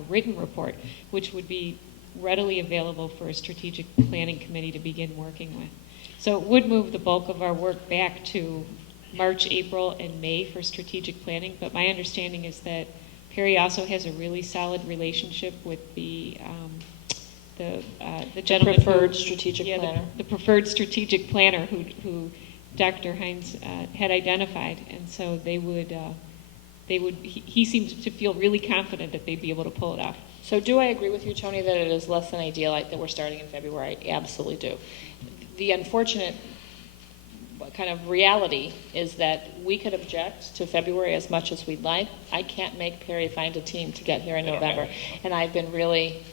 written report, which would be readily available for a strategic planning committee to begin working with. So it would move the bulk of our work back to March, April, and May for strategic planning, but my understanding is that Perry also has a really solid relationship with the gentleman Preferred strategic planner. the preferred strategic planner who Dr. Hines had identified, and so he seems to feel really confident that they'd be able to pull it off. So do I agree with you, Tony, that it is less than ideal that we're starting in February? I absolutely do. The unfortunate kind of reality is that we could object to February as much as we'd like. I can't make Perry find a team to get here in November, and I've been really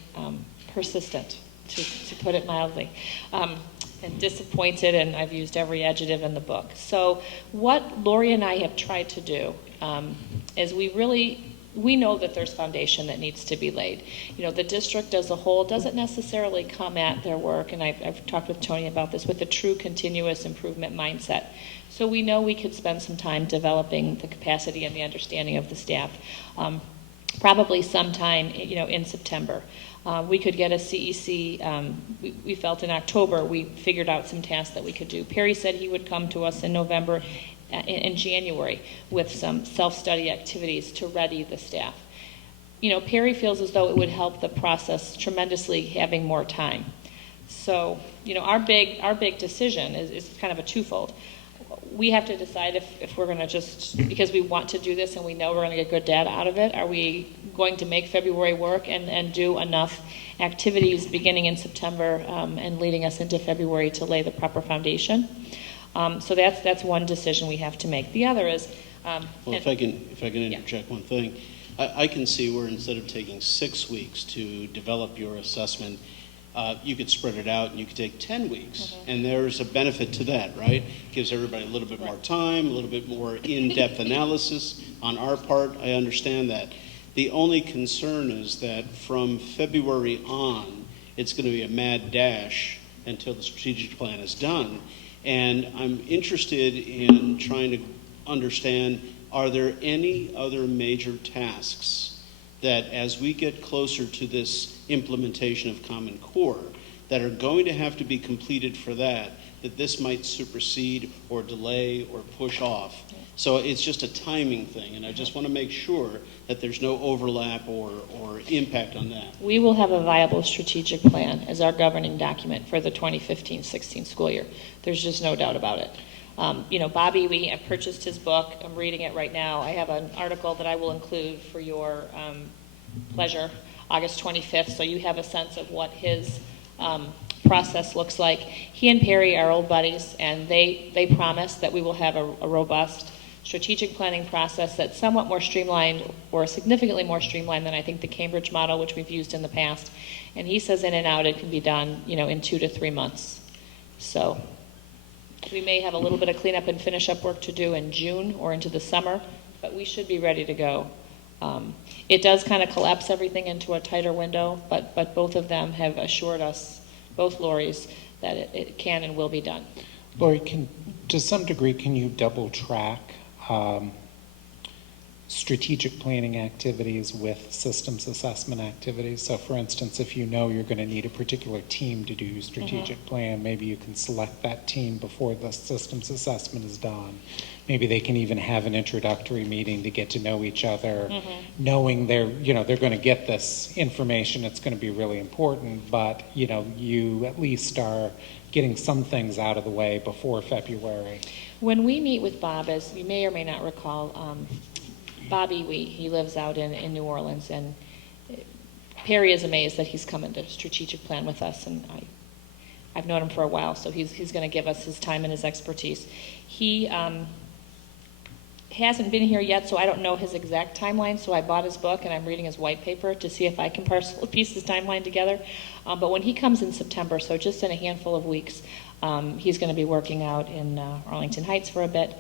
persistent, to put it mildly, and disappointed, and I've used every adjective in the book. So what Lori and I have tried to do is we know that there's foundation that needs to be laid. The district as a whole doesn't necessarily come at their work, and I've talked with Tony about this, with a true continuous improvement mindset. So we know we could spend some time developing the capacity and the understanding of the staff, probably sometime, in September. We could get a CEC, we felt in October, we figured out some tasks that we could do. Perry said he would come to us in November, in January, with some self-study activities to ready the staff. Perry feels as though it would help the process tremendously having more time. So, our big decision is kind of a twofold. We have to decide if we're going to just, because we want to do this and we know we're going to get good data out of it, are we going to make February work and do enough activities beginning in September and leading us into February to lay the proper foundation? So that's one decision we have to make. The other is... if I can interject one thing. I can see where instead of taking 6 weeks to develop your assessment, you could spread it out and you could take 10 weeks. And there's a benefit to that, right? Gives everybody a little bit more time, a little bit more in-depth analysis on our part. I understand that. The only concern is that from February on, it's going to be a mad dash until the strategic plan is done. And I'm interested in trying to understand, are there any other major tasks that as we get closer to this implementation of Common Core that are going to have to be completed for that this might supersede or delay or push off. So it's just a timing thing, and I just want to make sure that there's no overlap or impact on that. We will have a viable strategic plan as our governing document for the 2015-16 school year. There's just no doubt about it. Bobby, we have purchased his book. I'm reading it right now. I have an article that I will include for your pleasure, August 25th, so you have a sense of what his process looks like. He and Perry are old buddies, and they promise that we will have a robust strategic planning process that's somewhat more streamlined, or significantly more streamlined than I think the Cambridge model, which we've used in the past. And he says in and out it can be done, in 2 to 3 months. So we may have a little bit of cleanup and finish up work to do in June or into the summer, but we should be ready to go It does kind of collapse everything into a tighter window, but both of them have assured us, both Lori's, that it can and will be done. Lori, to some degree, can you double track strategic planning activities with systems assessment activities? So for instance, if you know you're going to need a particular team to do your strategic plan, maybe you can select that team before the systems assessment is done. Maybe they can even have an introductory meeting to get to know each other, knowing they're going to get this information. It's going to be really important, but you at least are getting some things out of the way before February. When we meet with Bob, as you may or may not recall, Bobby he lives out in New Orleans, and Perry is amazed that he's come into strategic plan with us, and I've known him for a while, so he's going to give us his time and his expertise. He hasn't been here yet, so I don't know his exact timeline, so I bought his book, and I'm reading his white paper to see if I can piece his timeline together. But when he comes in September, so just in a handful of weeks, he's going to be working out in Arlington Heights for a bit.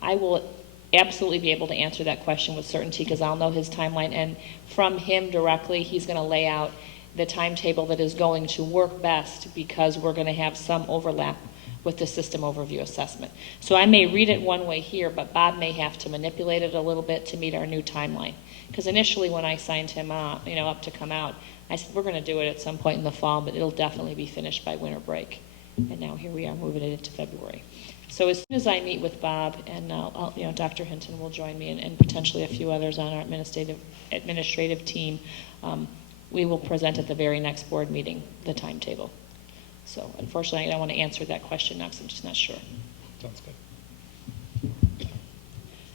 I will absolutely be able to answer that question with certainty because I'll know his timeline, and from him directly, he's going to lay out the timetable that is going to work best because we're going to have some overlap with the system overview assessment. So I may read it one way here, but Bob may have to manipulate it a little bit to meet our new timeline. Because initially when I signed him up to come out, I said, we're going to do it at some point in the fall, but it'll definitely be finished by winter break. And now here we are moving it into February. So as soon as I meet with Bob, and Dr. Hinton will join me, and potentially a few others on our administrative team, we will present at the very next board meeting the timetable. So unfortunately, I don't want to answer that question now because I'm just not sure. Sounds good.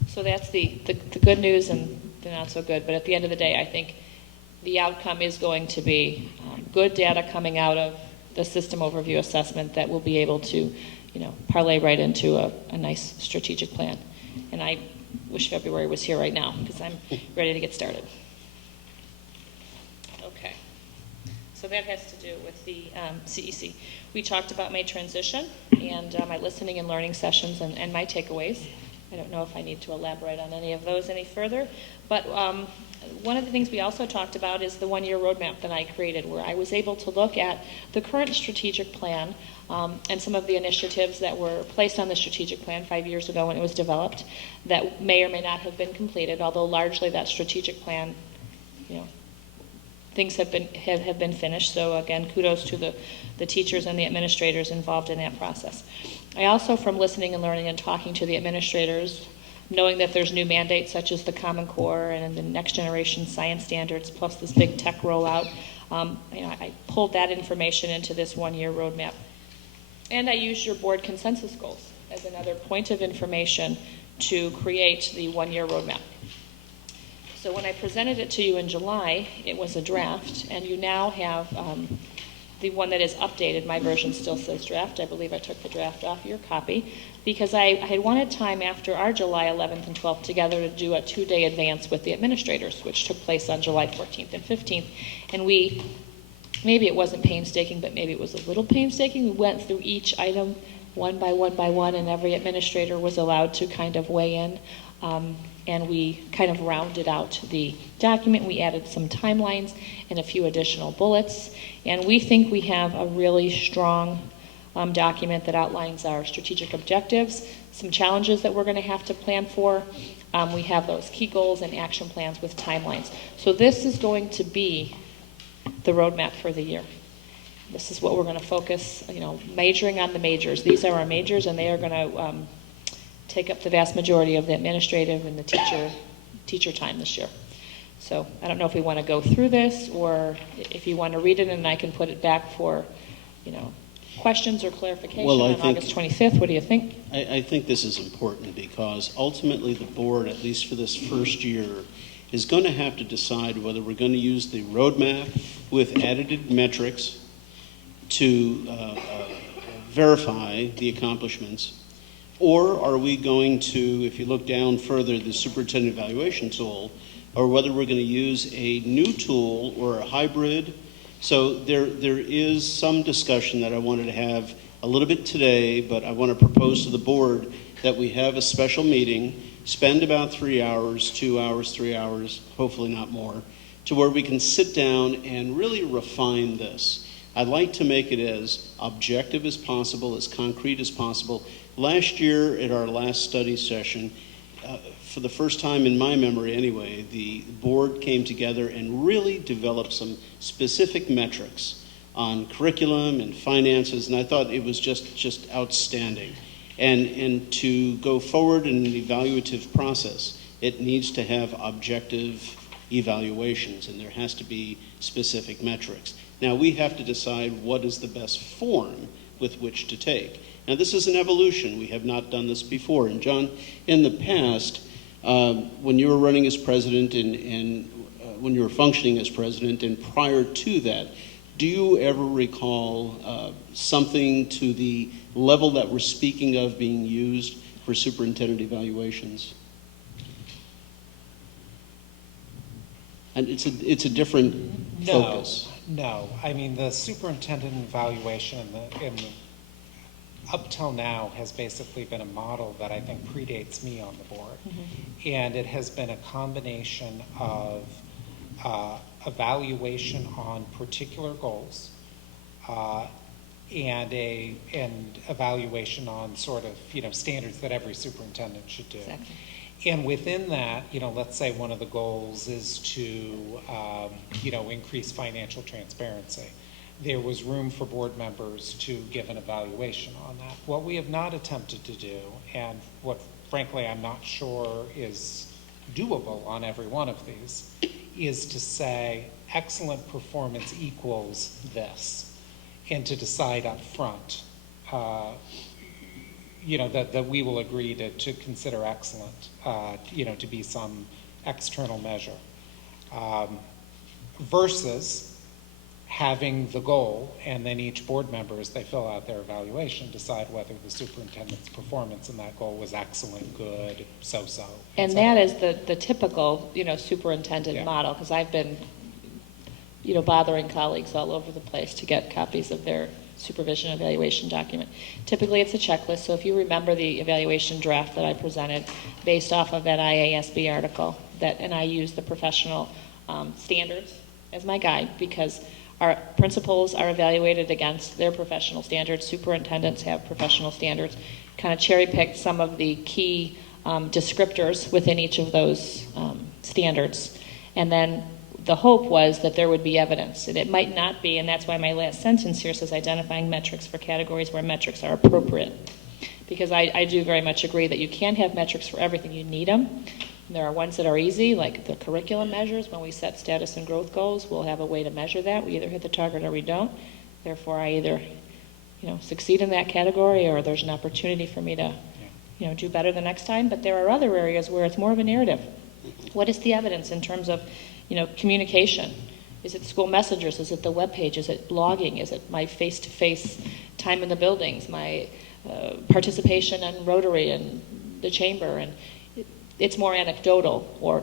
So that's the good news and the not so good. But at the end of the day, I think the outcome is going to be good data coming out of the system overview assessment that will be able to, parlay right into a nice strategic plan. And I wish February was here right now because I'm ready to get started. Okay. So that has to do with the CEC. We talked about my transition and my listening and learning sessions and my takeaways. I don't know if I need to elaborate on any of those any further, but one of the things we also talked about is the one-year roadmap that I created, where I was able to look at the current strategic plan and some of the initiatives that were placed on the strategic plan 5 years ago when it was developed that may or may not have been completed, although largely that strategic plan, things have been finished. So again, kudos to the teachers and the administrators involved in that process. I also, from listening and learning and talking to the administrators, knowing that there's new mandates such as the Common Core and the next generation science standards, plus this big tech rollout, I pulled that information into this one-year roadmap. And I used your board consensus goals as another point of information to create the one-year roadmap. So when I presented it to you in July, it was a draft, and you now have the one that is updated. My version still says draft. I believe I took the draft off your copy because I had wanted time after our July 11th and 12th together to do a 2-day advance with the administrators, which took place on July 14th and 15th. And maybe it wasn't painstaking, but maybe it was a little painstaking. We went through each item one by one, and every administrator was allowed to kind of weigh in. And we kind of rounded out the document. We added some timelines and a few additional bullets. And we think we have a really strong document that outlines our strategic objectives, some challenges that we're going to have to plan for. We have those key goals and action plans with timelines. So this is going to be the roadmap for the year. This is what we're going to focus, majoring on the majors. These are our majors, and they are going to take up the vast majority of the administrative and the teacher time this year. So I don't know if we want to go through this or if you want to read it and I can put it back for, questions or clarification on August 25th. What do you think? I think this is important because ultimately the board, at least for this first year, is going to have to decide whether we're going to use the roadmap with added metrics to verify the accomplishments. Or are we going to, if you look down further, the superintendent evaluation tool, or whether we're going to use a new tool or a hybrid? So there is some discussion that I wanted to have a little bit today, but I want to propose to the board that we have a special meeting spend about 3 hours, 2 hours, 3 hours, hopefully not more, to where we can sit down and really refine this. I'd like to make it as objective as possible, as concrete as possible. Last year at our last study session, for the first time in my memory anyway, the board came together and really developed some specific metrics on curriculum and finances, and I thought it was just outstanding. And to go forward in an evaluative process, it needs to have objective evaluations, and there has to be specific metrics. Now, we have to decide what is the best form with which to take. Now, this is an evolution. We have not done this before. And John, in the past, when you were running as president and when you were functioning as president and prior to that, do you ever recall something to the level that we're speaking of being used for superintendent evaluations? And it's a different focus. No, I mean, the superintendent evaluation up till now has basically been a model that I think predates me on the board. Mm-hmm. And it has been a combination of evaluation on particular goals and evaluation on sort of, standards that every superintendent should do. Exactly. And within that, let's say one of the goals is to, increase financial transparency. There was room for board members to give an evaluation on that. What we have not attempted to do, and what frankly I'm not sure is doable on every one of these, is to say excellent performance equals this, and to decide up front, that we will agree to consider excellent, to be some external measure, versus having the goal, and then each board member, as they fill out their evaluation, decide whether the superintendent's performance in that goal was excellent, good, so-so. And that is the typical, superintendent Yeah. model, because I've been, bothering colleagues all over the place to get copies of their supervision evaluation document. Typically, it's a checklist, so if you remember the evaluation draft that I presented based off of that IASB article, and I use the professional standards as my guide, because our principals are evaluated against their professional standards, superintendents have professional standards, kind of cherry-picked some of the key descriptors within each of those standards. And then the hope was that there would be evidence, and it might not be, and that's why my last sentence here says identifying metrics for categories where metrics are appropriate. Because I do very much agree that you can't have metrics for everything, you need them. And there are ones that are easy, like the curriculum measures. When we set status and growth goals, we'll have a way to measure that. We either hit the target or we don't. Therefore, I either succeed in that category, or there's an opportunity for me to do better the next time. But there are other areas where it's more of a narrative. What is the evidence in terms of communication? Is it school messengers? Is it the web page? Is it blogging? Is it my face-to-face time in the buildings? My participation in Rotary and the chamber? And it's more anecdotal or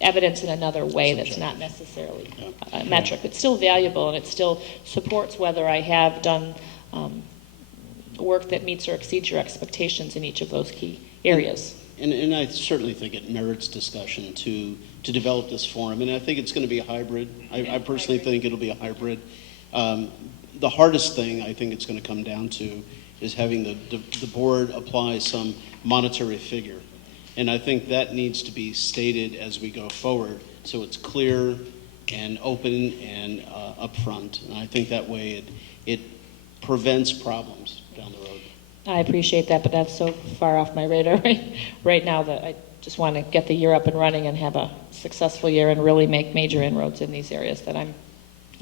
evidence in another way that's not necessarily a metric. It's still valuable, and it still supports whether I have done work that meets or exceeds your expectations in each of those key areas. And I certainly think it merits discussion to develop this forum, and I think it's going to be a hybrid. I personally think it'll be a hybrid. The hardest thing I think it's going to come down to is having the board apply some monetary figure. And I think that needs to be stated as we go forward, so it's clear and open and upfront. And I think that way it prevents problems down the road. I appreciate that, but that's so far off my radar right now that I just want to get the year up and running and have a successful year and really make major inroads in these areas that I'm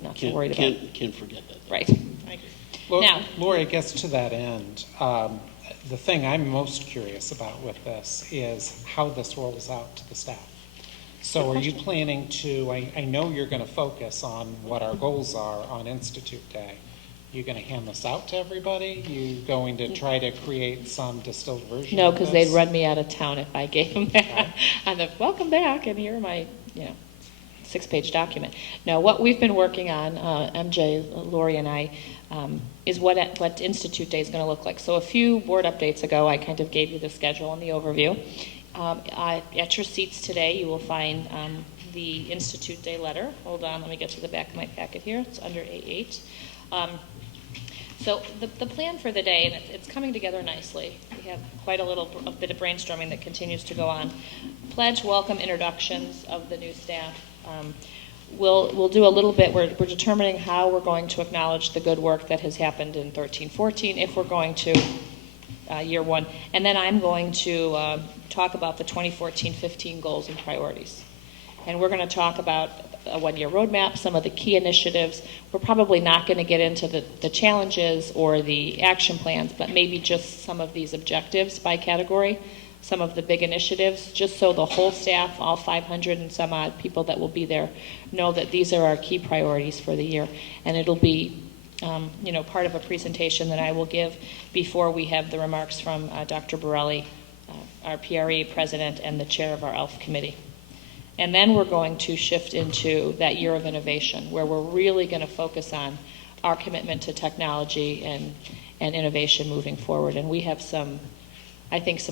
not so worried about. Can't forget that. Right. Now, Lori, I guess to that end, the thing I'm most curious about with this is how this rolls out to the staff. So are you planning to, I know you're going to focus on what our goals are on Institute Day. You going to hand this out to everybody? You going to try to create some distilled version no, of because this? they'd run me out of town if I gave them that. On the welcome back, and here are my 6-page document. No, what we've been working on, MJ, Lori, and I, is what Institute Day is going to look like. So a few board updates ago, I kind of gave you the schedule and the overview. At your seats today, you will find the Institute Day letter. Hold on, let me get to the back of my packet here. It's under A8. So the plan for the day, and it's coming together nicely. We have quite a bit of brainstorming that continues to go on. Pledge, welcome, introductions of the new staff. We'll do a little bit, we're determining how we're going to acknowledge the good work that has happened in 13-14, if we're going to year one. And then I'm going to talk about the 2014-15 goals and priorities. And we're going to talk about a one-year roadmap, some of the key initiatives. We're probably not going to get into the challenges or the action plans, but maybe just some of these objectives by category, some of the big initiatives, just so the whole staff, all 500 and some odd people that will be there, know that these are our key priorities for the year. And it'll be part of a presentation that I will give before we have the remarks from Dr. Borelli, our PRE president and the chair of our ELF committee. And then we're going to shift into that year of innovation, where we're really going to focus on our commitment to technology and innovation moving forward. And we have some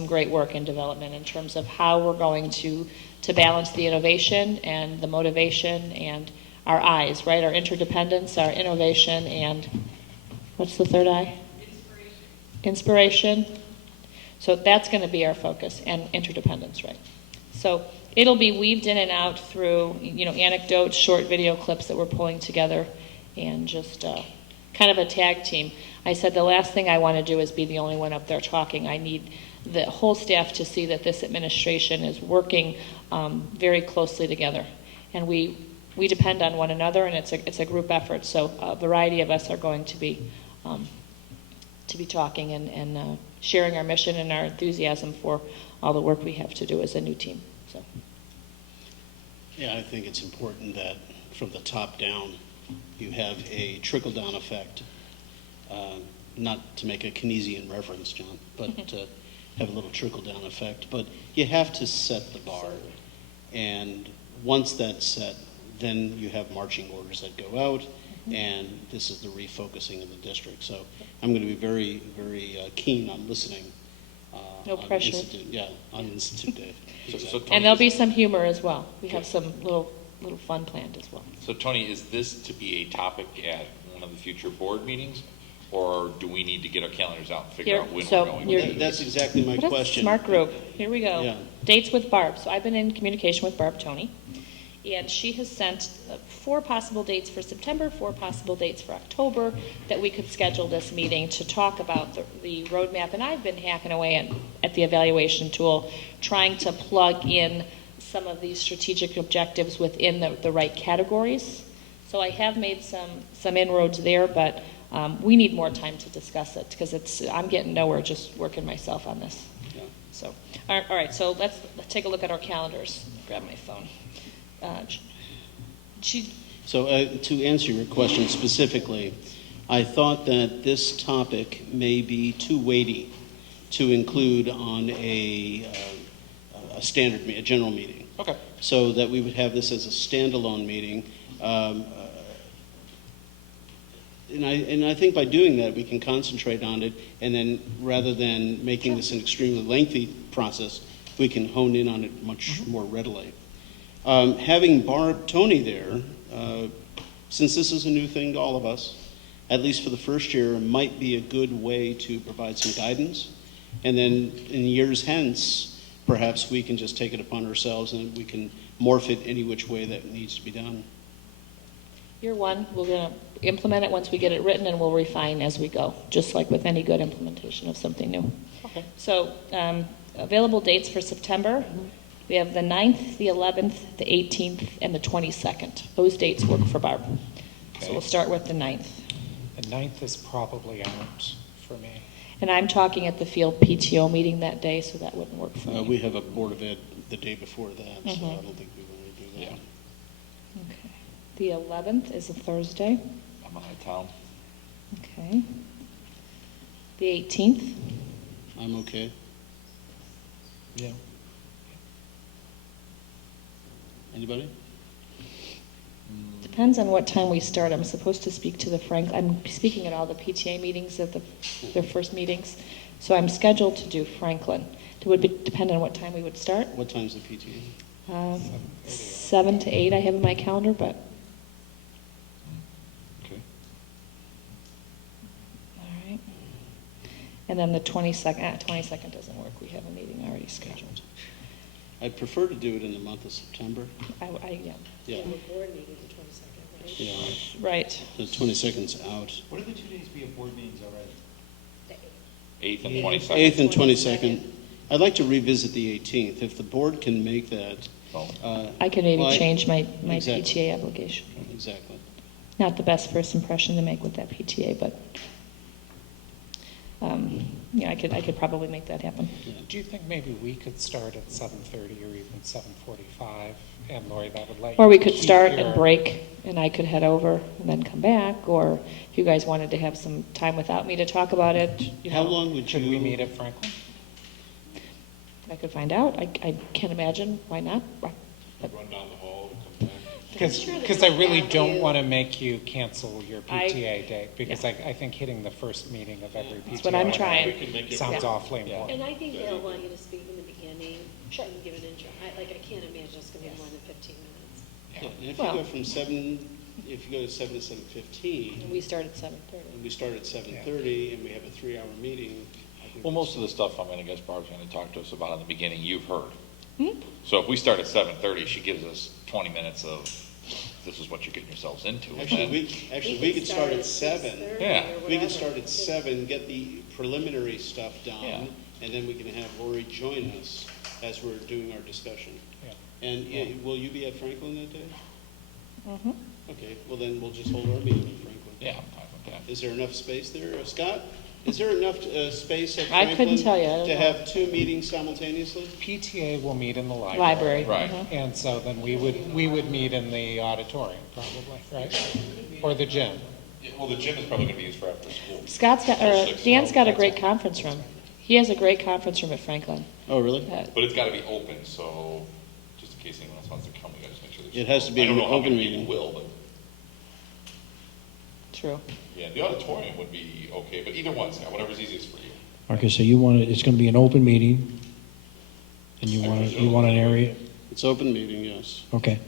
great work in development in terms of how we're going to balance the innovation and the motivation and our eyes, right? Our interdependence, our innovation, and what's the third eye? Inspiration. So that's going to be our focus, and interdependence, right? So it'll be weaved in and out through, anecdotes, short video clips that we're pulling together, and just kind of a tag team. I said the last thing I want to do is be the only one up there talking. I need the whole staff to see that this administration is working very closely together, and we depend on one another, and it's a group effort. So a variety of us are going to be talking and sharing our mission and our enthusiasm for all the work we have to do as a new team. So. Yeah, I think it's important that from the top down, you have a trickle-down effect. Not to make a Keynesian reference, John, but to have a little trickle-down effect. But you have to set the bar. And once that's set, then you have marching orders that go out, and this is the refocusing of the district. So I'm going to be very, very keen on listening. No pressure. On Institute Day. So Tony, And there'll be some humor as well. We have some little fun planned as well. So Tony, is this to be a topic at one of the future board meetings, or do we need to get our calendars out and figure out when we're going? That's exactly my question. Smart group. Here we go. Yeah. Dates with Barb. So I've been in communication with Barb Tony, and she has sent 4 possible dates for September, 4 possible dates for October, that we could schedule this meeting to talk about the roadmap. And I've been hacking away at the evaluation tool, trying to plug in some of these strategic objectives within the right categories. So I have made some inroads there, but we need more time to discuss it, because I'm getting nowhere just working myself on this. Yeah. So, all right, so let's take a look at our calendars. Grab my phone. So to answer your question specifically, I thought that this topic may be too weighty to include on a general meeting. Okay. So that we would have this as a standalone meeting. And I think by doing that, we can concentrate on it, and then rather than making this an extremely lengthy process, we can hone in on it much more readily. Having Barb Tony there, since this is a new thing to all of us, at least for the first year, might be a good way to provide some guidance. And then in years hence, perhaps we can just take it upon ourselves and we can morph it any which way that needs to be done. Year one, we're going to implement it once we get it written, and we'll refine as we go, just like with any good implementation of something new. Okay. So available dates for September, we have the 9th, the 11th, the 18th, and the 22nd. Those dates work for Barb. Okay. So we'll start with the 9th. The 9th is probably out for me. And I'm talking at the field PTO meeting that day, so that wouldn't work for me. We have a Board of Ed the day before that, so I don't think we want to do that. Yeah. Okay. The 11th is a Thursday. I'm out of town. Okay. The 18th. I'm okay. Yeah. Anybody? Depends on what time we start. I'm supposed to speak to the I'm speaking at all the PTA meetings at their first meetings. So I'm scheduled to do Franklin. It would depend on what time we would start. What time's the PTA? 7 to 8 I have in my calendar, but Okay. all right. And then the 22nd, 22nd doesn't work. We have a meeting already scheduled. I'd prefer to do it in the month of September. Yeah. Yeah, board meeting the 22nd, right? yeah, Right. the 22nd's out. What are the 2 days we have board meetings already? 8th and 22nd. 8th and 22nd. I'd like to revisit the 18th, if the board can make that. I could maybe Well, change my exactly. PTA obligation. Exactly. Not the best first impression to make with that PTA, but yeah, I could probably make that happen. Do you think maybe we could start at 7:30 or even 7:45, and Lori, that would let you Or we could keep start your- and break, and I could head over and then come back, or if you guys wanted to have some time without me to talk about it, you How know, long would Should we you, meet at Franklin? I could find out. I can't imagine why not. Run down the hall and come back. Because I really don't want to make you cancel your PTA date, because yeah. I think hitting the first meeting of every PTA. That's what I'm We trying. can make it Sounds work. awfully important. And I think they'll want you to speak in the beginning, and give an intro. I can't imagine it's gonna be more than 15 minutes. yeah, and if Well- you go from 7, if you go to 7 to 7:15, And we start at 7:30. and we start at 7:30, and we have a 3-hour meeting, I think Well, most of the stuff I'm gonna guess Barb's gonna talk to us about in the beginning, you've heard. Hmm? So if we start at 7:30, she gives us 20 minutes of, this is what you're getting yourselves into. and Actually, then- we could start at 7. 6:30 Yeah. or We could whatever. start at 7, get the preliminary stuff Yeah. done, and then we can have Lori join us as we're doing our discussion. Yeah. And will you be at Franklin that day? Mm-hmm. Okay, well then we'll just hold our meeting in Franklin. Yeah, I'm fine with that. Is there enough space there? Scott, is there enough space at I Franklin? couldn't tell you. I don't To know. have 2 meetings simultaneously? PTA will meet in the library. Library. Right. mhm. And so then we would meet in the auditorium, probably, right? Or the gym. Yeah, well, the gym is probably gonna be used for after school. Dan's got a great conference room. He has a great conference room at Franklin. Oh, really? But it's gotta be open, so just in case anyone else wants to come, we gotta just make sure. It has to be I don't an know how open many people meeting. will, but, True. yeah, the auditorium would be okay, but either one, Scott, whatever's easiest for you. Okay, so it's going to be an open meeting, and you want an area? It's open meeting, yes. Okay.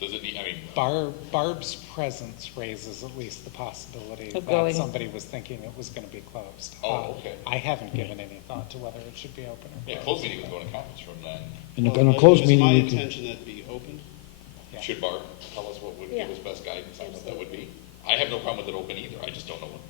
Does it need, I mean, Barb's presence raises at least the possibility Of that going. somebody was thinking it was going to be closed. Oh, okay. I haven't given any thought to whether it should be open or yeah, closed. closed meeting would go in a conference room then. In a Well, closed It's meeting, my you could, intention that it be open. Yeah. Should Barb tell us what would give us best guidance on what that would be? I have no problem with it open either, I just don't know what.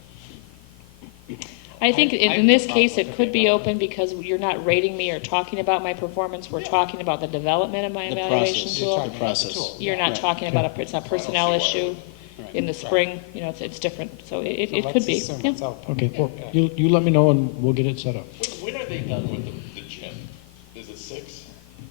I think I in have this no case, problem it with could it be being open because you're not rating me or talking about my performance. We're talking about the development of my The evaluation process. You're tool. talking about the process. tool. You're not Right. talking about it's a personnel see why issue Right. in the spring, you know, it's different. So it So could let's be. assume Yeah. it's open. okay, well, Yeah. you let me know and we'll get it set up. When are they done with the gym? Is it 6?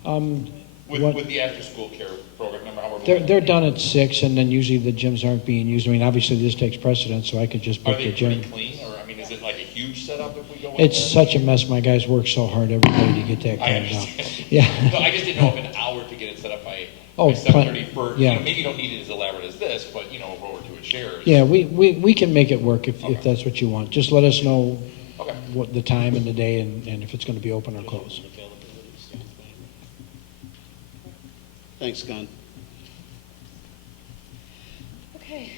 What- With the after-school care program, remember how we're They're, moving? they're done at 6, and then usually the gyms aren't being used. I mean, obviously this takes precedence, so I could just Are book they the pretty gym. clean, or, I mean, is it like a huge setup if we go in It's there? such a mess. My guys work so hard every day to get that I cleaned out. understand. Yeah. No, I just didn't know if an hour to get it set up by Oh, 7:30 for, you yeah. know, maybe you don't need it as elaborate as this, but, you know, a row or two of chairs. Yeah, we can make it work if Okay. that's what you want. Just let us know Okay. what the time and the day and if it's going to be open or closed. Thanks, Scott. Okay.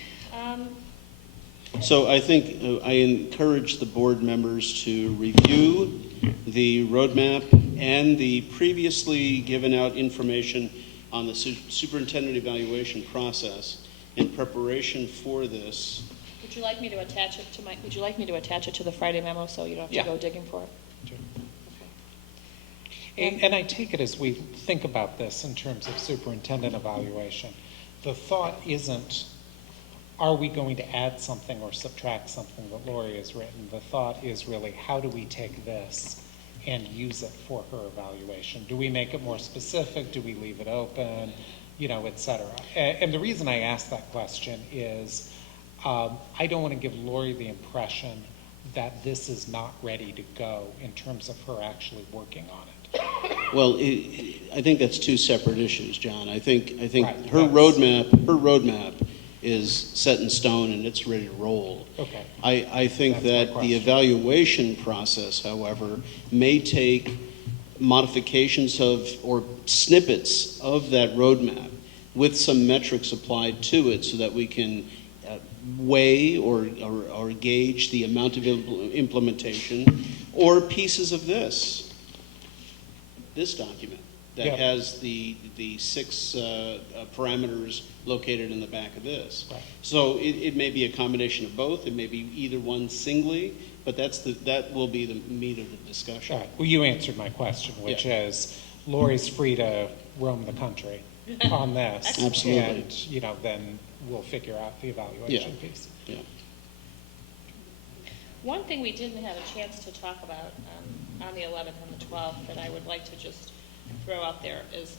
So I think I encourage the board members to review the roadmap and the previously given out information on the superintendent evaluation process in preparation for this. Would you like me to attach it to would you like me to attach it to the Friday memo so you don't have Yeah. to go digging for it? And I take it as we think about this in terms of superintendent evaluation, the thought isn't, are we going to add something or subtract something that Lori has written? The thought is really, how do we take this and use it for her evaluation? Do we make it more specific? Do we leave it open? You know, et cetera. And the reason I ask that question is I don't want to give Lori the impression that this is not ready to go in terms of her actually working on it. Well, I think that's two separate issues, John. I think Right, her that's- roadmap is set in stone and it's ready to roll. Okay. I think That's my that the question. evaluation process, however, may take modifications of, or snippets of that roadmap with some metrics applied to it so that we can weigh or gauge the amount of implementation, or pieces of this document that Yeah. has the six parameters located in the back of this. Right. So it may be a combination of both. It may be either one singly, but that will be the meat of the discussion. All right. Well, you answered my question, which is Lori's free to roam the country on this. Absolutely. And, then we'll figure out the evaluation piece. Yeah. One thing we didn't have a chance to talk about on the 11th and the 12th that I would like to just throw out there is,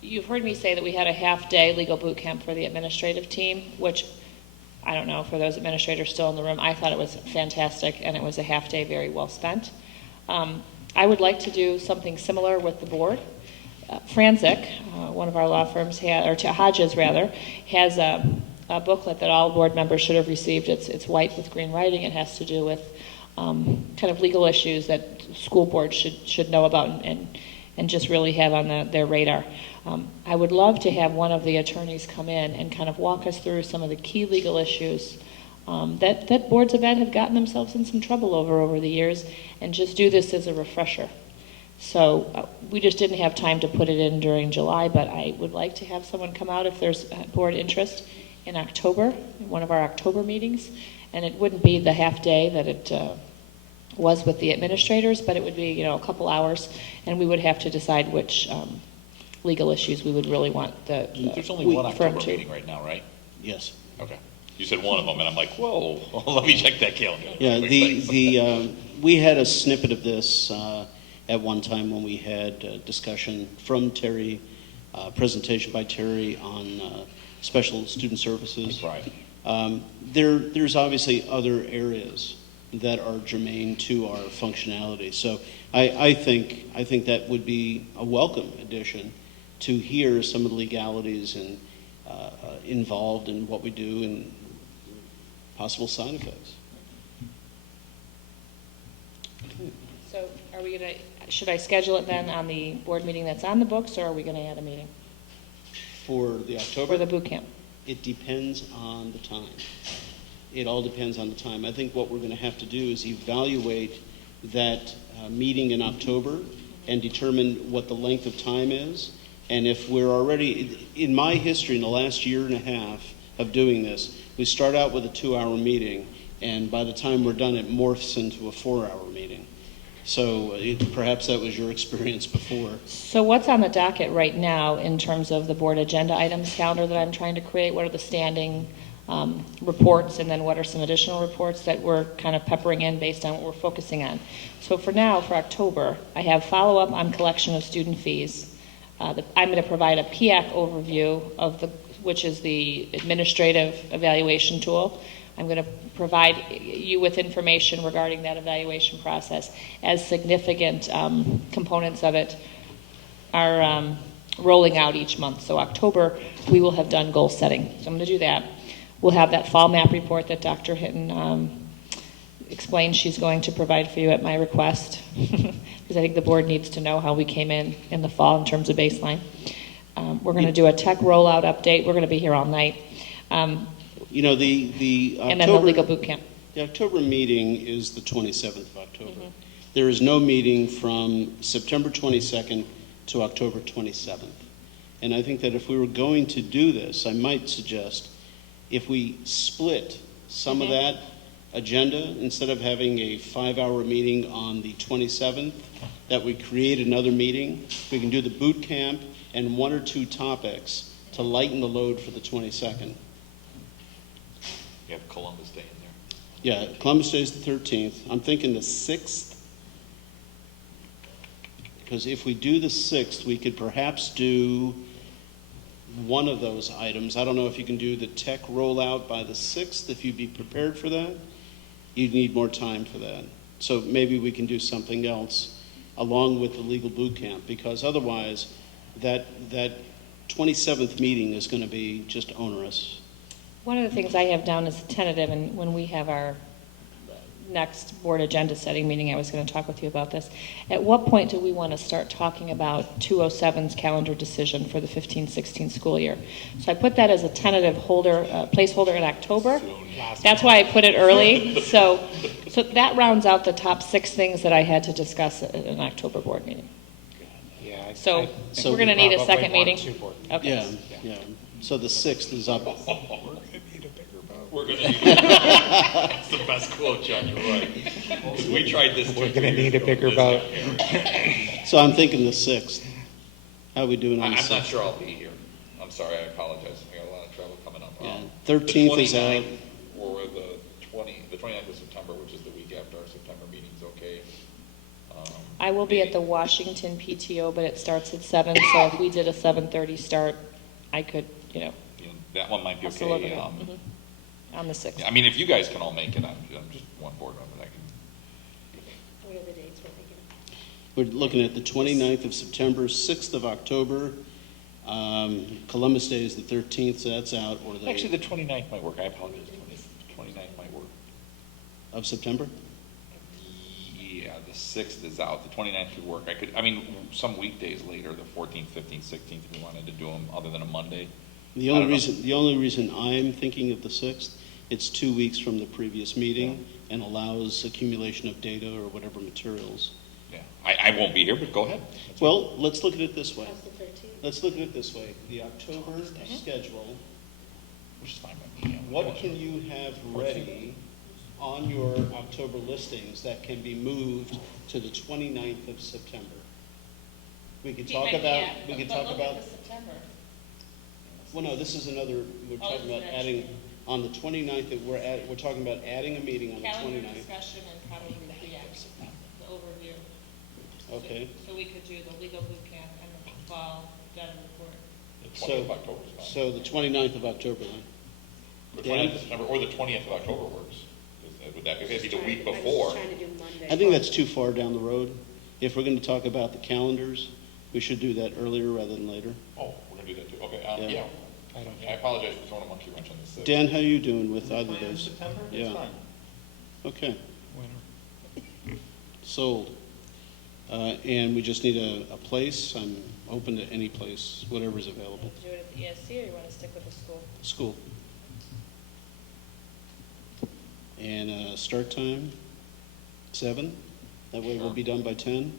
you've heard me say that we had a half-day legal boot camp for the administrative team, which I don't know, for those administrators still in the room, I thought it was fantastic, and it was a half-day very well spent. I would like to do something similar with the board. Franzik, one of our law firms, Hodges rather, has a booklet that all board members should have received. It's white with green writing. It has to do with kind of legal issues that school boards should know about and just really have on their radar. I would love to have one of the attorneys come in and kind of walk us through some of the key legal issues that boards of ed have gotten themselves in some trouble over the years, and just do this as a refresher. So we just didn't have time to put it in during July, but I would like to have someone come out if there's board interest in October, one of our October meetings. And it wouldn't be the half day that it was with the administrators, but it would be, a couple hours, and we would have to decide which legal issues we would really want the There's only one firm October to. meeting right now, right? Yes. Okay. You said one of them, and I'm like, whoa, let me check that calendar. Yeah, we had a snippet of this at one time when we had discussion from Terry, presentation by Terry on special student services. Right. There's obviously other areas that are germane to our functionality. So I think that would be a welcome addition to hear some of the legalities and involved in what we do and possible side effects. So should I schedule it then on the board meeting that's on the books, or are we gonna add a meeting For the October? for the boot camp? It depends on the time. It all depends on the time. I think what we're going to have to do is evaluate that meeting in October and determine what the length of time is. And if we're already, in my history, in the last year and a half of doing this, we start out with a 2-hour meeting, and by the time we're done, it morphs into a 4-hour meeting. So perhaps that was your experience before. So what's on the docket right now in terms of the board agenda items calendar that I'm trying to create? What are the standing reports, and then what are some additional reports that we're kind of peppering in based on what we're focusing on? So for now, for October, I have follow-up on collection of student fees. I'm going to provide a PIAC overview which is the administrative evaluation tool. I'm going to provide you with information regarding that evaluation process, as significant components of it are rolling out each month. So October, we will have done goal setting. So I'm going to do that. We'll have that fall map report that Dr. Hinton explained she's going to provide for you at my request, because I think the board needs to know how we came in the fall in terms of baseline. We're going to do a tech rollout update. We're going to be here all night. You know, the October, and then the legal boot camp. The October meeting is the 27th of October. There is no meeting from September 22nd to October 27th. And I think that if we were going to do this, I might suggest if we split some of that agenda, instead of having a 5-hour meeting on the 27th, that we create another meeting. We can do the boot camp and 1 or 2 topics to lighten the load for the 22nd. You have Columbus Day in there. Yeah, Columbus Day is the 13th. I'm thinking the 6th. Because if we do the 6th, we could perhaps do one of those items. I don't know if you can do the tech rollout by the 6th, if you'd be prepared for that. You'd need more time for that. So maybe we can do something else along with the legal boot camp, because otherwise, that 27th meeting is going to be just onerous. One of the things I have down as tentative, and when we have our next board agenda setting meeting, I was going to talk with you about this. At what point do we want to start talking about 207's calendar decision for the 15-16 school year? So I put that as a tentative placeholder in October. That's why I put it early. So that rounds out the top 6 things that I had to discuss at an October board meeting. Yeah. So So we're going to need a Probably second want meeting? 2 board. Okay. Yeah. So the 6th is up. We're gonna need That's the best quote, John, you're right. We tried this. We're gonna need a bigger boat. So I'm thinking the 6th. How are we doing on I'm the 6th? not sure I'll be here. I'm sorry, I apologize. I got a lot of travel coming up. Yeah, The 13th is out. 29th Or the 29th of September, which is the week after our September meeting's okay. I will be at the Washington PTO, but it starts at 7, so if we did a 7:30 start, I could, That one might be hustle over okay. there. On the 6th. I mean, if you guys can all make it, I'm just one board member that can. What are the dates we're thinking? We're looking at the 29th of September, 6th of October. Columbus Day is the 13th, so that's out. Or Actually, the 29th might work. I apologize. 29th might work. of September? Yeah, the 6th is out. The 29th could work. Some weekdays later, the 14th, 15th, 16th, if we wanted to do them other than a Monday. The only reason I'm thinking of the 6th, it's 2 weeks from the previous meeting and allows accumulation of data or whatever materials. Yeah, I won't be here, but go ahead. Well, let's look at it this way. How's the 13th? Let's look at it this way. The October schedule, Which is fine by me. what can you have ready on your October listings that can be moved to the 29th of September? We could talk about, September. well, no, this is another, we're talking about adding, on the 29th, we're talking about adding a meeting on the 29th. discussion and probably pre-action, the overview. Okay, So we could do the legal boot camp and the fall data report. The 20th of October is fine. so the 29th of October then. The 29th of September, or the 20th of October works. Would that be the week I'm just before? trying to do Monday. I think that's too far down the road. If we're going to talk about the calendars, we should do that earlier rather than later. Oh, we're gonna do that too. Okay, Yeah. yeah. I apologize for throwing a monkey wrench on this. Dan, how you doing with either of those? September, Yeah. it's fine. Okay, Winner. sold. And we just need a place. I'm open to any place, whatever's available. Do it at the ESC, or you want to stick with the school? School. And start time, 7. That way we'll be done by 10.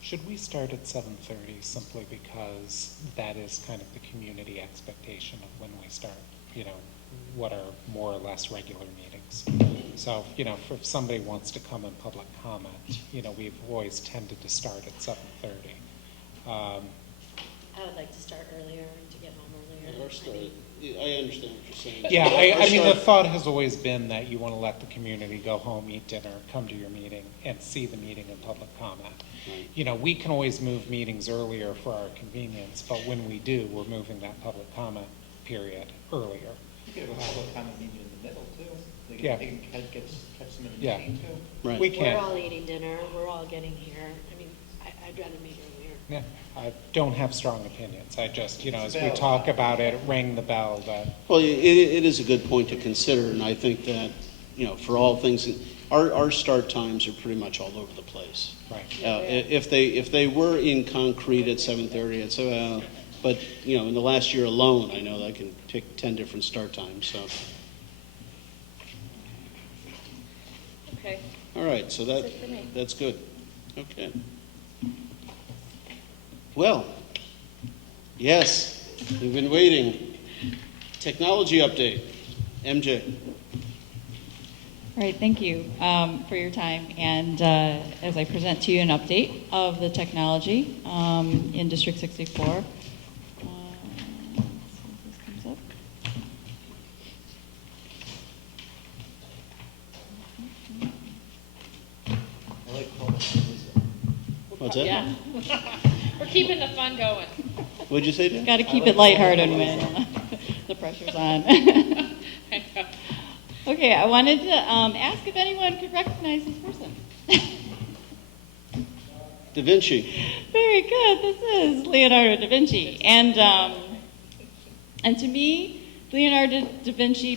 Should we start at 7:30 simply because that is kind of the community expectation of when we start, what are more or less regular meetings? So, if somebody wants to come in public comment, we've always tended to start at 7:30. I would like to start earlier and to get home earlier. I understand what you're saying. Yeah, Or I mean, the start- thought has always been that you want to let the community go home, eat dinner, come to your meeting, and see the meeting in public comment. Right. We can always move meetings earlier for our convenience, but when we do, we're moving that public comment period earlier. You could have a public comment meeting in the middle, too. Yeah. They can catch them in the Yeah. meeting, too. Right. We We're can. all eating dinner, we're all getting here. I mean, I'd rather meet earlier. Yeah, I don't have strong opinions. I just, as we valid talk thought. about it, ring the bell that, Well, it is a good point to consider, and I think that, for all things, our start times are pretty much all over the place. right. If they were in concrete at 7:30, I'd say, but, in the last year alone, I know that I can pick 10 different start times, so. Okay. All right, so That's it for me. that's good. Okay. Well, yes, we've been waiting. Technology update. MJ. All right, thank you for your time. And as I present to you an update of the technology in District 64. Let's see if this comes up. I like calling it What's that? Yeah. We're keeping the fun going. What'd you say, Dan? Got to keep it lighthearted, man. The pressure's on. I know. Okay, I wanted to ask if anyone could recognize this person. Da Vinci. Very good. This is Leonardo da Vinci, and to me, Leonardo da Vinci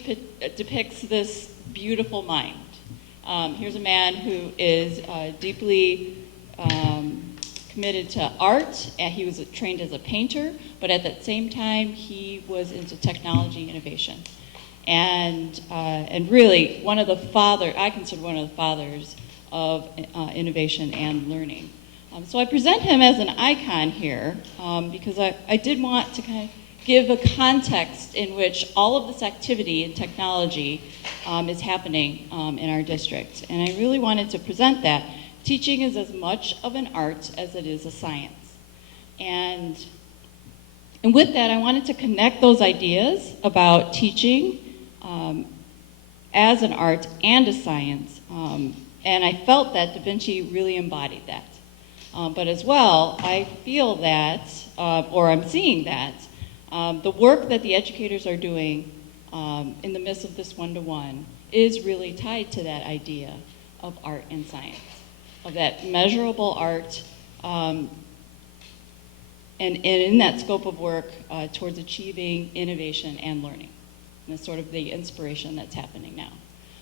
depicts this beautiful mind. Here's a man who is deeply committed to art, and he was trained as a painter, but at that same time, he was into technology innovation. And really, I consider one of the fathers of innovation and learning. So I present him as an icon here because I did want to kind of give a context in which all of this activity in technology is happening in our district. And I really wanted to present that. Teaching is as much of an art as it is a science. And with that, I wanted to connect those ideas about teaching as an art and a science. And I felt that Da Vinci really embodied that. But as well, I feel that, or I'm seeing that, the work that the educators are doing in the midst of this one-to-one is really tied to that idea of art and science, of that measurable art, and in that scope of work towards achieving innovation and learning. And that's sort of the inspiration that's happening now.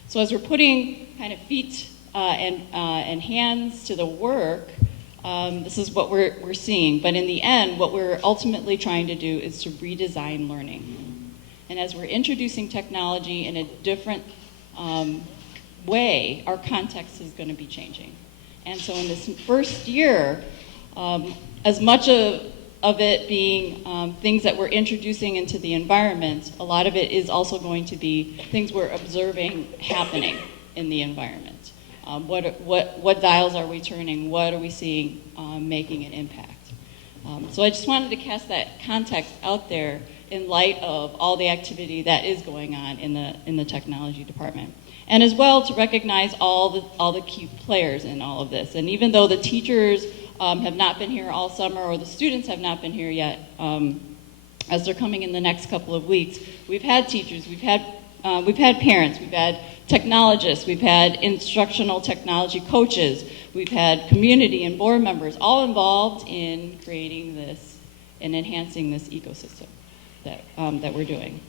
So as we're putting kind of feet and hands to the work, this is what we're seeing. But in the end, what we're ultimately trying to do is to redesign learning. And as we're introducing technology in a different way, our context is going to be changing. And so in this first year, as much of it being things that we're introducing into the environment, a lot of it is also going to be things we're observing happening in the environment. What dials are we turning? What are we seeing making an impact? So I just wanted to cast that context out there in light of all the activity that is going on in the technology department. And as well to recognize all the key players in all of this. And even though the teachers have not been here all summer, or the students have not been here yet, as they're coming in the next couple of weeks, we've had teachers, we've had parents, we've had technologists, we've had instructional technology coaches, we've had community and board members all involved in creating this and enhancing this ecosystem that we're doing.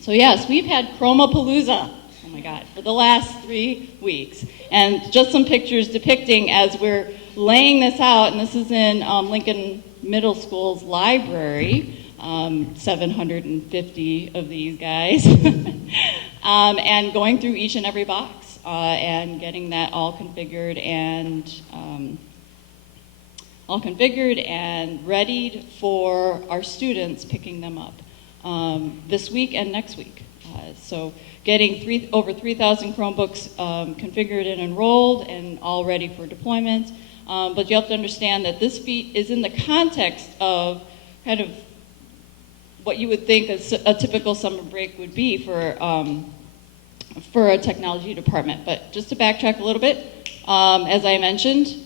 So yes, we've had Chromapalooza, oh my God, for the last 3 weeks. And just some pictures depicting as we're laying this out, and this is in Lincoln Middle School's library, 750 of these guys, and going through each and every box and getting that all configured and readied for our students picking them up this week and next week. So getting over 3,000 Chromebooks configured and enrolled and all ready for deployment. But you have to understand that this feat is in the context of kind of what you would think a typical summer break would be for a technology department. But just to backtrack a little bit, as I mentioned,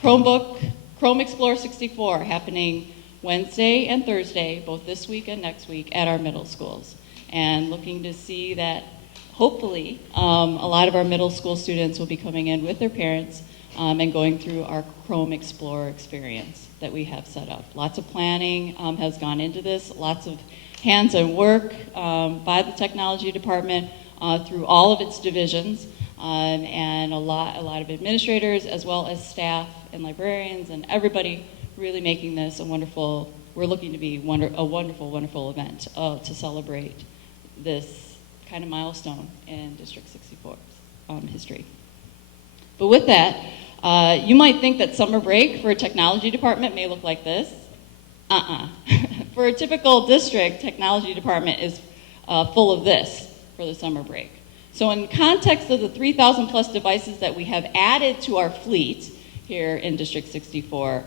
Chrome Explorer 64 happening Wednesday and Thursday, both this week and next week at our middle schools. And looking to see that hopefully a lot of our middle school students will be coming in with their parents and going through our Chrome Explorer experience that we have set up. Lots of planning has gone into this, lots of hands-on work by the technology department through all of its divisions, and a lot of administrators as well as staff and librarians and everybody really making this a wonderful, we're looking to be a wonderful, wonderful event to celebrate this kind of milestone in District 64's history. But with that, you might think that summer break for a technology department may look like this. For a typical district, technology department is full of this for the summer break. So in context of the 3,000 plus devices that we have added to our fleet here in District 64,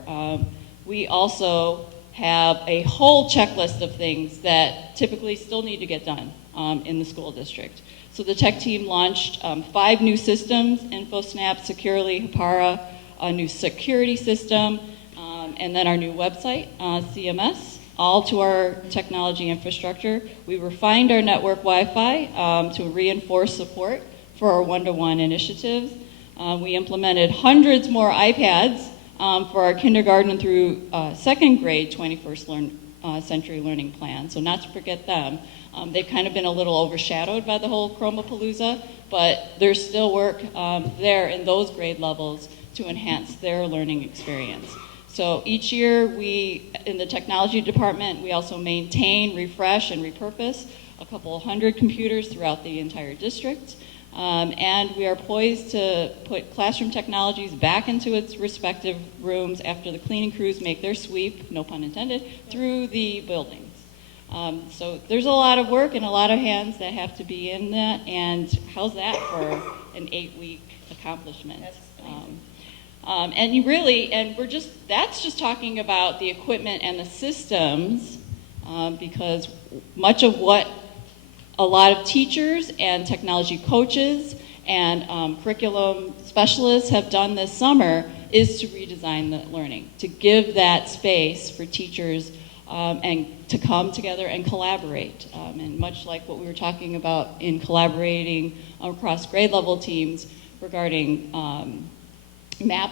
we also have a whole checklist of things that typically still need to get done in the school district. So the tech team launched 5 new systems, InfoSnap, Securely, Hapara, a new security system, and then our new website, CMS, all to our technology infrastructure. We refined our network Wi-Fi to reinforce support for our one-to-one initiatives. We implemented hundreds more iPads for our kindergarten through second grade 21st century learning plan, so not to forget them. They've kind of been a little overshadowed by the whole Chromapalooza, but there's still work there in those grade levels to enhance their learning experience. So each year in the technology department, we also maintain, refresh, and repurpose a couple hundred computers throughout the entire district. And we are poised to put classroom technologies back into its respective rooms after the cleaning crews make their sweep, no pun intended, through the buildings. So there's a lot of work and a lot of hands that have to be in that, and how's that for an 8-week accomplishment? That's just talking about the equipment and the systems, because much of what a lot of teachers and technology coaches and curriculum specialists have done this summer is to redesign the learning, to give that space for teachers and to come together and collaborate. And much like what we were talking about in collaborating across grade level teams regarding map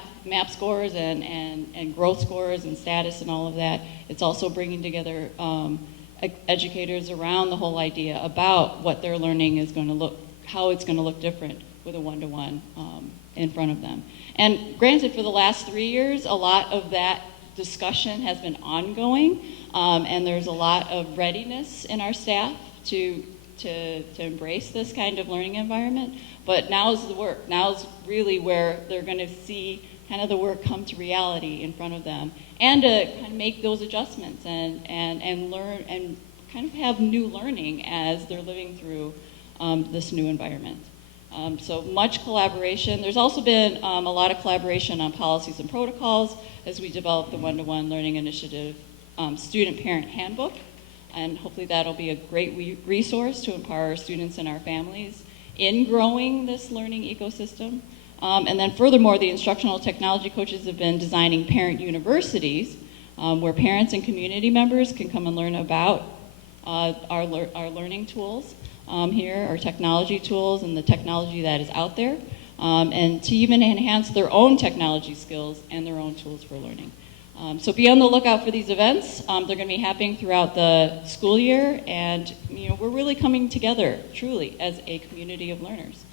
scores and growth scores and status and all of that, it's also bringing together educators around the whole idea about what their learning is going to look, how it's going to look different with a one-to-one in front of them. And granted, for the last 3 years, a lot of that discussion has been ongoing, and there's a lot of readiness in our staff to embrace this kind of learning environment. But now's the work. Now's really where they're going to see kind of the work come to reality in front of them, and to kind of make those adjustments and learn and kind of have new learning as they're living through this new environment. So much collaboration. There's also been a lot of collaboration on policies and protocols as we develop the one-to-one learning initiative student-parent handbook, and hopefully that'll be a great resource to empower our students and our families in growing this learning ecosystem. And then furthermore, the instructional technology coaches have been designing parent universities where parents and community members can come and learn about our learning tools here, our technology tools and the technology that is out there, and to even enhance their own technology skills and their own tools for learning. So be on the lookout for these events. They're going to be happening throughout the school year, and we're really coming together truly as a community of learners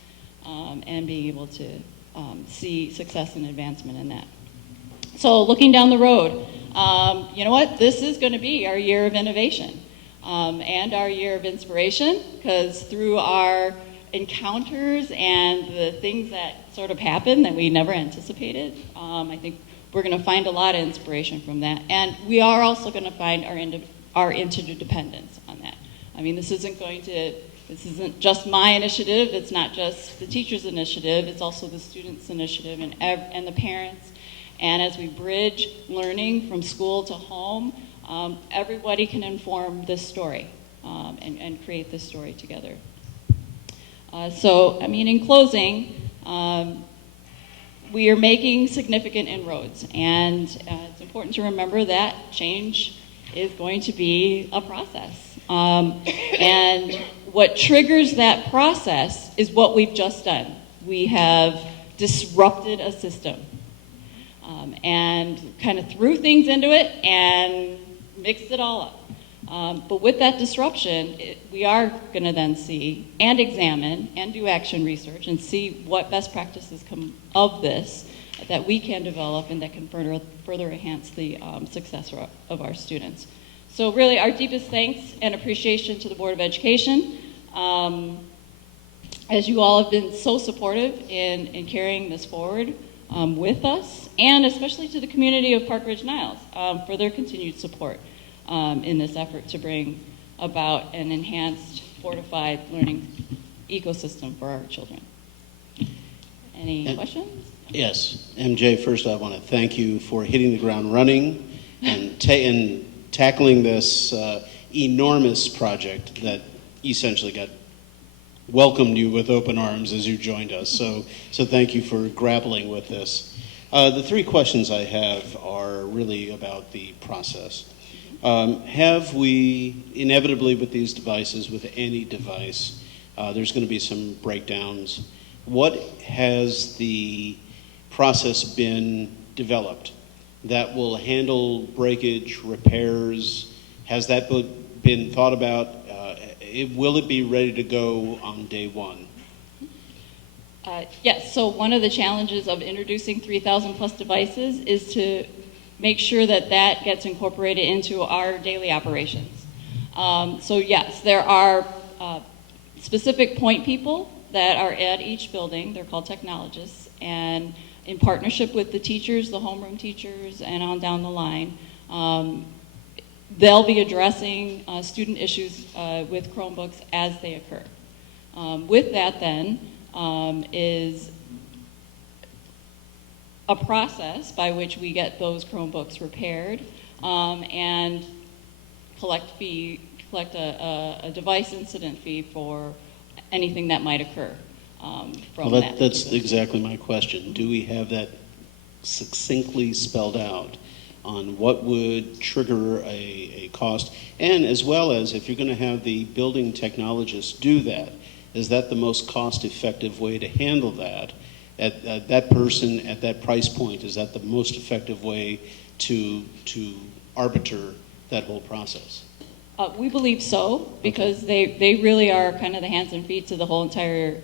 and being able to see success and advancement in that. So looking down the road, you know what? This is going to be our year of innovation and our year of inspiration, because through our encounters and the things that sort of happen that we never anticipated, I think we're going to find a lot of inspiration from that. And we are also going to find our interdependence on that. I mean, this isn't just my initiative, it's not just the teachers' initiative, it's also the students' initiative and the parents. And as we bridge learning from school to home, everybody can inform this story and create this story together. So, I mean, in closing, we are making significant inroads, and it's important to remember that change is going to be a process. And what triggers that process is what we've just done. We have disrupted a system and kind of threw things into it and mixed it all up. But with that disruption, we are going to then see and examine and do action research and see what best practices come of this that we can develop and that can further enhance the success of our students. So really, our deepest thanks and appreciation to the Board of Education. As you all have been so supportive in carrying this forward with us, and especially to the community of Park Ridge-Niles for their continued support in this effort to bring about an enhanced, fortified learning ecosystem for our children. Any questions? Yes. MJ, first I want to thank you for hitting the ground running and tackling this enormous project that essentially welcomed you with open arms as you joined us. So thank you for grappling with this. The three questions I have are really about the process. Have we, inevitably with these devices, with any device, there's going to be some breakdowns. What has the process been developed that will handle breakage, repairs? Has that been thought about? Will it be ready to go on day one? Yes, so one of the challenges of introducing 3,000 plus devices is to make sure that that gets incorporated into our daily operations. So yes, there are specific point people that are at each building. They're called technologists, and in partnership with the teachers, the homeroom teachers, and on down the line, they'll be addressing student issues with Chromebooks as they occur. With that then is a process by which we get those Chromebooks repaired and collect a device incident fee for anything that might occur from Well, that. that's exactly my question. Do we have that succinctly spelled out on what would trigger a cost? And as well as, if you're going to have the building technologists do that, is that the most cost-effective way to handle that? At that person, at that price point, is that the most effective way to arbiter that whole process? We believe so, because they really are kind of the hands and feet to the whole entire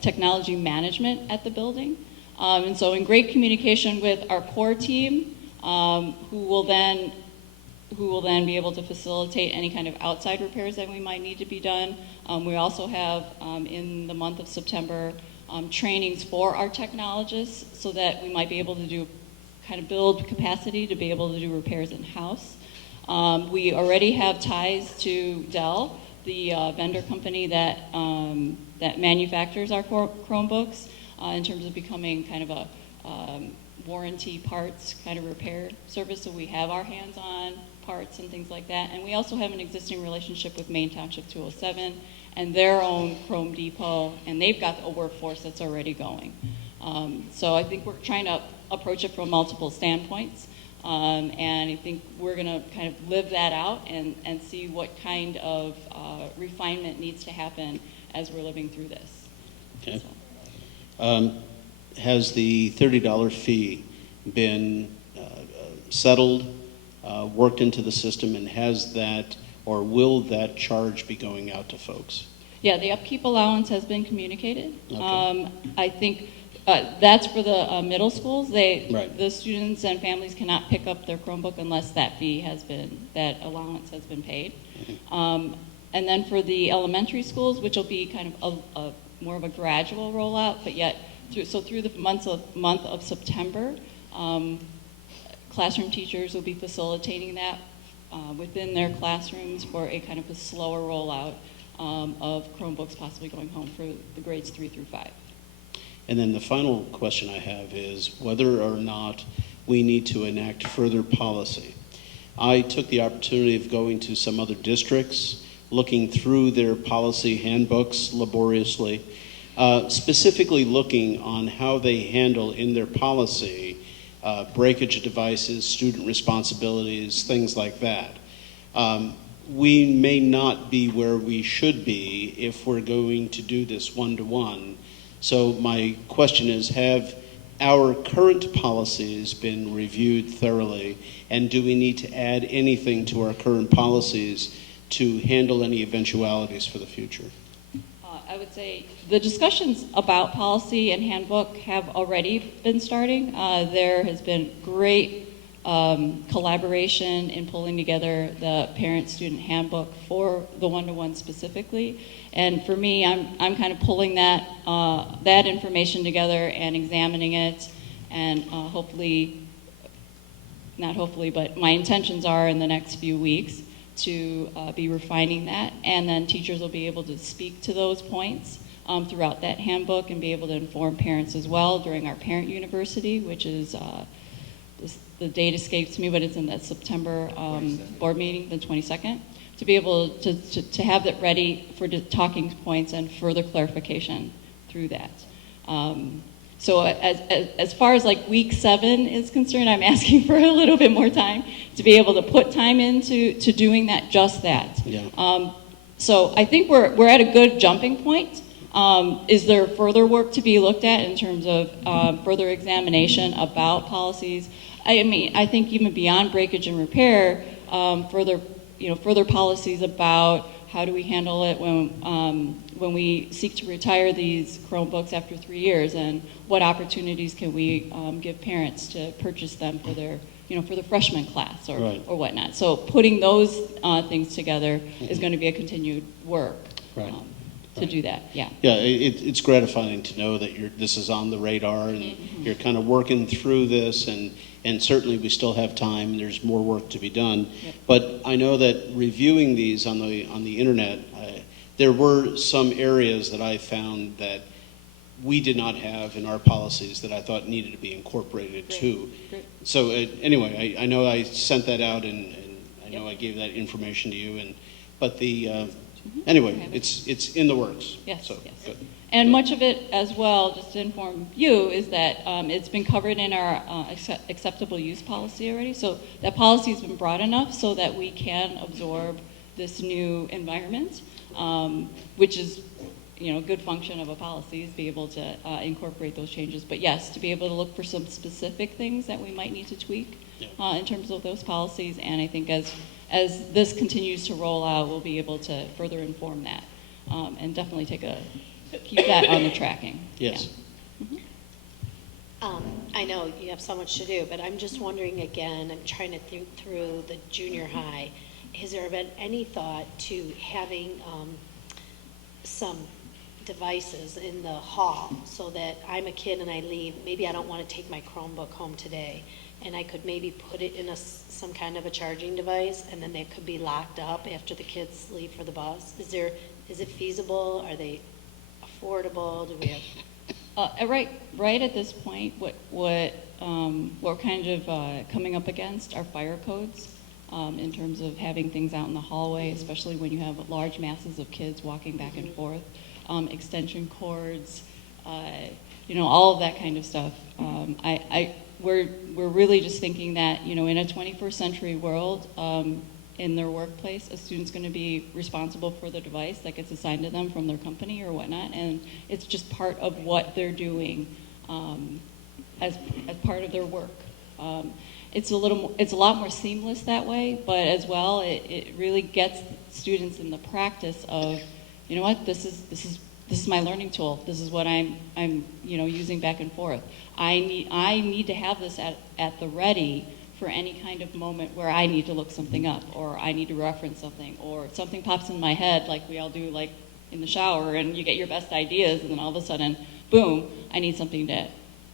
technology management at the building. And so in great communication with our core team, who will then be able to facilitate any kind of outside repairs that we might need to be done. We also have, in the month of September, trainings for our technologists so that we might be able to build capacity to be able to do repairs in-house. We already have ties to Dell, the vendor company that manufactures our Chromebooks, in terms of becoming kind of a warranty parts kind of repair service. So we have our hands-on parts and things like that. And we also have an existing relationship with Maine Township 207 and their own Chrome Depot, and they've got a workforce that's already going. So I think we're trying to approach it from multiple standpoints. And I think we're going to kind of live that out and see what kind of refinement needs to happen as we're living through this. Okay. So. Has the $30 fee been settled, worked into the system, and has that, or will that charge be going out to folks? Yeah, the upkeep allowance has been communicated. Okay. I think that's for the middle schools. Right. The students and families cannot pick up their Chromebook unless that that allowance has been paid. Mm-hmm. And then for the elementary schools, which will be kind of a more of a gradual rollout, but yet through the month of September, classroom teachers will be facilitating that within their classrooms for a kind of a slower rollout of Chromebooks possibly going home for the grades 3 through 5. And then the final question I have is whether or not we need to enact further policy. I took the opportunity of going to some other districts, looking through their policy handbooks laboriously, specifically looking on how they handle in their policy breakage of devices, student responsibilities, things like that. We may not be where we should be if we're going to do this one-to-one. So my question is, have our current policies been reviewed thoroughly, and do we need to add anything to our current policies to handle any eventualities for the future? I would say the discussions about policy and handbook have already been starting. There has been great collaboration in pulling together the parent-student handbook for the one-to-one specifically. And for me, I'm kind of pulling that information together and examining it, and but my intentions are in the next few weeks to be refining that, and then teachers will be able to speak to those points throughout that handbook and be able to inform parents as well during our parent university, which is the date escapes me, but it's in that September board meeting, the 22nd, to be able to have that ready for talking points and further clarification through that. So as far as like week 7 is concerned, I'm asking for a little bit more time to be able to put time into doing that, just that. Yeah. So I think we're at a good jumping point. Is there further work to be looked at in terms of further examination about policies? I mean, I think even beyond breakage and repair, further policies about how do we handle it when we seek to retire these Chromebooks after 3 years, and what opportunities can we give parents to purchase them for their, for the freshman class or, Right. or whatnot. So putting those things together is going to be a continued work. Right. To do that, yeah. Yeah, it's gratifying to know that this is on the radar and you're kind of working through this, and certainly we still have time. There's more work to be done. Yep. But I know that reviewing these on the internet, there were some areas that I found that we did not have in our policies that I thought needed to be incorporated too. Great. So anyway, I know I sent that out, and I know I gave that information to you, but the anyway, it's in the works. Yes, So, yes. good. And much of it as well, just to inform you, is that it's been covered in our acceptable use policy already. So that policy has been broad enough so that we can absorb this new environment, which is, good function of a policy is be able to incorporate those changes. But yes, to be able to look for some specific things that we might need to tweak in terms of those policies. And I think as this continues to roll out, we'll be able to further inform that and definitely keep that on the tracking. Yes. Yeah. I know you have so much to do, but I'm just wondering again, I'm trying to think through the junior high. Has there been any thought to having some devices in the hall so that I'm a kid and I leave, maybe I don't want to take my Chromebook home today, and I could maybe put it in some kind of a charging device, and then they could be locked up after the kids leave for the bus? Is it feasible? Are they affordable? Do we have? Right at this point, what we're kind of coming up against are fire codes in terms of having things out in the hallway, especially when you have large masses of kids walking back and forth, extension cords, all of that kind of stuff. We're really just thinking that, in a 21st century world, in their workplace, a student's going to be responsible for the device that gets assigned to them from their company or whatnot, and it's just part of what they're doing as part of their work. It's a lot more seamless that way, but as well, it really gets students in the practice of, this is my learning tool. This is what I'm using back and forth. I need to have this at the ready for any kind of moment where I need to look something up, or I need to reference something, or something pops in my head like we all do, like in the shower, and you get your best ideas, and then all of a sudden, boom, I need something to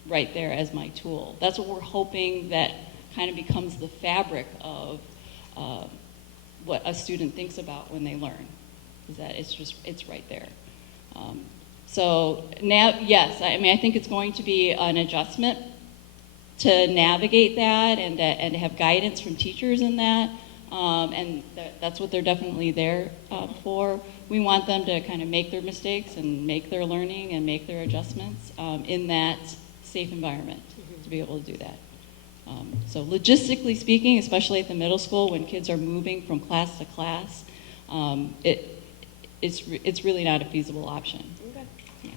right there as my tool. That's what we're hoping that kind of becomes the fabric of what a student thinks about when they learn, is that it's right there. So now, yes, I think it's going to be an adjustment to navigate that and to have guidance from teachers in that, and that's what they're definitely there for. We want them to kind of make their mistakes and make their learning and make their adjustments in that safe environment to be able to do that. So logistically speaking, especially at the middle school when kids are moving from class to class, it's really not a feasible option. Okay. Yeah.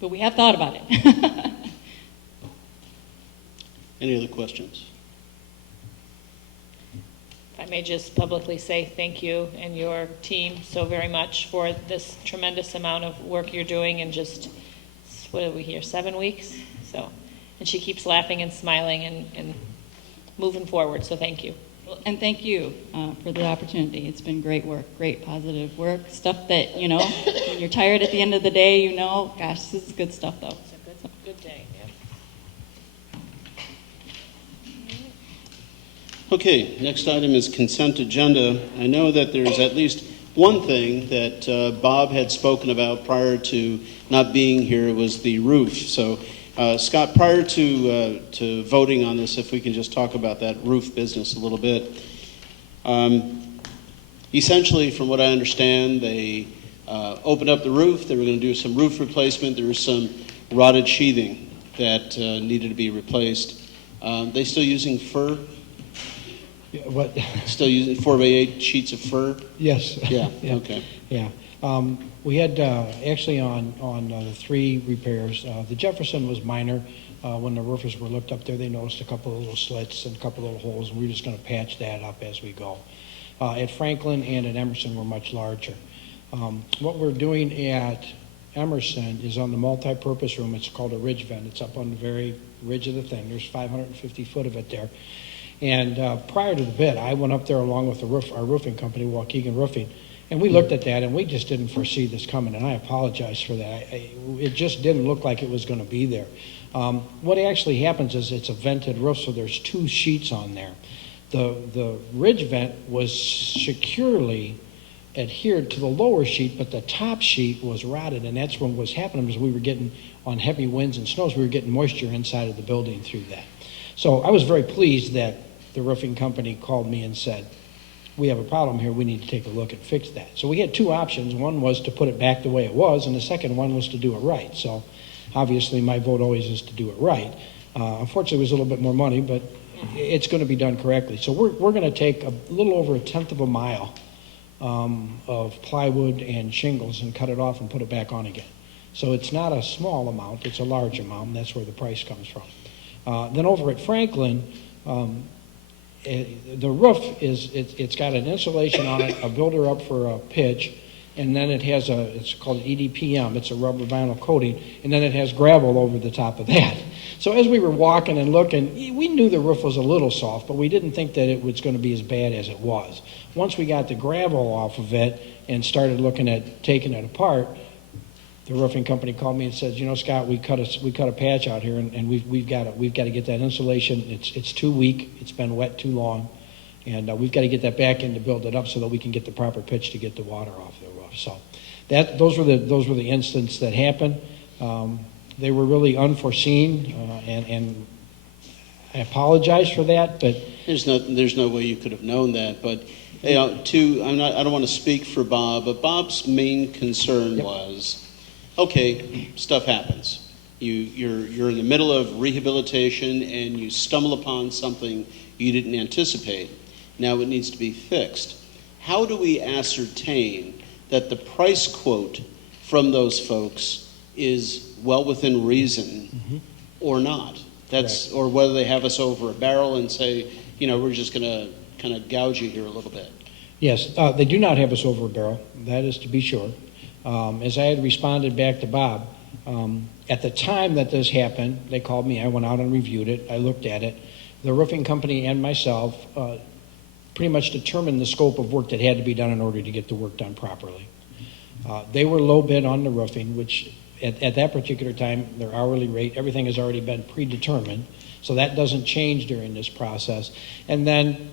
But we have thought about it. Any other questions? If I may just publicly say thank you and your team so very much for this tremendous amount of work you're doing in just, what are we here, 7 weeks? So, and she keeps laughing and smiling and moving forward, so thank you. And thank you for the opportunity. It's been great work, great positive work, stuff that, when you're tired at the end of the day, gosh, this is good stuff though. It's a good day, yeah. Okay, next item is consent agenda. I know that there's at least one thing that Bob had spoken about prior to not being here, was the roof. So, Scott, prior to voting on this, if we can just talk about that roof business a little bit. Essentially, from what I understand, they opened up the roof. They were going to do some roof replacement. There was some rotted sheathing that needed to be replaced. They still using fir? Yeah, what? Still using 4x8 sheets of fir? Yes. Yeah, Yeah. okay. Yeah. We had, actually on the 3 repairs, the Jefferson was minor. When the roofers were looked up there, they noticed a couple of little slits and a couple of little holes, and we're just gonna patch that up as we go. At Franklin and at Emerson were much larger. What we're doing at Emerson is on the multi-purpose room. It's called a ridge vent. It's up on the very ridge of the thing. There's 550 foot of it there. And prior to the bid, I went up there along with our roofing company, Waukegan Roofing, and we looked at that, and we just didn't foresee this coming, and I apologize for that. It just didn't look like it was going to be there. What actually happens is it's a vented roof, so there's 2 sheets on there. The ridge vent was securely adhered to the lower sheet, but the top sheet was rotted, and that's what was happening was we were getting, on heavy winds and snows, we were getting moisture inside of the building through that. So I was very pleased that the roofing company called me and said, we have a problem here, we need to take a look and fix that. So we had 2 options. One was to put it back the way it was, and the second one was to do it right. So obviously my vote always is to do it right. Unfortunately, it was a little bit more money, but it's going to be done correctly. So we're going to take a little over 1/10 of a mile of plywood and shingles and cut it off and put it back on again. So it's not a small amount, it's a large amount, and that's where the price comes from. Then over at Franklin, the roof it's got an insulation on it, a builder up for a pitch, and then it has it's called EDPM, it's a rubber vinyl coating, and then it has gravel over the top of that. So as we were walking and looking, we knew the roof was a little soft, but we didn't think that it was going to be as bad as it was. Once we got the gravel off of it and started looking at taking it apart, the roofing company called me and said, you know, Scott, we cut a patch out here, and we've got to get that insulation. It's too weak. It's been wet too long, and we've got to get that back in to build it up so that we can get the proper pitch to get the water off the roof. So those were the incidents that happened. They were really unforeseen, and I apologize for that. But there's no way you could have known that. But you know, I don't want to speak for Bob, but Bob's main concern was, okay, stuff happens. You're in the middle of rehabilitation and you stumble upon something you didn't anticipate. Now it needs to be fixed. How do we ascertain that the price quote from those folks is well within reason or not? Or whether they have us over a barrel and say, you know, we're just going to kind of gouge you here a little bit. Yes, they do not have us over a barrel. That is to be sure. As I had responded back to Bob, at the time that this happened, they called me. I went out and reviewed it. I looked at it. The roofing company and myself pretty much determined the scope of work that had to be done in order to get the work done properly. They were low bid on the roofing, which at that particular time, their hourly rate, everything has already been predetermined, so that doesn't change during this process. And then,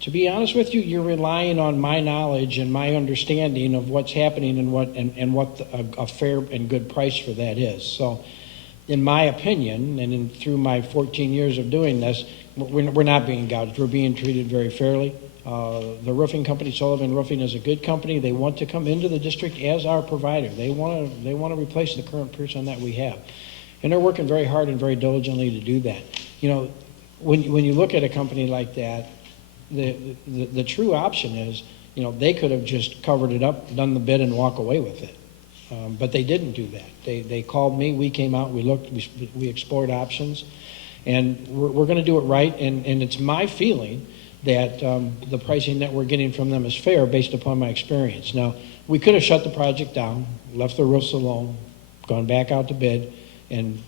to be honest with you, you're relying on my knowledge and my understanding of what's happening and what a fair and good price for that is. So, in my opinion, and through my 14 years of doing this, we're not being gouged. We're being treated very fairly. The roofing company, Sullivan Roofing, is a good company. They want to come into the district as our provider. They want to replace the current person that we have, and they're working very hard and very diligently to do that. You know, when you look at a company like that, the true option is, you know, they could have just covered it up, done the bid, and walk away with it. But they didn't do that. They called me. We came out. We looked. We explored options, and we're going to do it right. And it's my feeling that the pricing that we're getting from them is fair based upon my experience. Now, we could have shut the project down, left the roofs alone, gone back out to bid, and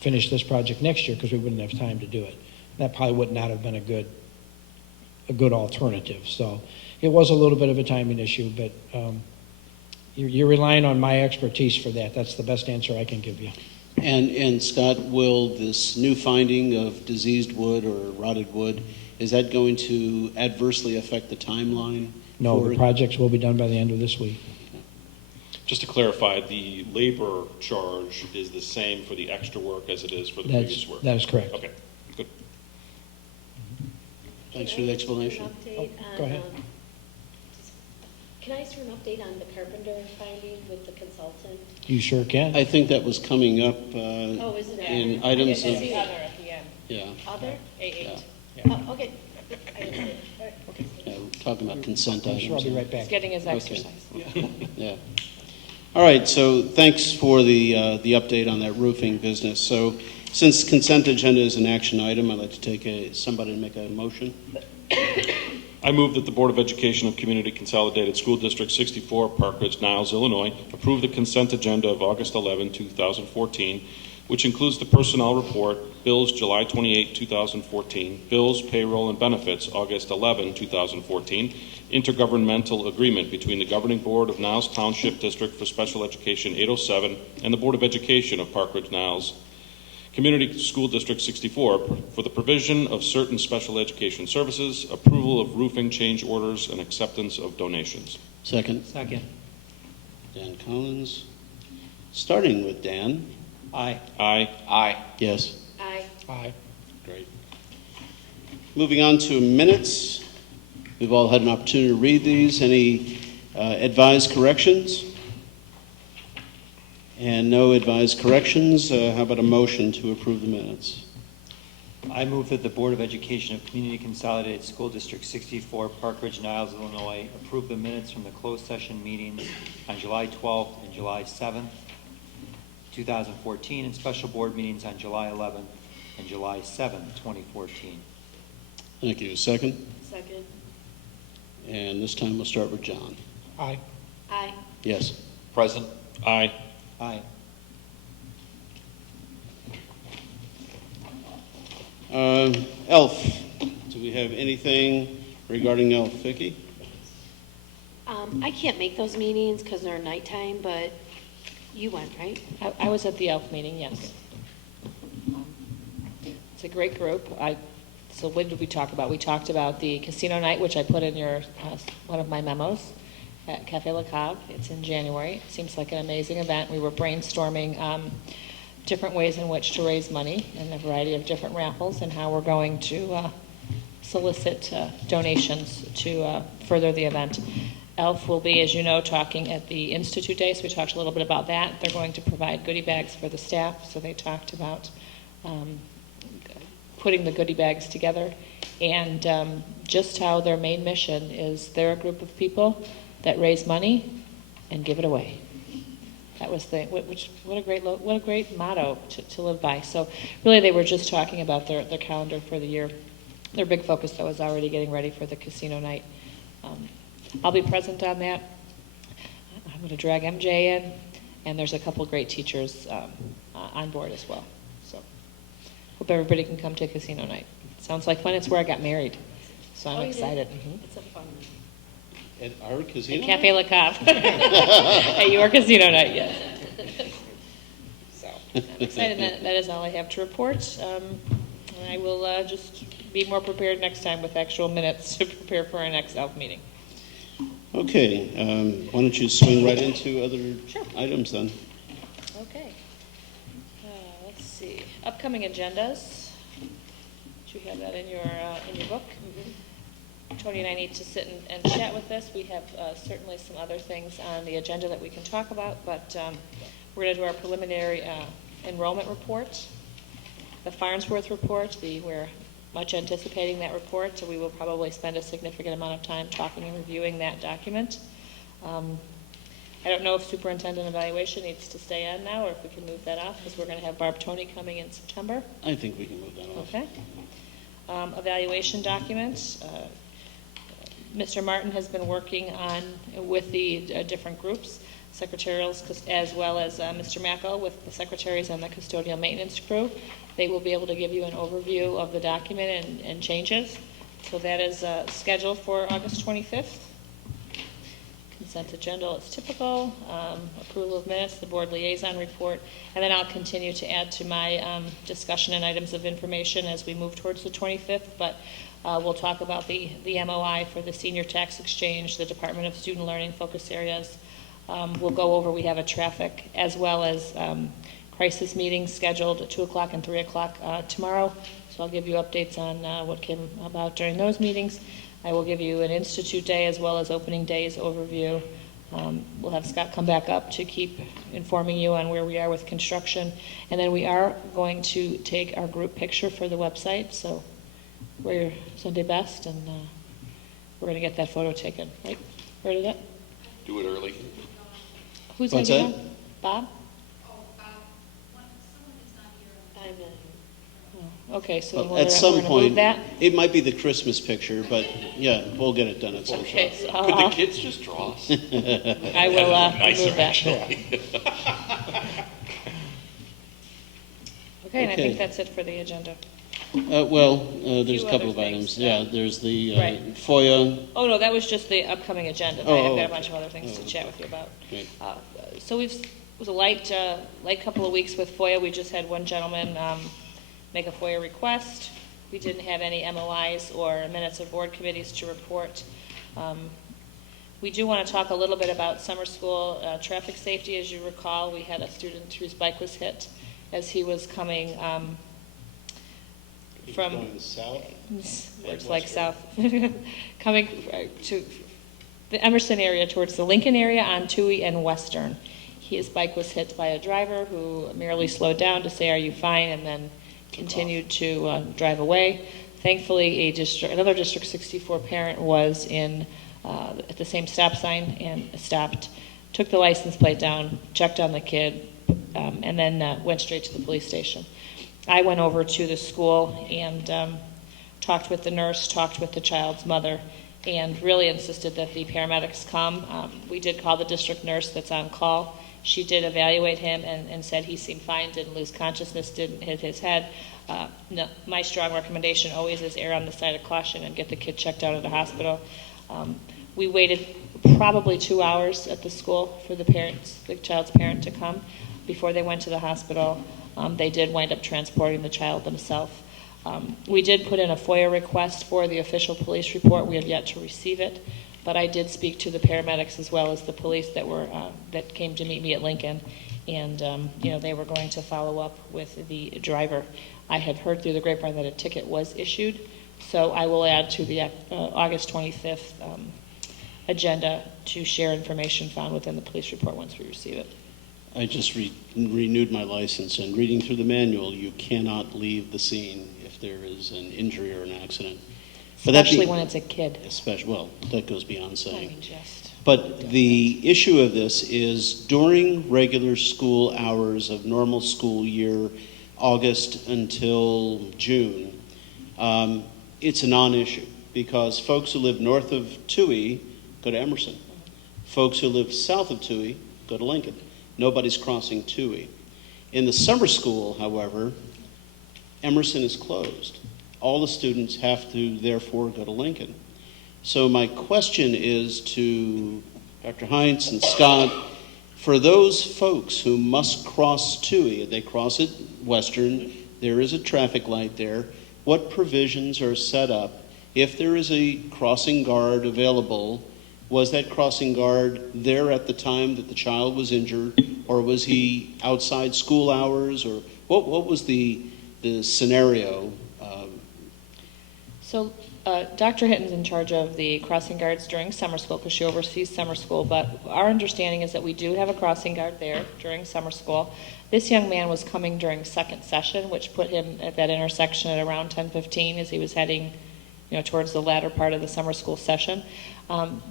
finished this project next year because we wouldn't have time to do it. That probably would not have been a good alternative. So it was a little bit of a timing issue, but you're relying on my expertise for that. That's the best answer I can give you. And Scott, will this new finding of diseased wood or rotted wood, is that going to adversely affect the timeline? No, the projects will be done by the end of this week. Just to clarify, the labor charge is the same for the extra work as it is for the previous work? That is correct. Okay, good. Thanks for the explanation. Update go ahead. can I ask for an update on the carpenter finding with the consultant? You sure can. I think that was coming up Oh, isn't it? in items of, It's the other at the end, yeah, Other? A8. Oh, okay. I didn't see it. All right. yeah, we're talking about consent I'm items. sure I'll be right He's back. getting his Okay. exercise. Yeah. All right, so thanks for the update on that roofing business. So since consent agenda is an action item, I'd like to take somebody to make a motion. I move that the Board of Education of Community Consolidated School District 64, Park Ridge, Niles, Illinois, approve the consent agenda of August 11, 2014, which includes the personnel report, bills July 28, 2014, bills, payroll, and benefits August 11, 2014, intergovernmental agreement between the Governing Board of Niles Township District for Special Education 807 and the Board of Education of Park Ridge, Niles, Community School District 64 for the provision of certain special education services, approval of roofing change orders, and acceptance of donations. Second, Second. Dan Collins. Starting with Dan. Aye. Aye. Aye. Yes. Aye. Aye. Great. Moving on to minutes. We've all had an opportunity to read these. Any advised corrections? And no advised corrections. How about a motion to approve the minutes? I move that the Board of Education of Community Consolidated School District 64, Park Ridge, Niles, Illinois, approve the minutes from the closed session meetings on July 12th and July 7th, 2014, and special board meetings on July 11th and July 7th, 2014. Thank you. Second? Second. And this time we'll start with John. Aye. Aye. Yes. Present? Aye. Aye. ELF. Do we have anything regarding ELF? Vicki? I can't make those meetings because they're nighttime, but you went, right? I was at the ELF meeting, yes. It's a great group. So what did we talk about? We talked about the casino night, which I put in your one of my memos at Cafe Le Cave. It's in January. It seems like an amazing event. We were brainstorming different ways in which to raise money and a variety of different raffles and how we're going to solicit donations to further the event. ELF will be, as you know, talking at the Institute Day, so we talked a little bit about that. They're going to provide goodie bags for the staff, so they talked about putting the goodie bags together and just how their main mission is they're a group of people that raise money and give it away. That was what a great motto to live by. So really they were just talking about their calendar for the year. Their big focus though is already getting ready for the casino night. I'll be present on that. I'm going to drag MJ in, and there's a couple great teachers on board as well. So hope everybody can come to casino night. Sounds like fun. It's where I got married, so I'm excited. Mm-hmm. It's a fun one. At our casino? At Cafe Le Cave. At your casino night, yes. So I'm excited. That is all I have to report. I will just be more prepared next time with actual minutes to prepare for our next ELF meeting. Okay, why don't you swing right into other items then? Okay. Let's see. Upcoming agendas. Do you have that in your book? Mm-hmm. Tony and I need to sit and chat with this. We have certainly some other things on the agenda that we can talk about, but we're going to do our preliminary enrollment report, the Farnsworth report. We're much anticipating that report, so we will probably spend a significant amount of time talking and reviewing that document. I don't know if superintendent evaluation needs to stay on now or if we can move that off because we're going to have Barb Tony coming in September. I think we can move that off. Okay. Evaluation documents. Mr. Martin has been working on with the different groups, secretarials, as well as Mr. Mackel with the secretaries and the custodial maintenance crew. They will be able to give you an overview of the document and changes. So that is scheduled for August 25th. Consent agenda is typical. Approval of minutes, the board liaison report, and then I'll continue to add to my discussion and items of information as we move towards the 25th. But we'll talk about the MOI for the senior tax exchange, the Department of Student Learning focus areas. We'll go over, we have a traffic as well as crisis meetings scheduled at 2 o'clock and 3 o'clock tomorrow. So I'll give you updates on what came about during those meetings. I will give you an Institute Day as well as Opening Day's overview. We'll have Scott come back up to keep informing you on where we are with construction. And then we are going to take our group picture for the website, so wear your Sunday best, and we're going to get that photo taken, right? Where did that? Do it early. Who's What's going to be that? on? Bob? I'm not Okay, so then Well, at some we're gonna point, move that. it might be the Christmas picture, but yeah, we'll get it done at some Okay, point. so Could the I'll- kids just draw us? I will Nicer, remove that. actually. Okay, and I Okay. think that's it for the agenda. There's a Few couple other of items. things, Yeah, there's the Right. FOIA. Oh, no, that was just the upcoming agenda. Oh, I've got a okay. bunch of other things to chat with you about. Great. So it was a light couple of weeks with FOIA. We just had one gentleman make a FOIA request. We didn't have any MOIs or minutes of board committees to report. We do want to talk a little bit about summer school traffic safety. As you recall, we had a student whose bike was hit as he was coming from Going south? Looks like south, coming to the Emerson area towards the Lincoln area on Toohey and Western. His bike was hit by a driver who merely slowed down to say, "Are you fine?" and then continued to drive away. Thankfully, another District 64 parent was at the same stop sign and stopped, took the license plate down, checked on the kid, and then went straight to the police station. I went over to the school and talked with the nurse, talked with the child's mother, and really insisted that the paramedics come. We did call the district nurse that's on call. She did evaluate him and said he seemed fine, didn't lose consciousness, didn't hit his head. No, my strong recommendation always is err on the side of caution and get the kid checked out of the hospital. We waited probably 2 hours at the school for the child's parent to come before they went to the hospital. They did wind up transporting the child themselves. We did put in a FOIA request for the official police report. We have yet to receive it, but I did speak to the paramedics as well as the police that came to meet me at Lincoln, and they were going to follow up with the driver. I had heard through the grapevine that a ticket was issued, so I will add to the August 25th agenda to share information found within the police report once we receive it. I just renewed my license, and reading through the manual, you cannot leave the scene if there is an injury or an accident. Especially when it's a kid. Well, that goes beyond saying. Just. But the issue of this is during regular school hours of normal school year, August until June, it's a non-issue because folks who live north of Toohey go to Emerson. Folks who live south of Toohey go to Lincoln. Nobody's crossing Toohey. In the summer school, however, Emerson is closed. All the students have to, therefore, go to Lincoln. So my question is to Dr. Heinz and Scott, for those folks who must cross Toohey, they cross at Western, there is a traffic light there, what provisions are set up if there is a crossing guard available? Was that crossing guard there at the time that the child was injured, or was he outside school hours, or what was the scenario? So Dr. Hitton's in charge of the crossing guards during summer school because she oversees summer school, but our understanding is that we do have a crossing guard there during summer school. This young man was coming during second session, which put him at that intersection at around 10:15 as he was heading towards the latter part of the summer school session.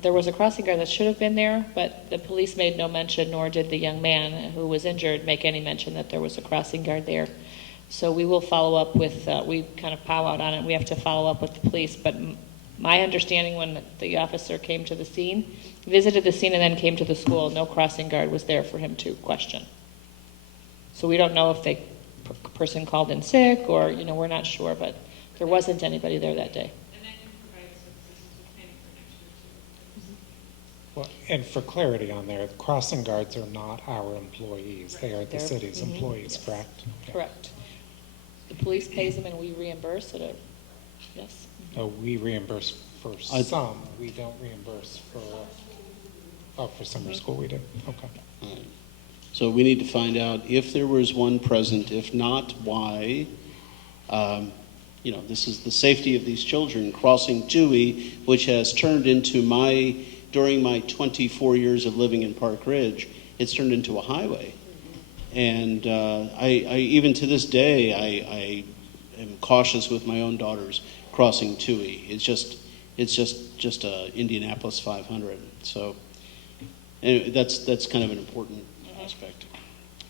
There was a crossing guard that should have been there, but the police made no mention, nor did the young man who was injured make any mention that there was a crossing guard there. So we will follow up with, we kind of powwowed on it, we have to follow up with the police, but my understanding when the officer came to the scene, visited the scene and then came to the school, no crossing guard was there for him to question. So we don't know if the person called in sick or, we're not sure, but there wasn't anybody there that day. Well, and for clarity on there, crossing guards are not our employees. They are the city's employees, correct? Okay. Correct. The police pays them and we reimburse it, yes? We reimburse for some. We don't reimburse for summer school we do. Okay. So we need to find out if there was one present. If not, why? this is the safety of these children crossing Dewey, which has turned into during my 24 years of living in Park Ridge, it's turned into a highway. And I even to this day, I am cautious with my own daughters crossing Dewey. It's just a Indianapolis 500. So anyway, that's kind of an important aspect.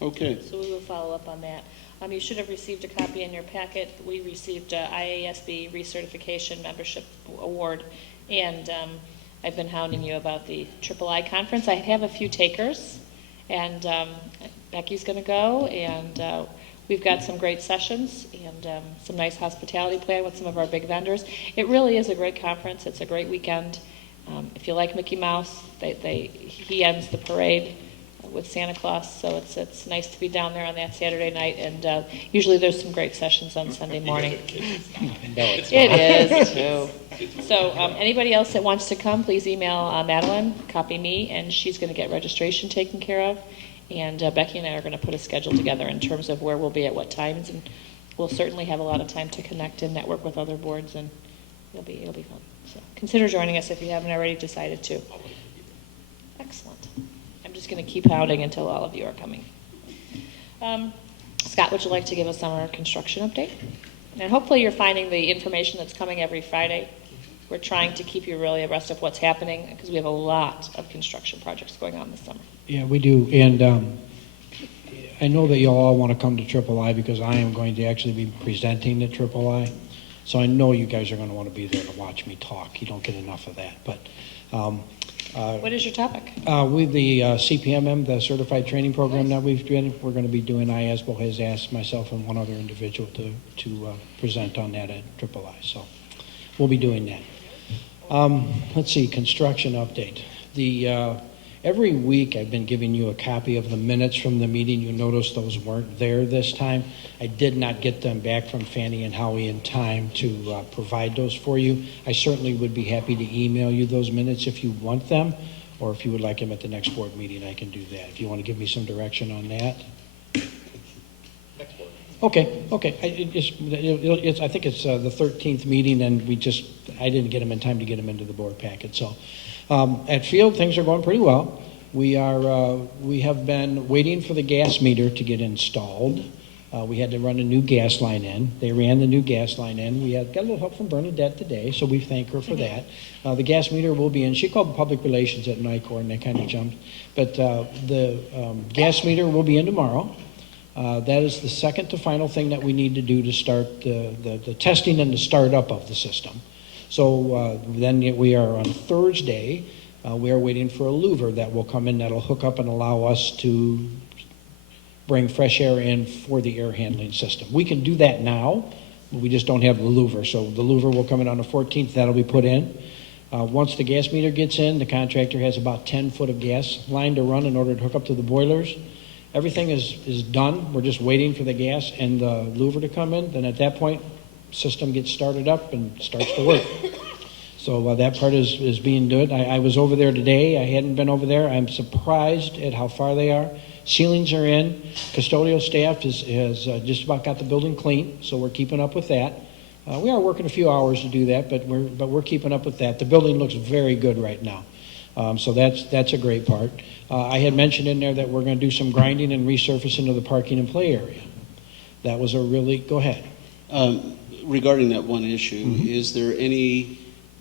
Okay. So we will follow up on that. You should have received a copy in your packet. We received a IASB recertification membership award, and I've been hounding you about the III conference. I have a few takers, and Becky's going to go, and we've got some great sessions and some nice hospitality plan with some of our big vendors. It really is a great conference. It's a great weekend. If you like Mickey Mouse, he ends the parade with Santa Claus, so it's nice to be down there on that Saturday night, and usually there's some great sessions on Sunday morning. It is too. So anybody else that wants to come, please email Madeline, copy me, and she's going to get registration taken care of, and Becky and I are going to put a schedule together in terms of where we'll be at what times, and we'll certainly have a lot of time to connect and network with other boards, and it'll be fun. So consider joining us if you haven't already decided to. Excellent. I'm just going to keep hounding until all of you are coming. Scott, would you like to give us our construction update? And hopefully you're finding the information that's coming every Friday. We're trying to keep you really abreast of what's happening because we have a lot of construction projects going on this summer. Yeah, we do. And I know that you all want to come to III because I am going to actually be presenting at III. So I know you guys are going to want to be there to watch me talk. You don't get enough of that. But what is your topic? With the CPMM, the Certified Training Program that we're going to be doing, IASBO has asked myself and one other individual to present on that at III. So we'll be doing that. Let's see, construction update. Every week I've been giving you a copy of the minutes from the meeting. You notice those weren't there this time. I did not get them back from Fannie and Howie in time to provide those for you. I certainly would be happy to email you those minutes if you want them, or if you would like them at the next board meeting, I can do that. If you want to give me some direction on that. Okay. I think it's the 13th meeting, and I didn't get them in time to get them into the board packet. So at Field, things are going pretty well. We have been waiting for the gas meter to get installed. We had to run a new gas line in. They ran the new gas line in. We got a little help from Bernadette today, so we thank her for that. The gas meter will be in. She called public relations at NICOR, and they kind of jumped. But the gas meter will be in tomorrow. That is the second to final thing that we need to do to start the testing and the startup of the system. So then we are on Thursday. We are waiting for a louver that will come in that'll hook up and allow us to bring fresh air in for the air handling system. We can do that now, but we just don't have the louver. So the louver will come in on the 14th. That'll be put in. Once the gas meter gets in, the contractor has about 10 foot of gas line to run in order to hook up to the boilers. Everything is done. We're just waiting for the gas and the louver to come in. Then at that point, system gets started up and starts to work. So that part is being done. I was over there today. I hadn't been over there. I'm surprised at how far they are. Ceilings are in. Custodial staff has just about got the building clean, so we're keeping up with that. We are working a few hours to do that, but we're keeping up with that. The building looks very good right now. So that's a great part. I had mentioned in there that we're going to do some grinding and resurfacing of the parking and play area. That was go ahead. Regarding that one issue, is there any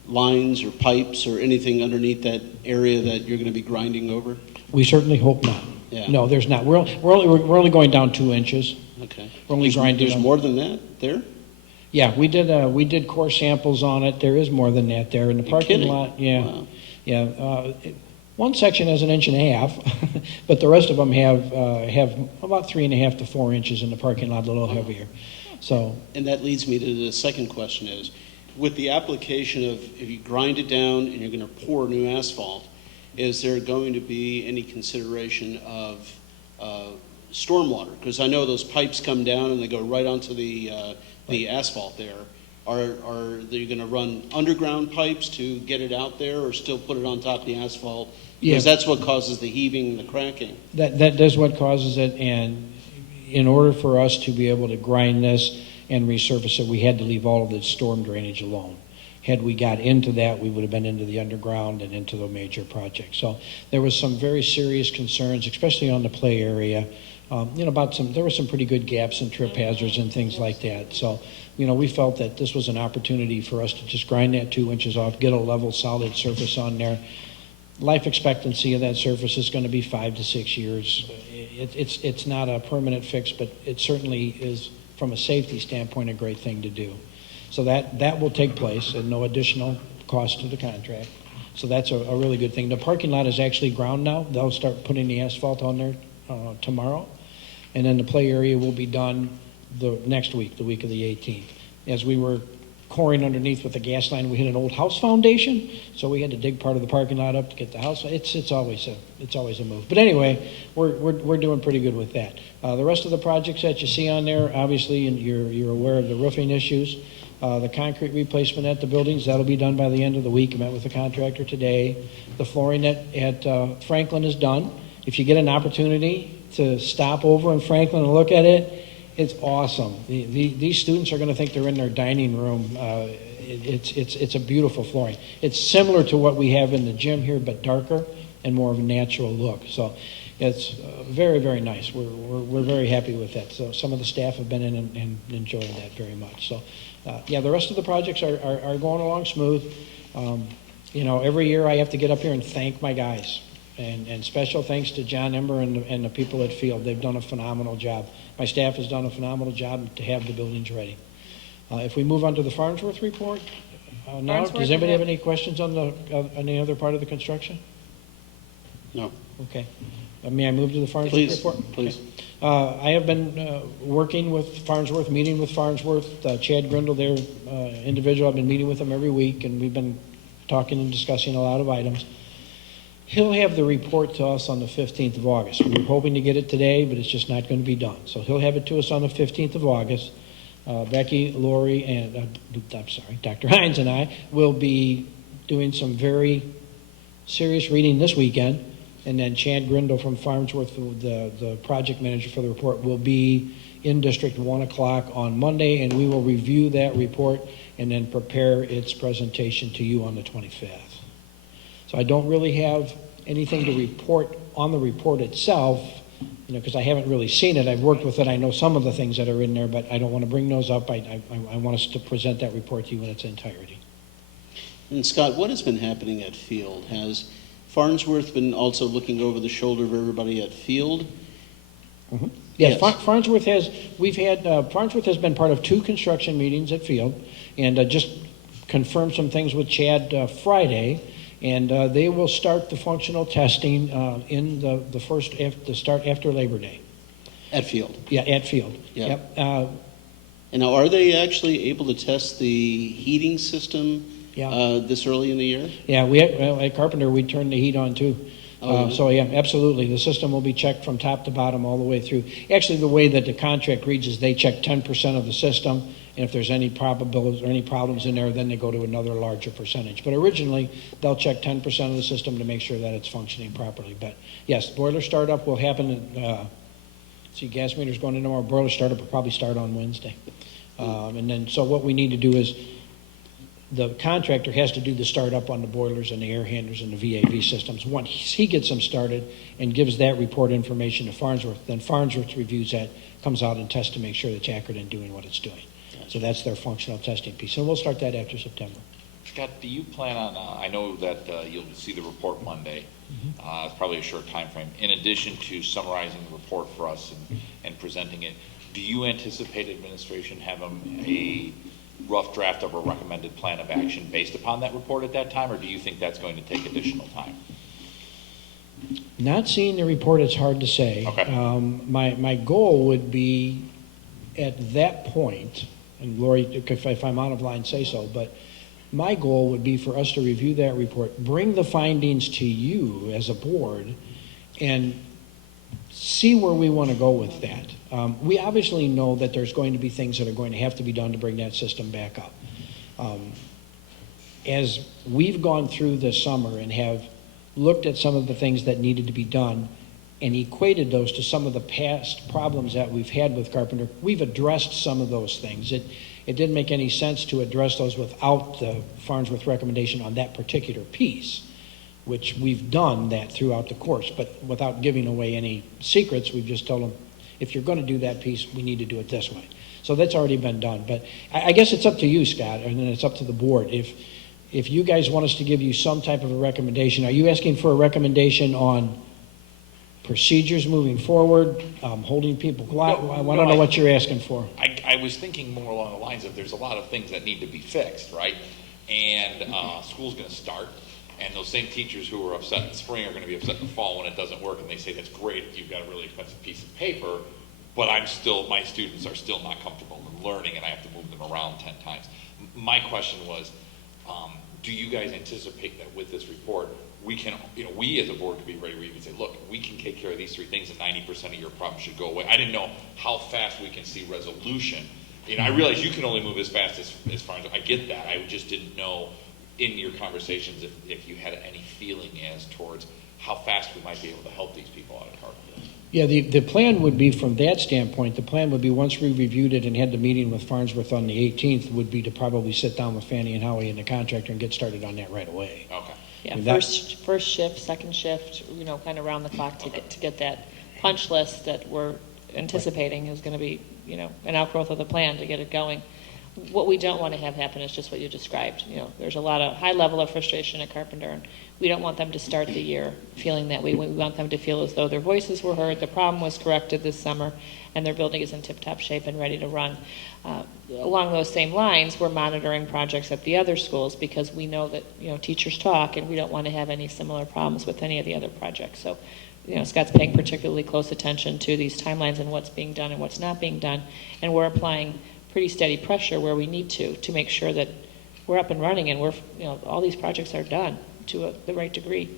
lines or pipes or anything underneath that area that you're going to be grinding over? We certainly hope not. Yeah. No, there's not. We're only going down 2 inches. Okay. We're only grinding. There's more than that there? Yeah, we did core samples on it. There is more than that there in the parking kidding? lot. Yeah, Wow. yeah. One section has 1.5 inches, but the rest of them have about 3.5 to 4 inches in the parking lot, a little heavier. So. And that leads me to the second question: is with the application of if you grind it down and you're going to pour new asphalt, is there going to be any consideration of stormwater? Because I know those pipes come down and they go right onto the asphalt there. Are they going to run underground pipes to get it out there, or still put it on top of the asphalt? Because that's what causes the heaving and the cracking. That is what causes it, and in order for us to be able to grind this, and resurface it, we had to leave all of the storm drainage alone. Had we got into that, we would have been into the underground and into the major project. So there was some very serious concerns, especially on the play area. There were some pretty good gaps and trip hazards and things like that. So, we felt that this was an opportunity for us to just grind that 2 inches off, get a level, solid surface on there. Life expectancy of that surface is going to be 5 to 6 years. It's not a permanent fix, but it certainly is, from a safety standpoint, a great thing to do. So that will take place at no additional cost to the contract. So that's a really good thing. The parking lot is actually ground now. They'll start putting the asphalt on there tomorrow. And then the play area will be done the next week, the week of the 18th. As we were coring underneath with the gas line, we hit an old house foundation, so we had to dig part of the parking lot up to get the house. It's always a move. But anyway, we're doing pretty good with that. The rest of the projects that you see on there, obviously, and you're aware of the roofing issues. The concrete replacement at the buildings, that'll be done by the end of the week. I met with the contractor today. The flooring at Franklin is done. If you get an opportunity to stop over in Franklin and look at it, it's awesome. These students are going to think they're in their dining room. It's a beautiful flooring. It's similar to what we have in the gym here, but darker and more of a natural look. So it's very, very nice. We're very happy with that. So some of the staff have been in and enjoying that very much. So the rest of the projects are going along smooth. Every year I have to get up here and thank my guys. And special thanks to John Ember and the people at Field. They've done a phenomenal job. My staff has done a phenomenal job to have the buildings ready. If we move on to the Farnsworth report, now, does anybody have any questions on any other part of the construction? No. Okay. May I move to the Farnsworth report? Please. Okay. I have been working with Farnsworth, meeting with Farnsworth. Chad Grindle, their individual, I've been meeting with him every week, and we've been talking and discussing a lot of items. He'll have the report to us on the 15th of August. We were hoping to get it today, but it's just not going to be done. So he'll have it to us on the 15th of August. Becky, Lori, and Dr. Hines and I will be doing some very serious reading this weekend. And then Chad Grindle from Farnsworth, the project manager for the report, will be in District 1 o'clock on Monday, and we will review that report and then prepare its presentation to you on the 25th. So I don't really have anything to report on the report itself, because I haven't really seen it. I've worked with it. I know some of the things that are in there, but I don't want to bring those up. I want us to present that report to you in its entirety. And Scott, what has been happening at Field? Has Farnsworth been also looking over the shoulder of everybody at Field? Mm-hmm. Yes. Farnsworth has been part of 2 construction meetings at Field, and just confirmed some things with Chad Friday. And they will start the functional testing in the start after Labor Day. At Field? Yeah, at Field. Yeah. Yep. And now, are they actually able to test the heating system this early in the year? Yeah, at Carpenter, we turned the heat on too. So yeah, absolutely. The system will be checked from top to bottom all the way through. Actually, the way that the contract reads is they check 10% of the system, and if there's any probabilities or any problems in there, then they go to another larger percentage. But originally, they'll check 10% of the system to make sure that it's functioning properly. But yes, boiler startup will happen. Gas meters going in tomorrow. Boiler startup will probably start on Wednesday. And then, so what we need to do is the contractor has to do the startup on the boilers and the air handlers and the VAV systems. Once he gets them started and gives that report information to Farnsworth, then Farnsworth reviews that, comes out and tests to make sure it's accurate in doing what it's doing. So that's their functional testing piece. And we'll start that after September. Scott, do you plan on, I know that you'll see the report Monday. It's probably a short time frame. In addition to summarizing the report for us and presenting it, do you anticipate administration having a rough draft of a recommended plan of action based upon that report at that time, or do you think that's going to take additional time? Not seeing the report, it's hard to say. Okay. My goal would be at that point, and Lori, if I'm out of line, say so, but my goal would be for us to review that report, bring the findings to you as a board, and see where we want to go with that. We obviously know that there's going to be things that are going to have to be done to bring that system back up. As we've gone through this summer and have looked at some of the things that needed to be done, and equated those to some of the past problems that we've had with Carpenter. We've addressed some of those things. It didn't make any sense to address those without the Farnsworth recommendation on that particular piece, which we've done that throughout the course. But without giving away any secrets, we've just told them, if you're going to do that piece, we need to do it this way. So that's already been done. But I guess it's up to you, Scott, and then it's up to the board. If you guys want us to give you some type of a recommendation, are you asking for a recommendation on procedures moving forward, holding people? I don't know what you're asking for. I was thinking more along the lines of there's a lot of things that need to be fixed, right? And school's going to start, and those same teachers who were upset in the spring are going to be upset in the fall when it doesn't work, and they say that's great if you've got a really expensive piece of paper, but my students are still not comfortable in learning, and I have to move them around 10 times. My question was, do you guys anticipate that with this report, we can, we as a board could be ready to even say, look, we can take care of these 3 things and 90% of your problems should go away. I didn't know how fast we can see resolution. I realize you can only move as fast as far as, I get that. I just didn't know in your conversations if you had any feeling as towards how fast we might be able to help these people out of Carpenter. Yeah, the plan would be, from that standpoint, the plan would be, once we reviewed it and had the meeting with Farnsworth on the 18th, would be to probably sit down with Fannie and Howie and the contractor and get started on that right away. Okay. Yeah, first shift, second shift, kind of around the clock to get that punch list that we're anticipating is going to be, an outgrowth of the plan to get it going. What we don't want to have happen is just what you described. There's a lot of high level of frustration at Carpenter, and we don't want them to start the year feeling that way. We want them to feel as though their voices were heard, the problem was corrected this summer, and their building is in tip-top shape and ready to run. Along those same lines, we're monitoring projects at the other schools because we know that teachers talk, and we don't want to have any similar problems with any of the other projects. So, Scott's paying particularly close attention to these timelines and what's being done and what's not being done, and we're applying pretty steady pressure where we need to make sure that we're up and running and all these projects are done to the right degree.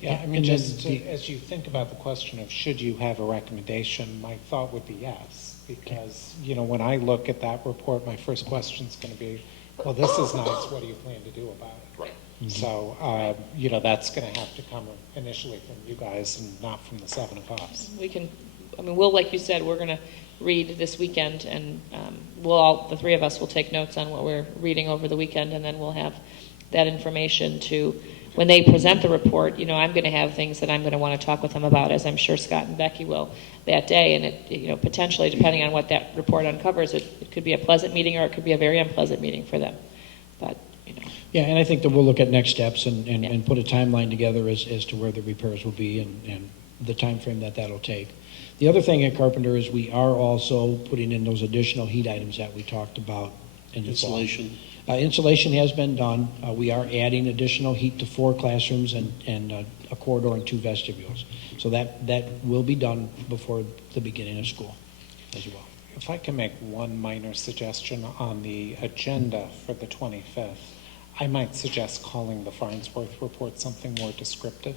Yeah, I mean, just as you think about the question of should you have a recommendation, my thought would be yes, because, when I look at that report, my first question is going to be, well, this is nice, what do you plan to do about it? Right. Mm-hmm. So, that's going to have to come initially from you guys and not from the 7 of us. We'll, like you said, we're going to read this weekend, and the 3 of us will take notes on what we're reading over the weekend, and then we'll have that information to, when they present the report, I'm going to have things that I'm going to want to talk with them about, as I'm sure Scott and Becky will that day, and it potentially, depending on what that report uncovers, it could be a pleasant meeting or it could be a very unpleasant meeting for them. But, Yeah, and I think that we'll look at next steps and put a timeline together as to where the repairs will be and the time frame that'll take. The other thing at Carpenter is we are also putting in those additional heat items that we talked about in the fall. Insulation. Insulation has been done. We are adding additional heat to 4 classrooms and a corridor and 2 vestibules. So that will be done before the beginning of school as well. If I can make one minor suggestion on the agenda for the 25th, I might suggest calling the Farnsworth report something more descriptive,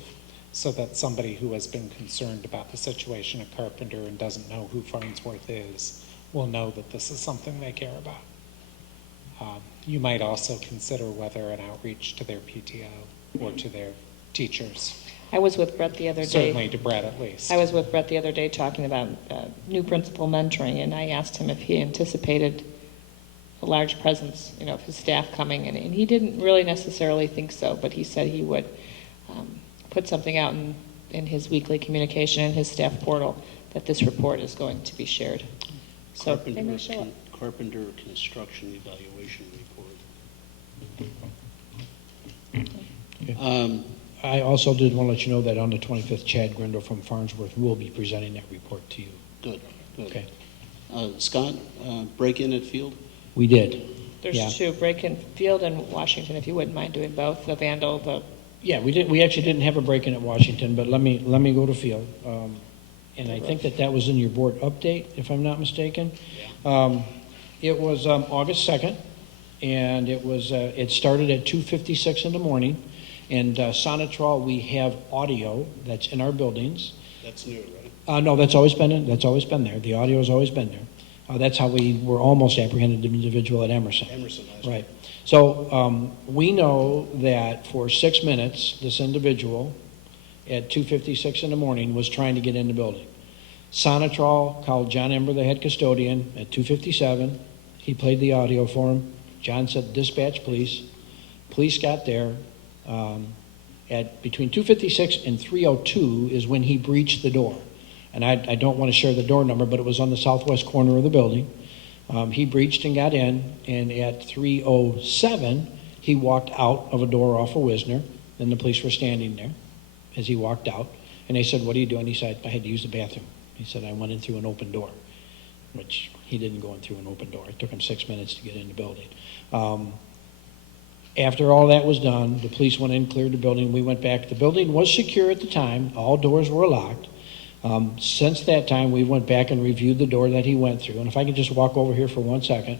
so that somebody who has been concerned about the situation at Carpenter and doesn't know who Farnsworth is will know that this is something they care about. You might also consider whether an outreach to their PTO or to their teachers. I was with Brett the other day. Certainly to Brett, at least. I was with Brett the other day talking about new principal mentoring, and I asked him if he anticipated a large presence, of his staff coming, and he didn't really necessarily think so, but he said he would put something out in his weekly communication in his staff portal that this report is going to be shared. So they may show up. Carpenter Construction Evaluation Report. I also did want to let you know that on the 25th, Chad Grindle from Farnsworth will be presenting that report to you. Good. Okay. Scott, break-in at Field? We did. There's 2, break-in Field and Washington, if you wouldn't mind doing both, the Vandal, Yeah, we did. We actually didn't have a break-in at Washington, but let me go to Field. And I think that was in your board update, if I'm not mistaken. Yeah. It was August 2nd, and it started at 2:56 in the morning. And Sonatrol, we have audio that's in our buildings. That's new, right? No, that's always been there. The audio has always been there. That's how we were almost apprehended the individual at Emerson. Right. So we know that for 6 minutes, this individual at 2:56 in the morning was trying to get in the building. Sonatrol called John Ember, the head custodian, at 2:57. He played the audio for him. John said, "Dispatch police." Police got there. At between 2:56 and 3:02 is when he breached the door. And I don't want to share the door number, but it was on the southwest corner of the building. He breached and got in, and at 3:07, he walked out of a door off of Wisner, and the police were standing there as he walked out. And they said, "What are you doing?" He said, "I had to use the bathroom." He said, "I went in through an open door," which he didn't go in through an open door. It took him 6 minutes to get in the building. After all that was done, the police went in, cleared the building. We went back. The building was secure at the time. All doors were locked. Since that time, we went back and reviewed the door that he went through. And if I could just walk over here for 1 second.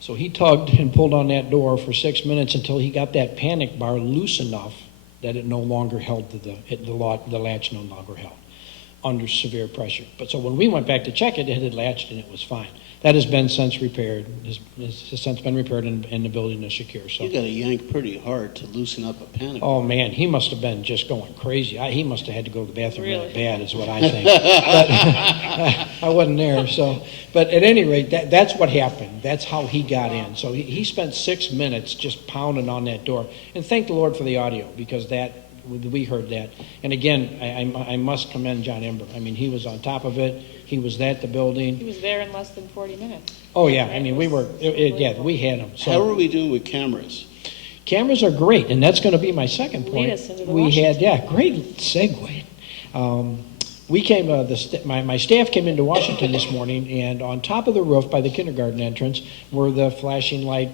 So he tugged and pulled on that door for 6 minutes until he got that panic bar loose enough that it no longer held the latch no longer held under severe pressure. But so when we went back to check it, it had latched and it was fine. That has been since repaired. Has since been repaired and the building is secure. So You got to yank pretty hard to loosen up a panic. oh man, he must have been just going crazy. He must have had to go to the bathroom really bad, is what I think. But I wasn't there. So, but at any rate, that's what happened. That's how he got in. So he spent 6 minutes just pounding on that door. And thank the Lord for the audio, because we heard that. And again, I must commend John Ember. I mean, he was on top of it. He was at the building. He was there in less than 40 minutes. Oh yeah, I mean, we had him. So How are we doing with cameras? cameras are great, and that's going to be my second point. Lead us into the We had, Washington. great segue. We came, my staff came into Washington this morning, and on top of the roof by the kindergarten entrance were the flashing light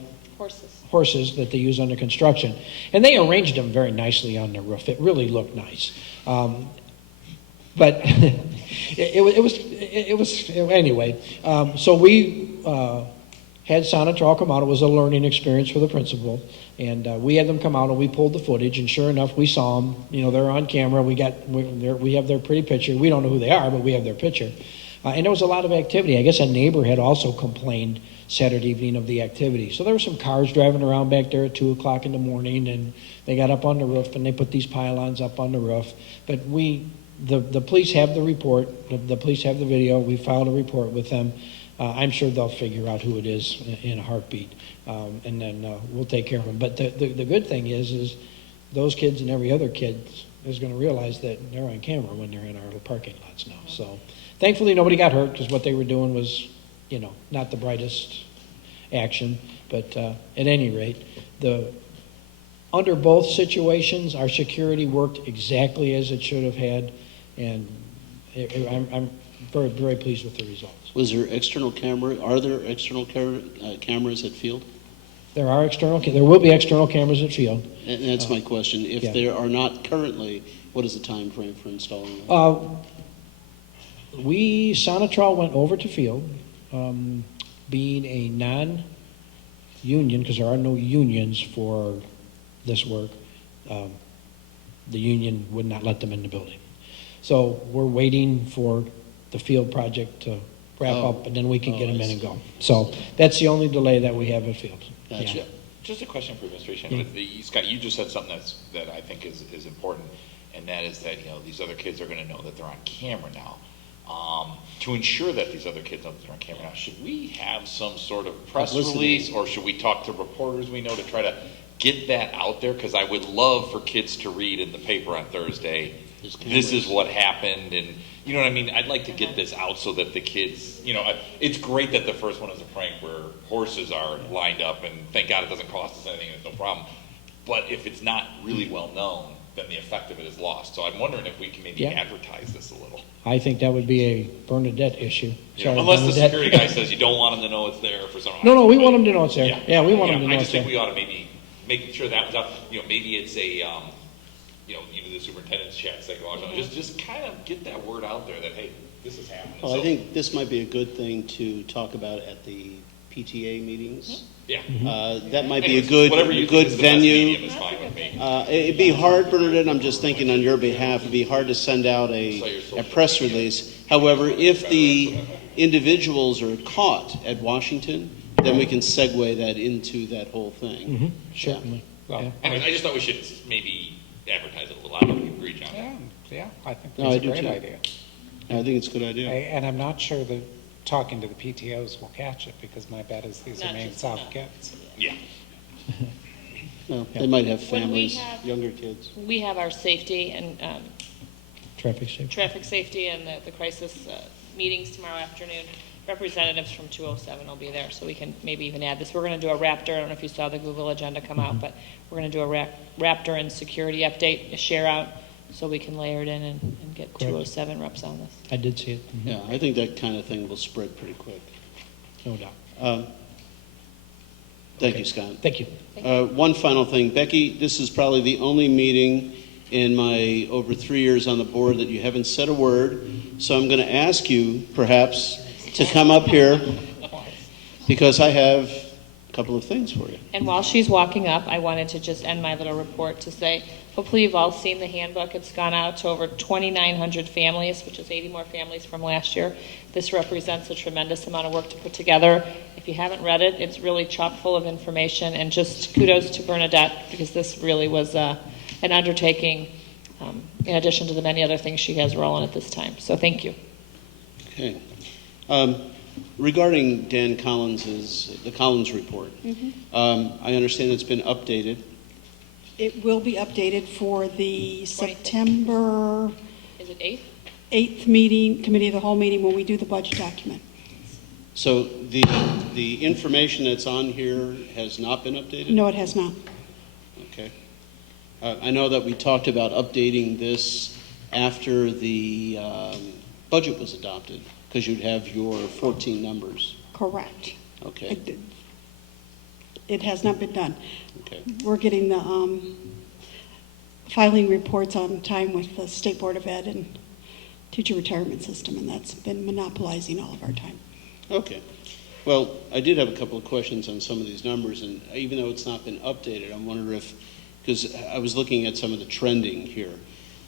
horses that they use under construction. And they arranged them very nicely on the roof. It really looked nice. But it was anyway. So we had Sonatrol come out. It was a learning experience for the principal, and we had them come out and we pulled the footage. And sure enough, we saw them. You know, they're on camera. We have their pretty picture. We don't know who they are, but we have their picture. And there was a lot of activity. I guess a neighbor had also complained Saturday evening of the activity. So there were some cars driving around back there at 2 o'clock in the morning, and they got up on the roof and they put these pylons up on the roof. But the police have the report. The police have the video. We filed a report with them. I'm sure they'll figure out who it is in a heartbeat, and then we'll take care of them. But the good thing is those kids and every other kid is going to realize that they're on camera when they're in our little parking lots now. So thankfully nobody got hurt, because what they were doing was, not the brightest action. But at any rate, under both situations, our security worked exactly as it should have had, and I'm very, very pleased with the results. Was there external camera? Are there external cameras at field? There will be external cameras at field. And that's my question. If yeah. there are not currently, what is the time frame for installing them? Sonatrol went over to field, being a non-union, because there are no unions for this work. The union would not let them in the building. So we're waiting for the field project to wrap up, and then we can get them in and go. So that's the only delay that we have at field. Gotcha. Yeah. Just a question for administration. Scott, you just said something that I think is important, and that is that these other kids are going to know that they're on camera now. To ensure that these other kids know that they're on camera now, should we have some sort of press release, or should we talk to reporters we know to try to get that out there? Because I would love for kids to read in the paper on Thursday, this is what happened, and you know what I mean? I'd like to get this out so that the kids, it's great that the first one is a prank where horses are lined up, and thank God it doesn't cost us anything, it's no problem. But if it's not really well known, then the effect of it is lost. So I'm wondering if we can maybe advertise this a little. I think that would be a Bernadette issue. Sorry, unless Bernadette. the security guy says you don't want them to know it's there for some reason. No, we want them to know it's there. Yeah, we want them to know I it's just there. think we ought to maybe making sure that was out. Maybe it's a, even the superintendent's chat psychological. Just kind of get that word out there that, hey, this is happening. Well, I think this might be a good thing to talk about at the PTA meetings. Yeah. That might Anyways, be a whatever you good think is the best venue. medium is fine with me. It'd be hard, Bernadette, I'm just thinking on your behalf, it'd be hard to send out a press release. However, if the individuals are caught at Washington, then we can segue that into that whole thing. Certainly. Well, Anyways, I just thought we should maybe advertise it a little. I don't know if you agree, John. yeah, I think No, that's I a do great too. idea. I think it's a good idea. And I'm not sure that talking to the PTOs will catch it, because my bet is these are Not main just South enough. kids. Yeah. Well, they might have When we families, have- younger kids. We have our safety and Traffic safety. traffic safety and the crisis meetings tomorrow afternoon. Representatives from 207 will be there, so we can maybe even add this. We're going to do a Raptor. I don't know if you saw the Google agenda come out, but we're going to do a Raptor and security update, a share out, so we can layer it in and get Correct. 207 reps on this. I did see it. Yeah, I think that kind of thing will spread pretty quick. No doubt. Thank Okay. you, Scott. Thank you. One final thing. Becky, this is probably the only meeting in my over 3 years on the board that you haven't said a word. So I'm going to ask you, perhaps, to come up here because I have a couple of things for you. And while she's walking up, I wanted to just end my little report to say, hopefully you've all seen the handbook. It's gone out to over 2,900 families, which is 80 more families from last year. This represents a tremendous amount of work to put together. If you haven't read it, it's really chock full of information, and just kudos to Bernadette, because this really was an undertaking in addition to the many other things she has rolling at this time. So thank you. Okay. Regarding Dan Collins's, the Collins report, I understand it's been updated. It will be updated for the September Is it 8th? 8th meeting, committee of the whole meeting, when we do the budget document. So the information that's on here has not been updated? No, it has not. Okay. I know that we talked about updating this after the budget was adopted, because you'd have your 14 numbers. Correct. Okay. It has not been done. Okay. We're getting the filing reports on time with the State Board of Ed and teacher retirement system, and that's been monopolizing all of our time. Okay. Well, I did have a couple of questions on some of these numbers, and even though it's not been updated, I wonder if, because I was looking at some of the trending here.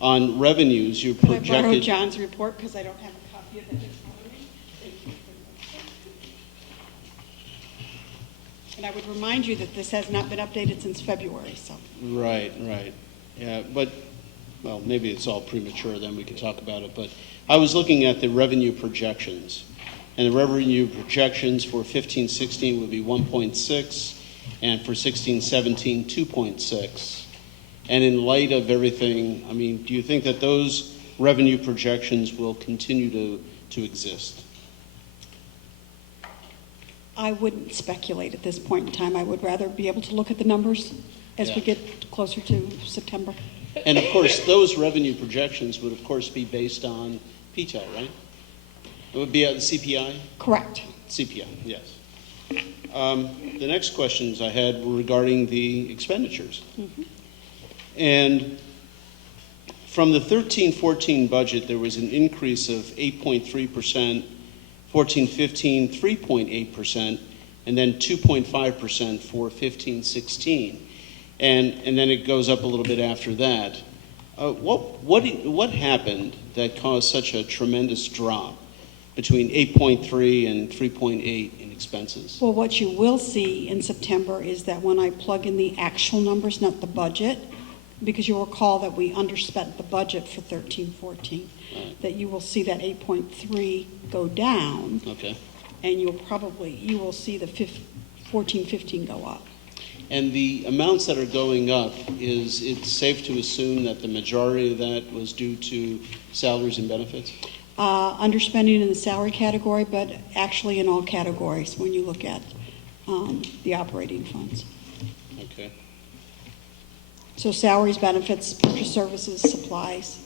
On revenues, you Could I borrow projected... John's report, because I don't have a copy of it in front of me? Thank you. And I would remind you that this has not been updated since February, so. Right, right. Yeah, but, well, maybe it's all premature, then we can talk about it. But I was looking at the revenue projections, and the revenue projections for 15-16 would be 1.6, and for 16-17, 2.6. And in light of everything, I mean, do you think that those revenue projections will continue to exist? I wouldn't speculate at this point in time. I would rather be able to look at the numbers as we Yeah. get closer to September. And of course, those revenue projections would of course be based on PTEL, right? It would be the CPI? Correct. CPI, yes. The next questions I had were regarding the expenditures. And from the 13-14 budget, there was an increase of 8.3%, 14-15, 3.8%, and then 2.5% for 15-16. And then it goes up a little bit after that. What happened that caused such a tremendous drop between 8.3 and 3.8 in expenses? Well, what you will see in September is that when I plug in the actual numbers, not the budget, because you'll recall that we underspent the budget for 13-14, that you will see that 8.3 go down, Okay. and you will see the 14-15 go up. And the amounts that are going up, is it safe to assume that the majority of that was due to salaries and benefits? Underspending in the salary category, but actually in all categories when you look at the operating funds. Okay. So salaries, benefits, purchase services, supplies.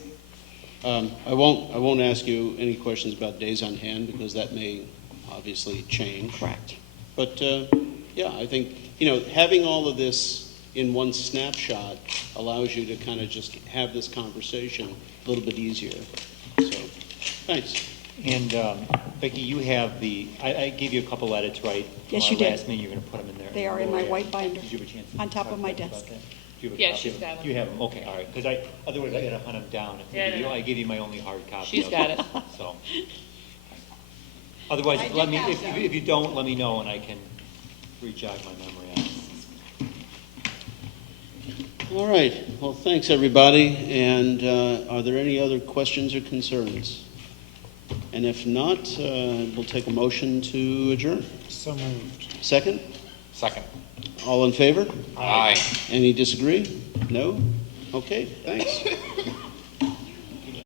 I won't ask you any questions about days on hand because that may obviously change. Correct. But yeah, I think, having all of this in one snapshot allows you to kind of just have this conversation a little bit easier. So, thanks. And Becky, you have I gave you a couple edits, right? Yes, from you our did. last meeting, you're going to put them in there. They are in my white binder Did you have a chance to on top talk of my to Becky desk. about that? Do you have a Yeah, copy she's of got them. You have them, okay, all right. Because otherwise I got to hunt them down. Yeah, no. I gave you my only hard copy. She's of got it. So. Otherwise, I let do me, have if some. if you don't, let me know and I can re-jog my memory on it. All right, well, thanks, everybody, and are there any other questions or concerns? And if not, we'll take a motion to adjourn. So moved. Second? Second. All in favor? Aye. Any disagree? No? Okay, thanks.